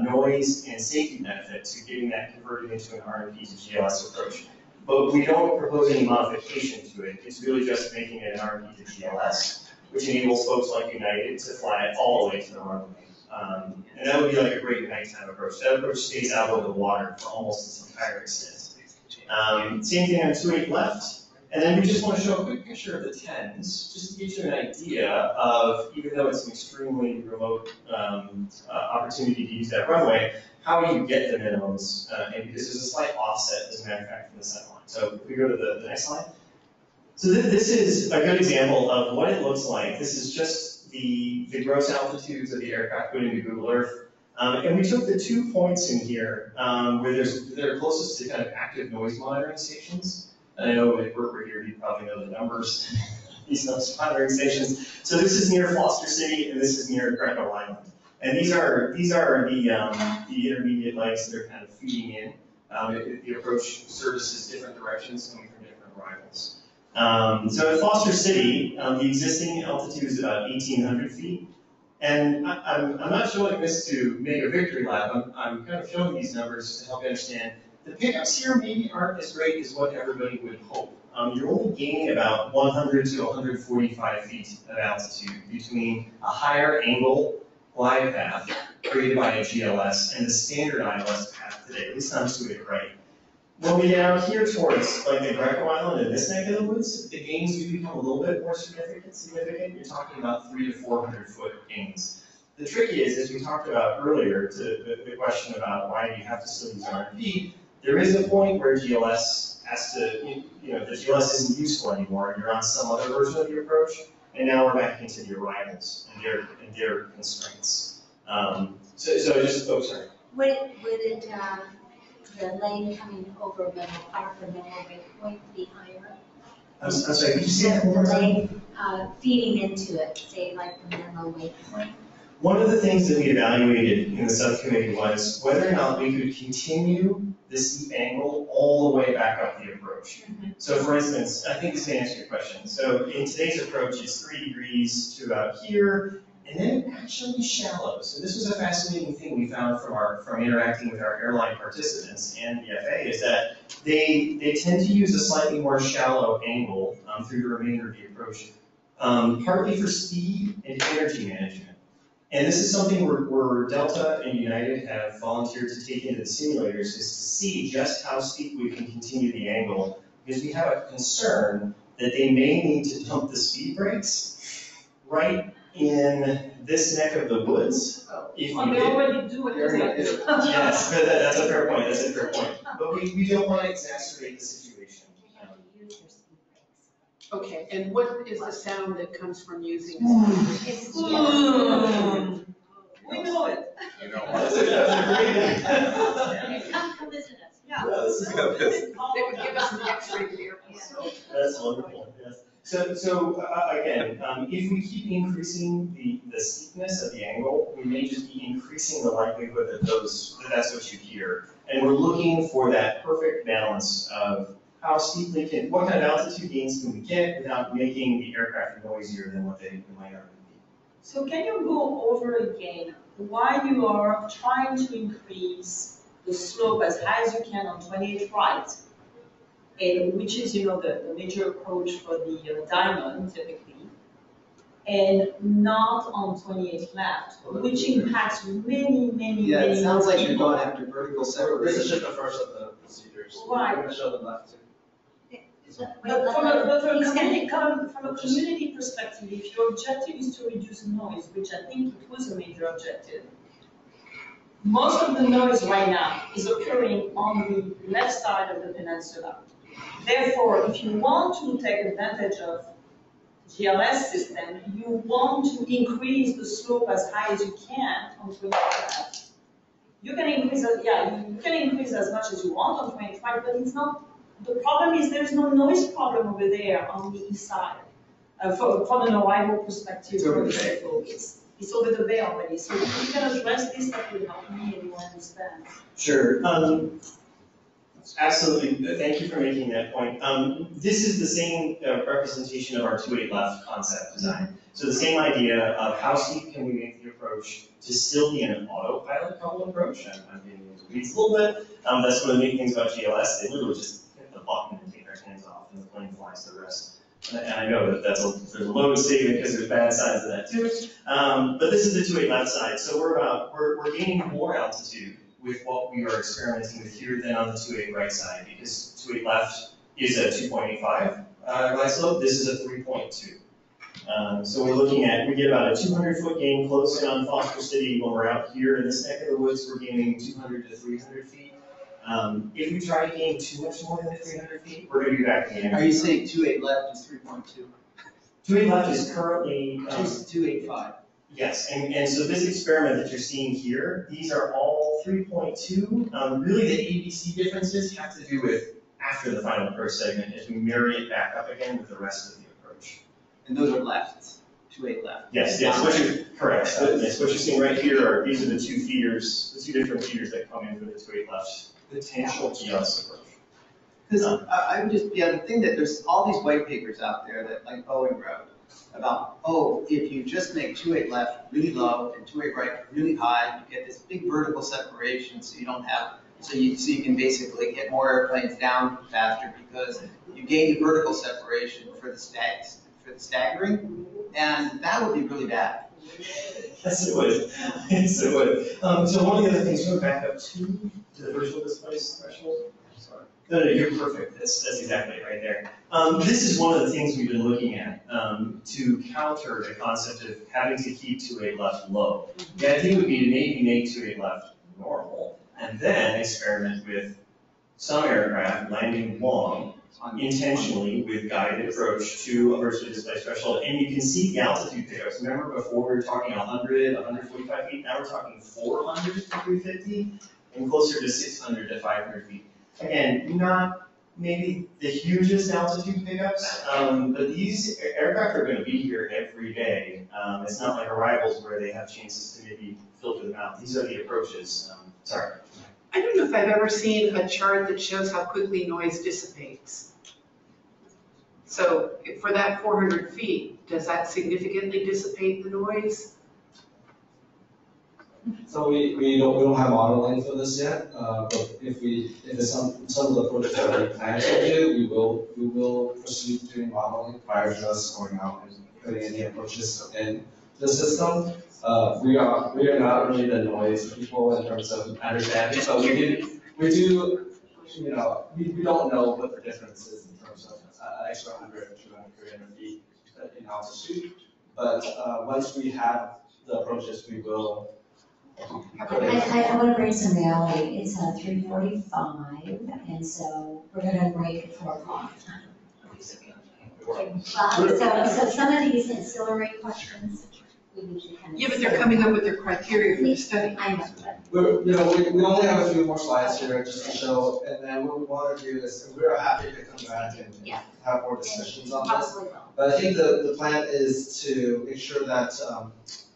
noise and safety benefit to getting that converted into an RMP to GLS approach. But we don't propose any modification to it. It's really just making it an RMP to GLS, which enables folks like United to fly it all the way to the runway. And that would be like a great nighttime approach. That approach stays out of the water for almost its entire extent. Same thing on 2.8 left. And then we just want to show a quick picture of the 10s, just to get you an idea of, even though it's an extremely remote opportunity to use that runway, how you get the minimums, and because there's a slight offset, as a matter of fact, from the center line. So if we go to the next slide. So this is a good example of what it looks like. This is just the gross altitudes of the aircraft put into Google Earth. And we took the 2 points in here where they're closest to kind of active noise monitoring stations. And I know if we're here, you probably know the numbers, these noise monitoring stations. So this is near Foster City, and this is near Greco Island. And these are the intermediate legs that are kind of feeding in. The approach services different directions coming from different arrivals. So at Foster City, the existing altitude is about 1,800 feet. And I'm not showing this to make a victory lap. I'm kind of showing these numbers to help you understand. The pickups here maybe aren't as great as what everybody would hope. You're only gaining about 100 to 145 feet of altitude between a higher angle glide path created by a GLS and the standard ILS path today, at least on 2-8 right. When we get out here towards like the Greco Island and this neck of the woods, the gains do become a little bit more significant. You're talking about 300 to 400 foot gains. The trick is, as we talked about earlier, to the question about why do you have to still use RFP, there is a point where GLS has to, the GLS isn't useful anymore, and you're on some other version of the approach, and now we're back into the arrivals and their constraints. So just, oh, sorry. Would it the lane coming over Menlo Park or Menlo Waypoint be higher? I'm sorry, could you say that one The more time? lane feeding into it, say like the Menlo Waypoint? One of the things that we evaluated in the subcommittee was whether or not we could continue the steep angle all the way back up the approach. So for instance, I think this may answer your question. So in today's approach, it's 3 degrees to about here, and then it actually shallows. So this was a fascinating thing we found from interacting with our airline participants and the FAA, is that they tend to use a slightly more shallow angle through the remainder of the approach, partly for speed and energy management. And this is something where Delta and United have volunteered to take into the simulators, is to see just how steep we can continue the angle, because we have a concern that they may need to dump the speed brakes right in this neck of the woods. They already do it. Yes, but that's a fair point. That's a fair point. But we don't want to exacerbate the situation. Okay, and what is the sound that comes from using We know it. You know, that's a great Come visit us. Yeah. This is good. They would give us an X-rated airplane. That's wonderful, yes. So again, if we keep increasing the steepness of the angle, we may just be increasing the likelihood that that's what you hear. And we're looking for that perfect balance of how steeply what kind of altitude gains can we get without making the aircraft noisier than what they might already be. So can you go over again why you are trying to increase the slope as high as you can on 28 right, and which is, the major approach for the diamond typically, and not on 28 left, which impacts many it sounds like you're people. going after vertical separation. This is just the first of the procedures. Right. We're going to show them left too. But from a community perspective, if your objective is to reduce noise, which I think it was a major objective, most of the noise right now is occurring on the left side of the peninsula. Therefore, if you want to take advantage of GLS system, you want to increase the slope as high as you can on 25. You can increase, you can increase as much as you want on 25, but it's not. The problem is there's no noise problem over there on the east side. From an arrival perspective, it's over the bay already. So if you can address this, that would help me and you understand. Sure. Absolutely. Thank you for making that point. This is the same representation of our 2-8 left concept design. So the same idea of how steep can we make the approach to still be an autopilot couple approach. I'm getting into the weeds a little bit. That's one of the neat things about GLS. They literally just hit the button and take their hands off, and the plane flies to the rest. And I know that there's a load statement because there's bad sides of that too. But this is the 2-8 left side. So we're gaining more altitude with what we are experimenting with here than on the 2-8 right side, because 2-8 left is at 2.85 glide slope. This is a 3.2. So we're looking at, we get about a 200-foot gain close in on Foster City. When we're out here in this neck of the woods, we're gaining 200 to 300 feet. If we try to gain too much more than 300 feet, we're going to be back in the energy. Are you saying 2.8 left is 3.2? 2.8 left is currently 2.85. Yes, and so this experiment that you're seeing here, these are all 3.2. Really the ABC differences have to do with after the final approach segment as we marry it back up again with the rest of the approach. And those are left, 2.8 left. Yes, what you're, correct. Yes, what you're seeing right here are, these are the two feeders, the two different feeders that come in for the 2.8 left potential GLS approach. Because I would just, the thing that there's all these white papers out there that like Bowen wrote about, if you just make 2.8 left really low and 2.8 right really high, you get this big vertical separation, so you don't have, so you can basically get more airplanes down faster because you gain the vertical separation for the staggering, and that would be really bad. Yes, it would. Yes, it would. So one of the other things, we'll back up to the virtual displace threshold. Sorry. No, you're perfect. That's exactly right there. This is one of the things we've been looking at to counter the concept of having to keep 2.8 left low. The idea would be to maybe make 2.8 left normal, and then experiment with some aircraft landing long intentionally with guided approach to a virtually displaced threshold. And you can see the altitude pickups. Remember before we were talking 100, 145 feet, now we're talking 400 to 350, and closer to 600 to 500 feet. Again, not maybe the hugest altitude pickups, but these aircraft are going to be here every day. It's not like arrivals where they have chances to maybe filter them out. These are the approaches. Sorry. I don't know if I've ever seen a chart that shows how quickly noise dissipates. So for that 400 feet, does that significantly dissipate the noise? So we don't have modeling for this yet, but if there's some of the projects that we plan to do, we will proceed doing modeling prior to us going out and putting any approaches in the system. We are not really the noise people in terms of understanding, but we do, we don't know what the difference is in terms of extra 100, 200, 300 feet in altitude. But once we have the approaches, we will. I want to bring some reality. It's 3:45, and so we're going to break at 4 o'clock. So some of these ancillary questions, we need to kind of. Yeah, but they're coming up with their criteria for the study. I know. We only have a few more slides here just to show, and then what we want to do is, we're happy to come back and have more discussions on this. But I think the plan is to make sure that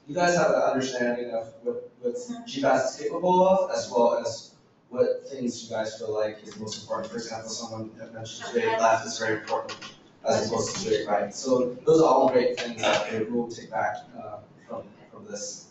you guys have an understanding of what GBAS is capable of, as well as what things you guys feel like is most important. For example, someone mentioned 2.8 left is very important, as opposed to 2.8 right. So those are all great things that we'll take back from this.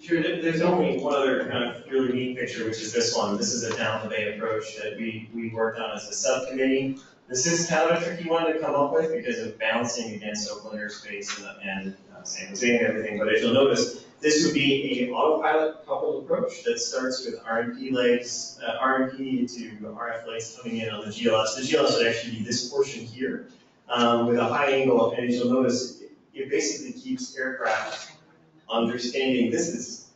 Sure, there's only one other kind of really neat picture, which is this one. This is a down the bay approach that we worked on as a subcommittee. This is kind of a tricky one to come up with because of balancing against Oakland airspace and San Jose and everything. But as you'll notice, this would be an autopilot coupled approach that starts with RMP legs, RMP to RF legs coming in on the GLS. The GLS would actually be this portion here with a high angle. And as you'll notice, it basically keeps aircraft understanding this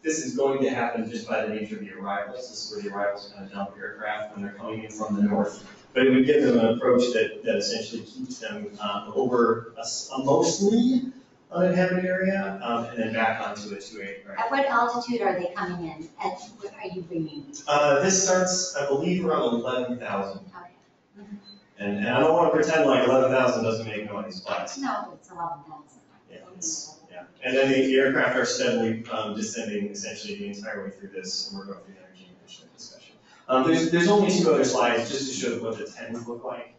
is going to happen just by the nature of the arrivals. This is where the arrivals kind of dump aircraft when they're coming in from the north. But it would give them an approach that essentially keeps them over a mostly uninhabited area and then back onto a 2.8. Right? At what altitude are they coming in? At what are you bringing? This starts, I believe, around 11,000. Okay. And I don't want to pretend like 11,000 doesn't make noise, but no, it's 11,000. Yeah, and then the aircraft are steadily descending essentially the entire way through this, and we're going through the energy management discussion. There's only 2 other slides just to show what the 10s look like.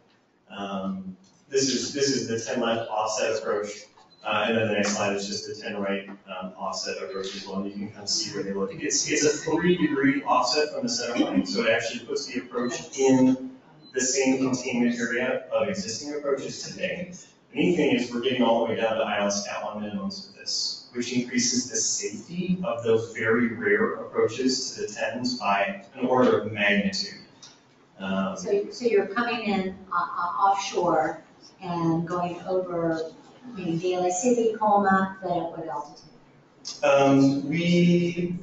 This is the 10 left offset approach, and then the next slide is just the 10 right offset approach as well. And you can kind of see where they look. It's a 3-degree offset from the center line, so it actually puts the approach in the same containment area of existing approaches today. The neat thing is we're getting all the way down to ILS Cat 1 minimums with this, which increases the safety of those very rare approaches to the 10s by an order of magnitude. So you're coming in offshore and going over, Daly City, Colma, but at what altitude?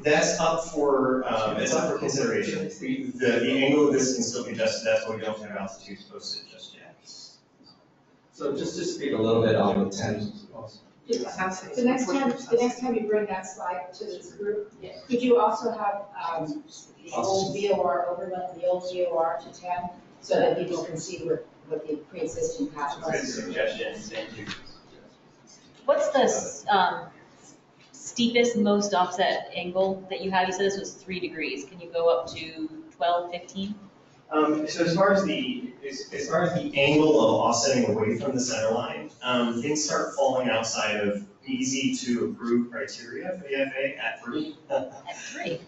That's up for, it's up for consideration. The angle of this can still be adjusted, that's why we don't have altitudes posted just yet. So just to speak a little bit on the 10. The next time you bring that slide to this group, could you also have the old VOR overlay, the old VOR to 10, so that people can see what the pre-existing path was? Good suggestion, thank you. What's the steepest, most offset angle that you have? You said this was 3 degrees. Can you go up to 12, 15? So as far as the angle of offsetting away from the center line, things start falling outside of easy to approve criteria for the FAA at 3. At 3.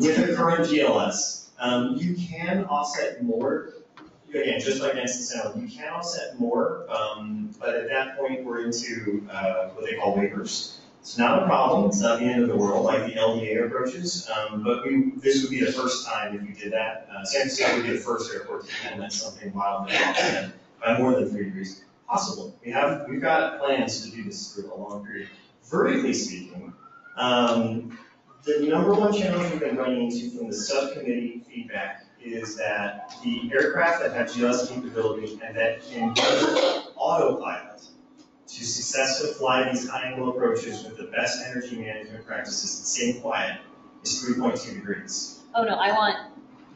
With the current GLS, you can offset more. Again, just like against the center line, you can offset more, but at that point we're into what they call waivers. It's not a problem. It's not the end of the world like the LDA approaches, but this would be the first time if you did that. San Francisco would be the first airport to implement something wildly offset by more than 3 degrees. Possible. We've got plans to do this through a long period. Vertically speaking, the number one challenge we've been running into from the subcommittee feedback is that the aircraft that have GLS capability and that can autopilot to successfully fly these high-angle approaches with the best energy management practices at the same quiet is 3.2 degrees. Oh no, I want.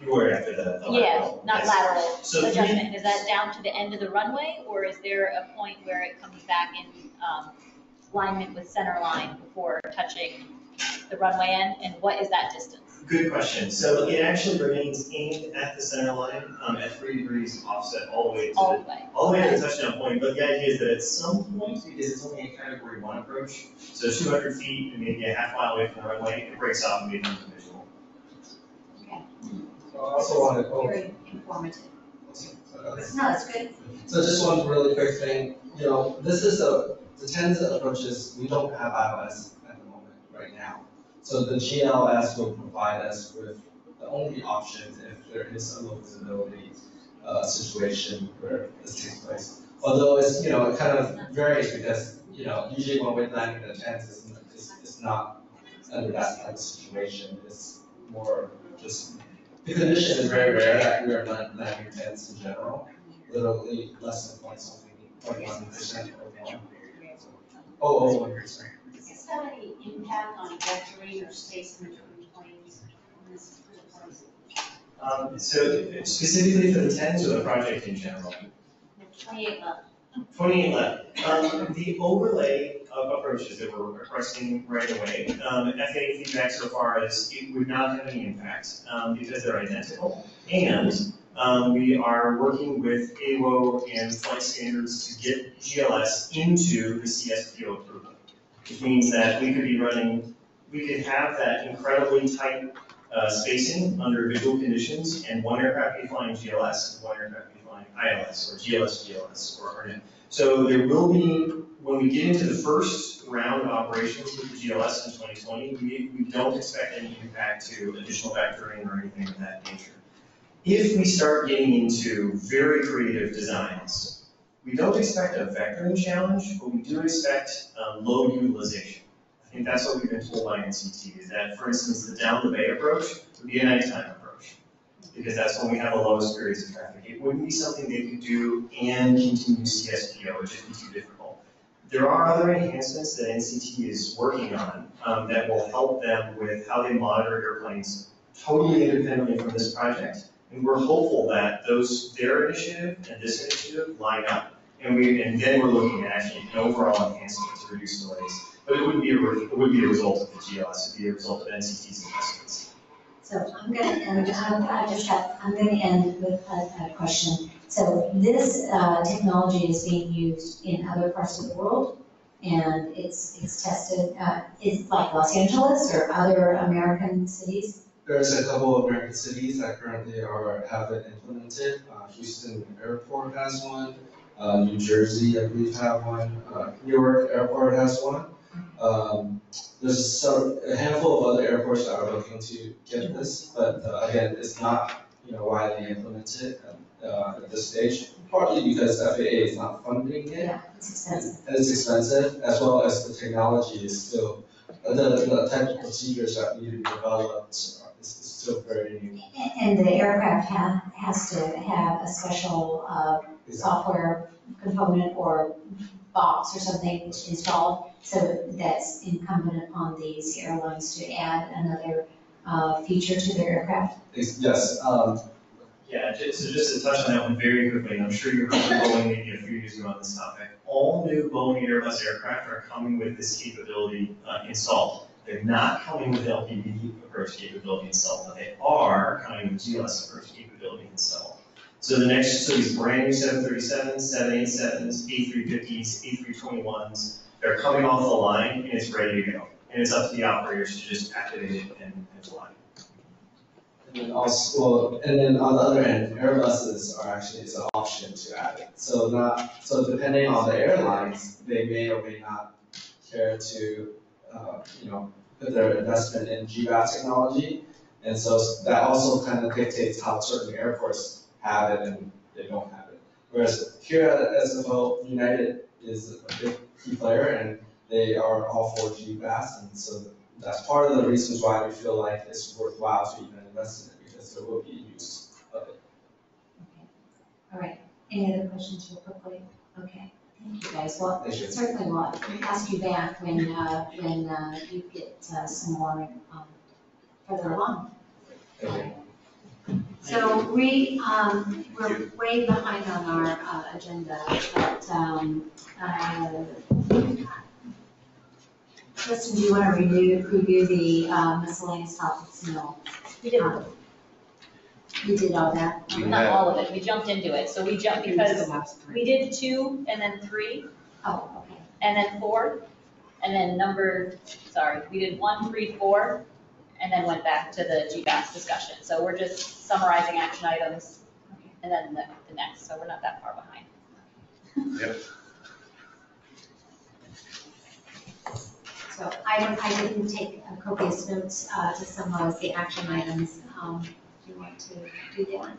You were after the lateral. Not yes. lateral So adjustment. Is that down to the end of the runway, or is there a point where it comes back in alignment with center line before touching the runway end? And what is that distance? Good question. So it actually remains aimed at the center line at 3 degrees offset all the way to the touchdown point. But the idea is that at some point, because it's only a Category 1 approach, so 200 feet and maybe a half mile away from the runway, it breaks off and becomes visual. Okay. So I also want to. Very informative. No, that's good. So just one really quick thing. This is the 10 approaches. We don't have iOS at the moment right now. So the GLS will provide us with the only option if there is a low visibility situation where this takes place. Although it's it kind of varies because usually when we're landing the 10s is not under that type of situation. It's more just the condition is very rare that we are not landing 10s in general. Literally less than 0.1% or more. 1%. Is there any impact on vectoring or space between planes in this place? So specifically for the 10s or the project in general? 28 left. 28 left. The overlay of approaches that we're requesting right away, FAA feedback so far is it would not have any impact because they're identical. And we are working with AWO and flight standards to get GLS into the CSPO approval, which means that we could have that incredibly tight spacing under visual conditions, and one aircraft be flying GLS and one aircraft be flying ILS or GLS or RNIT. So there will be, when we get into the first round of operations with the GLS in 2020, we don't expect any impact to additional vectoring or anything of that nature. If we start getting into very creative designs, we don't expect a vectoring challenge, but we do expect low utilization. I think that's what we've been told by NCT, is that, for instance, the down the bay approach would be a nighttime approach, because that's when we have the lowest periods of traffic. It wouldn't be something they could do and continue CSPO, it would just be too difficult. There are other enhancements that NCT is working on that will help them with how they monitor airplanes totally independently from this project. And we're hopeful that their initiative and this initiative line up. And then we're looking at actually an overall enhancement to reduce delays. But it wouldn't be a result of the GLS, it would be a result of NCT's investments. So I'm going to end. I'm going to end with a question. So this technology is being used in other parts of the world, and it's tested. Is like Los Angeles or other American cities? There's a couple of American cities that currently have it implemented. Houston Airport has one. New Jersey, I believe, have one. Newark Airport has one. There's a handful of other airports that are looking to get this, but again, it's not widely implemented at this stage. Partly because FAA is not funding it. Yeah, it's expensive. And it's expensive, as well as the technology is still, the type of procedures that need to be developed is still very new. And the aircraft has to have a special software component or box or something installed, so that's incumbent upon these airlines to add another feature to their aircraft? Yes. Yeah, so just to touch on that one very quickly, and I'm sure you heard from Boeing maybe a few years ago on this topic. All new Boeing and Airbus aircraft are coming with this capability installed. They're not coming with LPV approach capability installed, but they are coming with GLS approach capability installed. So these brand new 737s, 787s, A350s, A321s, they're coming off the line and it's ready to go. And it's up to the operators to just activate it and fly. And also, and then on the other end, Airbuses are actually it's an option to add it. So depending on the airlines, they may or may not care to put their investment in GVAS technology, and so that also kind of dictates how certain airports have it and they don't have it. Whereas here at SFO, United is a big key player, and they are all for GVAS, and so that's part of the reasons why we feel like it's worthwhile to even invest in it, because there will be use of it. Okay. All right. Any other questions real quickly? Okay. Thank you guys. Well, certainly we'll ask you back when you get some more further along. So we're way behind on our agenda, but Kristen, do you want to review the miscellaneous topics? No. We did. We did all that. Not all of it. We jumped into it. So we jumped because we did 2 and then 3. Oh, okay. And then 4. And then we did 1, 3, 4, and then went back to the GBAS discussion. So we're just summarizing action items and then the next. So we're not that far behind. Yep. So I didn't take copious notes to summarize the action items. Do you want to do that?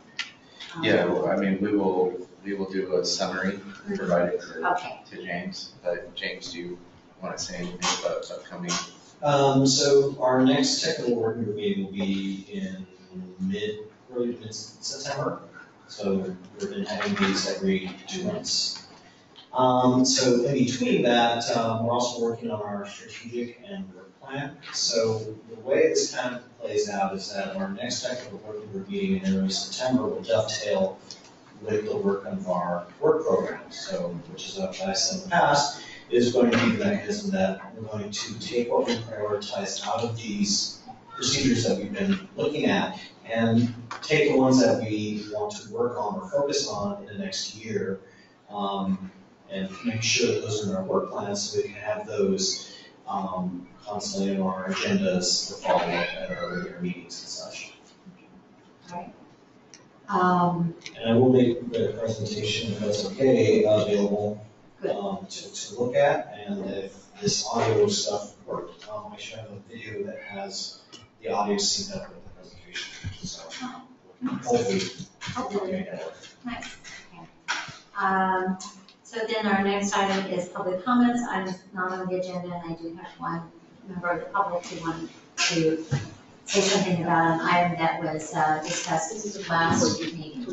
Yeah, well, I mean, we will do a summary provided to James. James, do you want to say anything about upcoming? So our next technical working group meeting will be in early to mid-September. So we've been having these every 2 months. So in between that, we're also working on our strategic and work plan. So the way this kind of plays out is that our next technical working group meeting in early September will dovetail with the work of our work program. So, which is what I said in the past, is going to be the mechanism that we're going to take what we prioritized out of these procedures that we've been looking at and take the ones that we want to work on or focus on in the next year, and make sure that those are in our work plans so we can have those constantly in our agendas to follow up at our regular meetings and such. All right. And I will make the presentation, if that's okay, available to look at. And if this audio stuff worked, I should have a video that has the audio synced up with the presentation. So hopefully make that work. Nice. Okay. So then our next item is public comments. I'm not on the agenda, and I do have one member of the public who wanted to say something about an item that was discussed last meeting.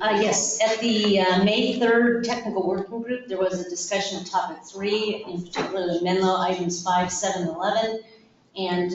Yes, at the May 3rd technical working group, there was a discussion of topic 3, in particular the Menlo items 5, 7, 11. And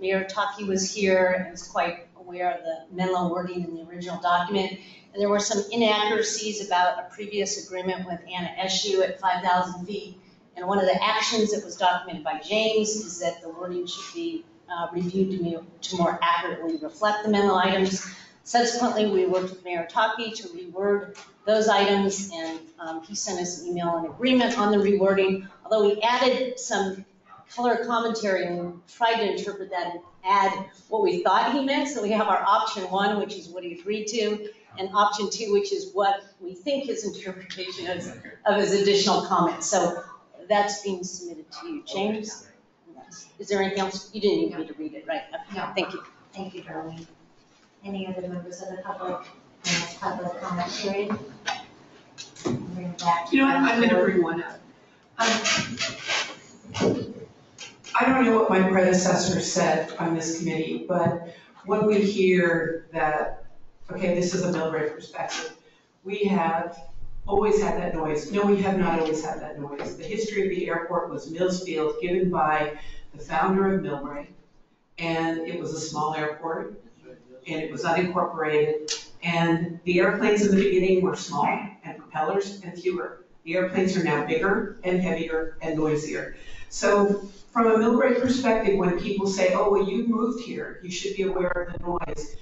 Mayor Taki was here and was quite aware of the Menlo wording in the original document. And there were some inaccuracies about a previous agreement with Anna Eshu at 5,000 feet. And one of the actions that was documented by James is that the wording should be reviewed to more accurately reflect the Menlo items. Subsequently, we worked with Mayor Taki to reword those items, and he sent us an email in agreement on the rewording. Although we added some color commentary and tried to interpret that and add what we thought he meant. So we have our option 1, which is what he agreed to, and option 2, which is what we think his interpretation is of his additional comments. So that's being submitted to you. James? Is there anything else? You didn't need me to read it, right? No. Thank you. Thank you, Darlene. Any other members of the public in this public comment period? Bring it back to You know what, the I'm going to board. bring one up. I don't know what my predecessor said on this committee, but when we hear that, okay, this is a Millbrae perspective, we have always had that noise. No, we have not always had that noise. The history of the airport was Mills Field, given by the founder of Millbrae, and it was a small airport, and it was unincorporated, and the airplanes in the beginning were small, and propellers, and fewer. The airplanes are now bigger, and heavier, and noisier. So from a Millbrae perspective, when people say, oh, well, you moved here, you should be aware of the noise.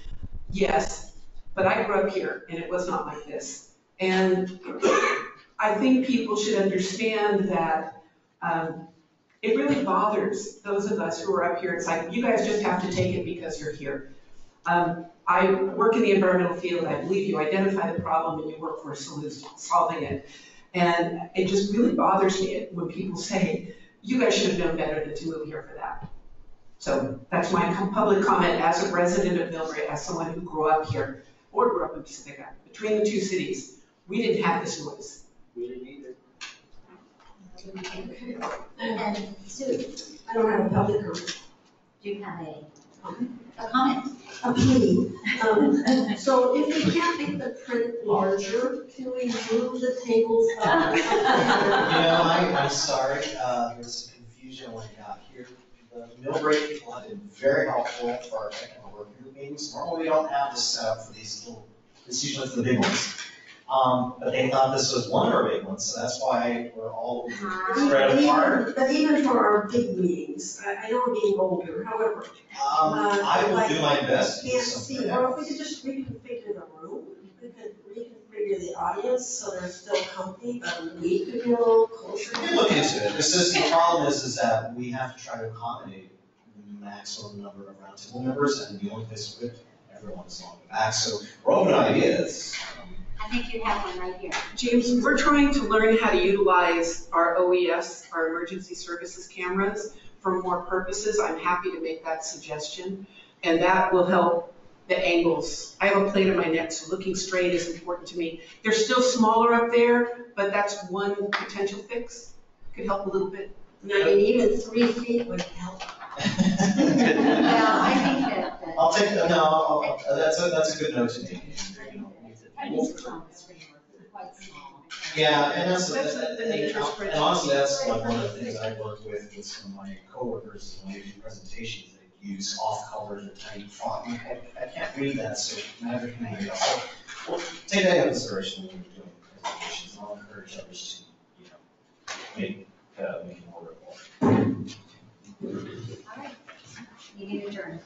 Yes, but I grew up here, and it was not like this. And I think people should understand that it really bothers those of us who are up here. It's like, you guys just have to take it because you're here. I work in the environmental field. I believe you identify the problem and you work for a solution, solving it. And it just really bothers me when people say, you guys should have known better than to move here for that. So that's my public comment as a resident of Millbrae, as someone who grew up here, or grew up in Pacifica, between the two cities. We didn't have this noise. We didn't either. And Sue, I don't have a public comment. do you have a comment? A plea. So if we can't make the print larger, can we move the tables up? I'm sorry, there was some confusion when I got here. The Millbrae people have been very helpful for our technical working group meetings. Normally, we don't have this set up for these little, it's usually for the big ones. But they thought this was one of our big ones, so that's why we're all spread apart. But even for our big meetings, I know we're getting older, however. I will do my best to do Can't something. see, or if we could just reconfigure the room, we could reconfigure the audience so they're still comfy, but we could be a little closer. We can look into it. This is, the problem is that we have to try to accommodate the maximum number of roundtable members, and the only place to put everyone is along the back. So we're open to ideas. I think you have one right here. James, we're trying to learn how to utilize our OES, our emergency services cameras, for more purposes. I'm happy to make that suggestion, and that will help the angles. I have a plate on my neck, so looking straight is important to me. They're still smaller up there, but that's one potential fix. Could help a little bit. I mean, even 3 feet would help. Well, I think that. I'll take, no, that's a good note to make. These are on the screen, they're quite small. Yeah, and that's the nature of and honestly, that's like one of the things I worked with some of my coworkers when they do presentations. They use off colors or tiny font. I can't read that, so neither can I. So we'll take that into consideration when we're doing presentations. And I'll encourage others to, make it more workable. All right, meeting adjourned.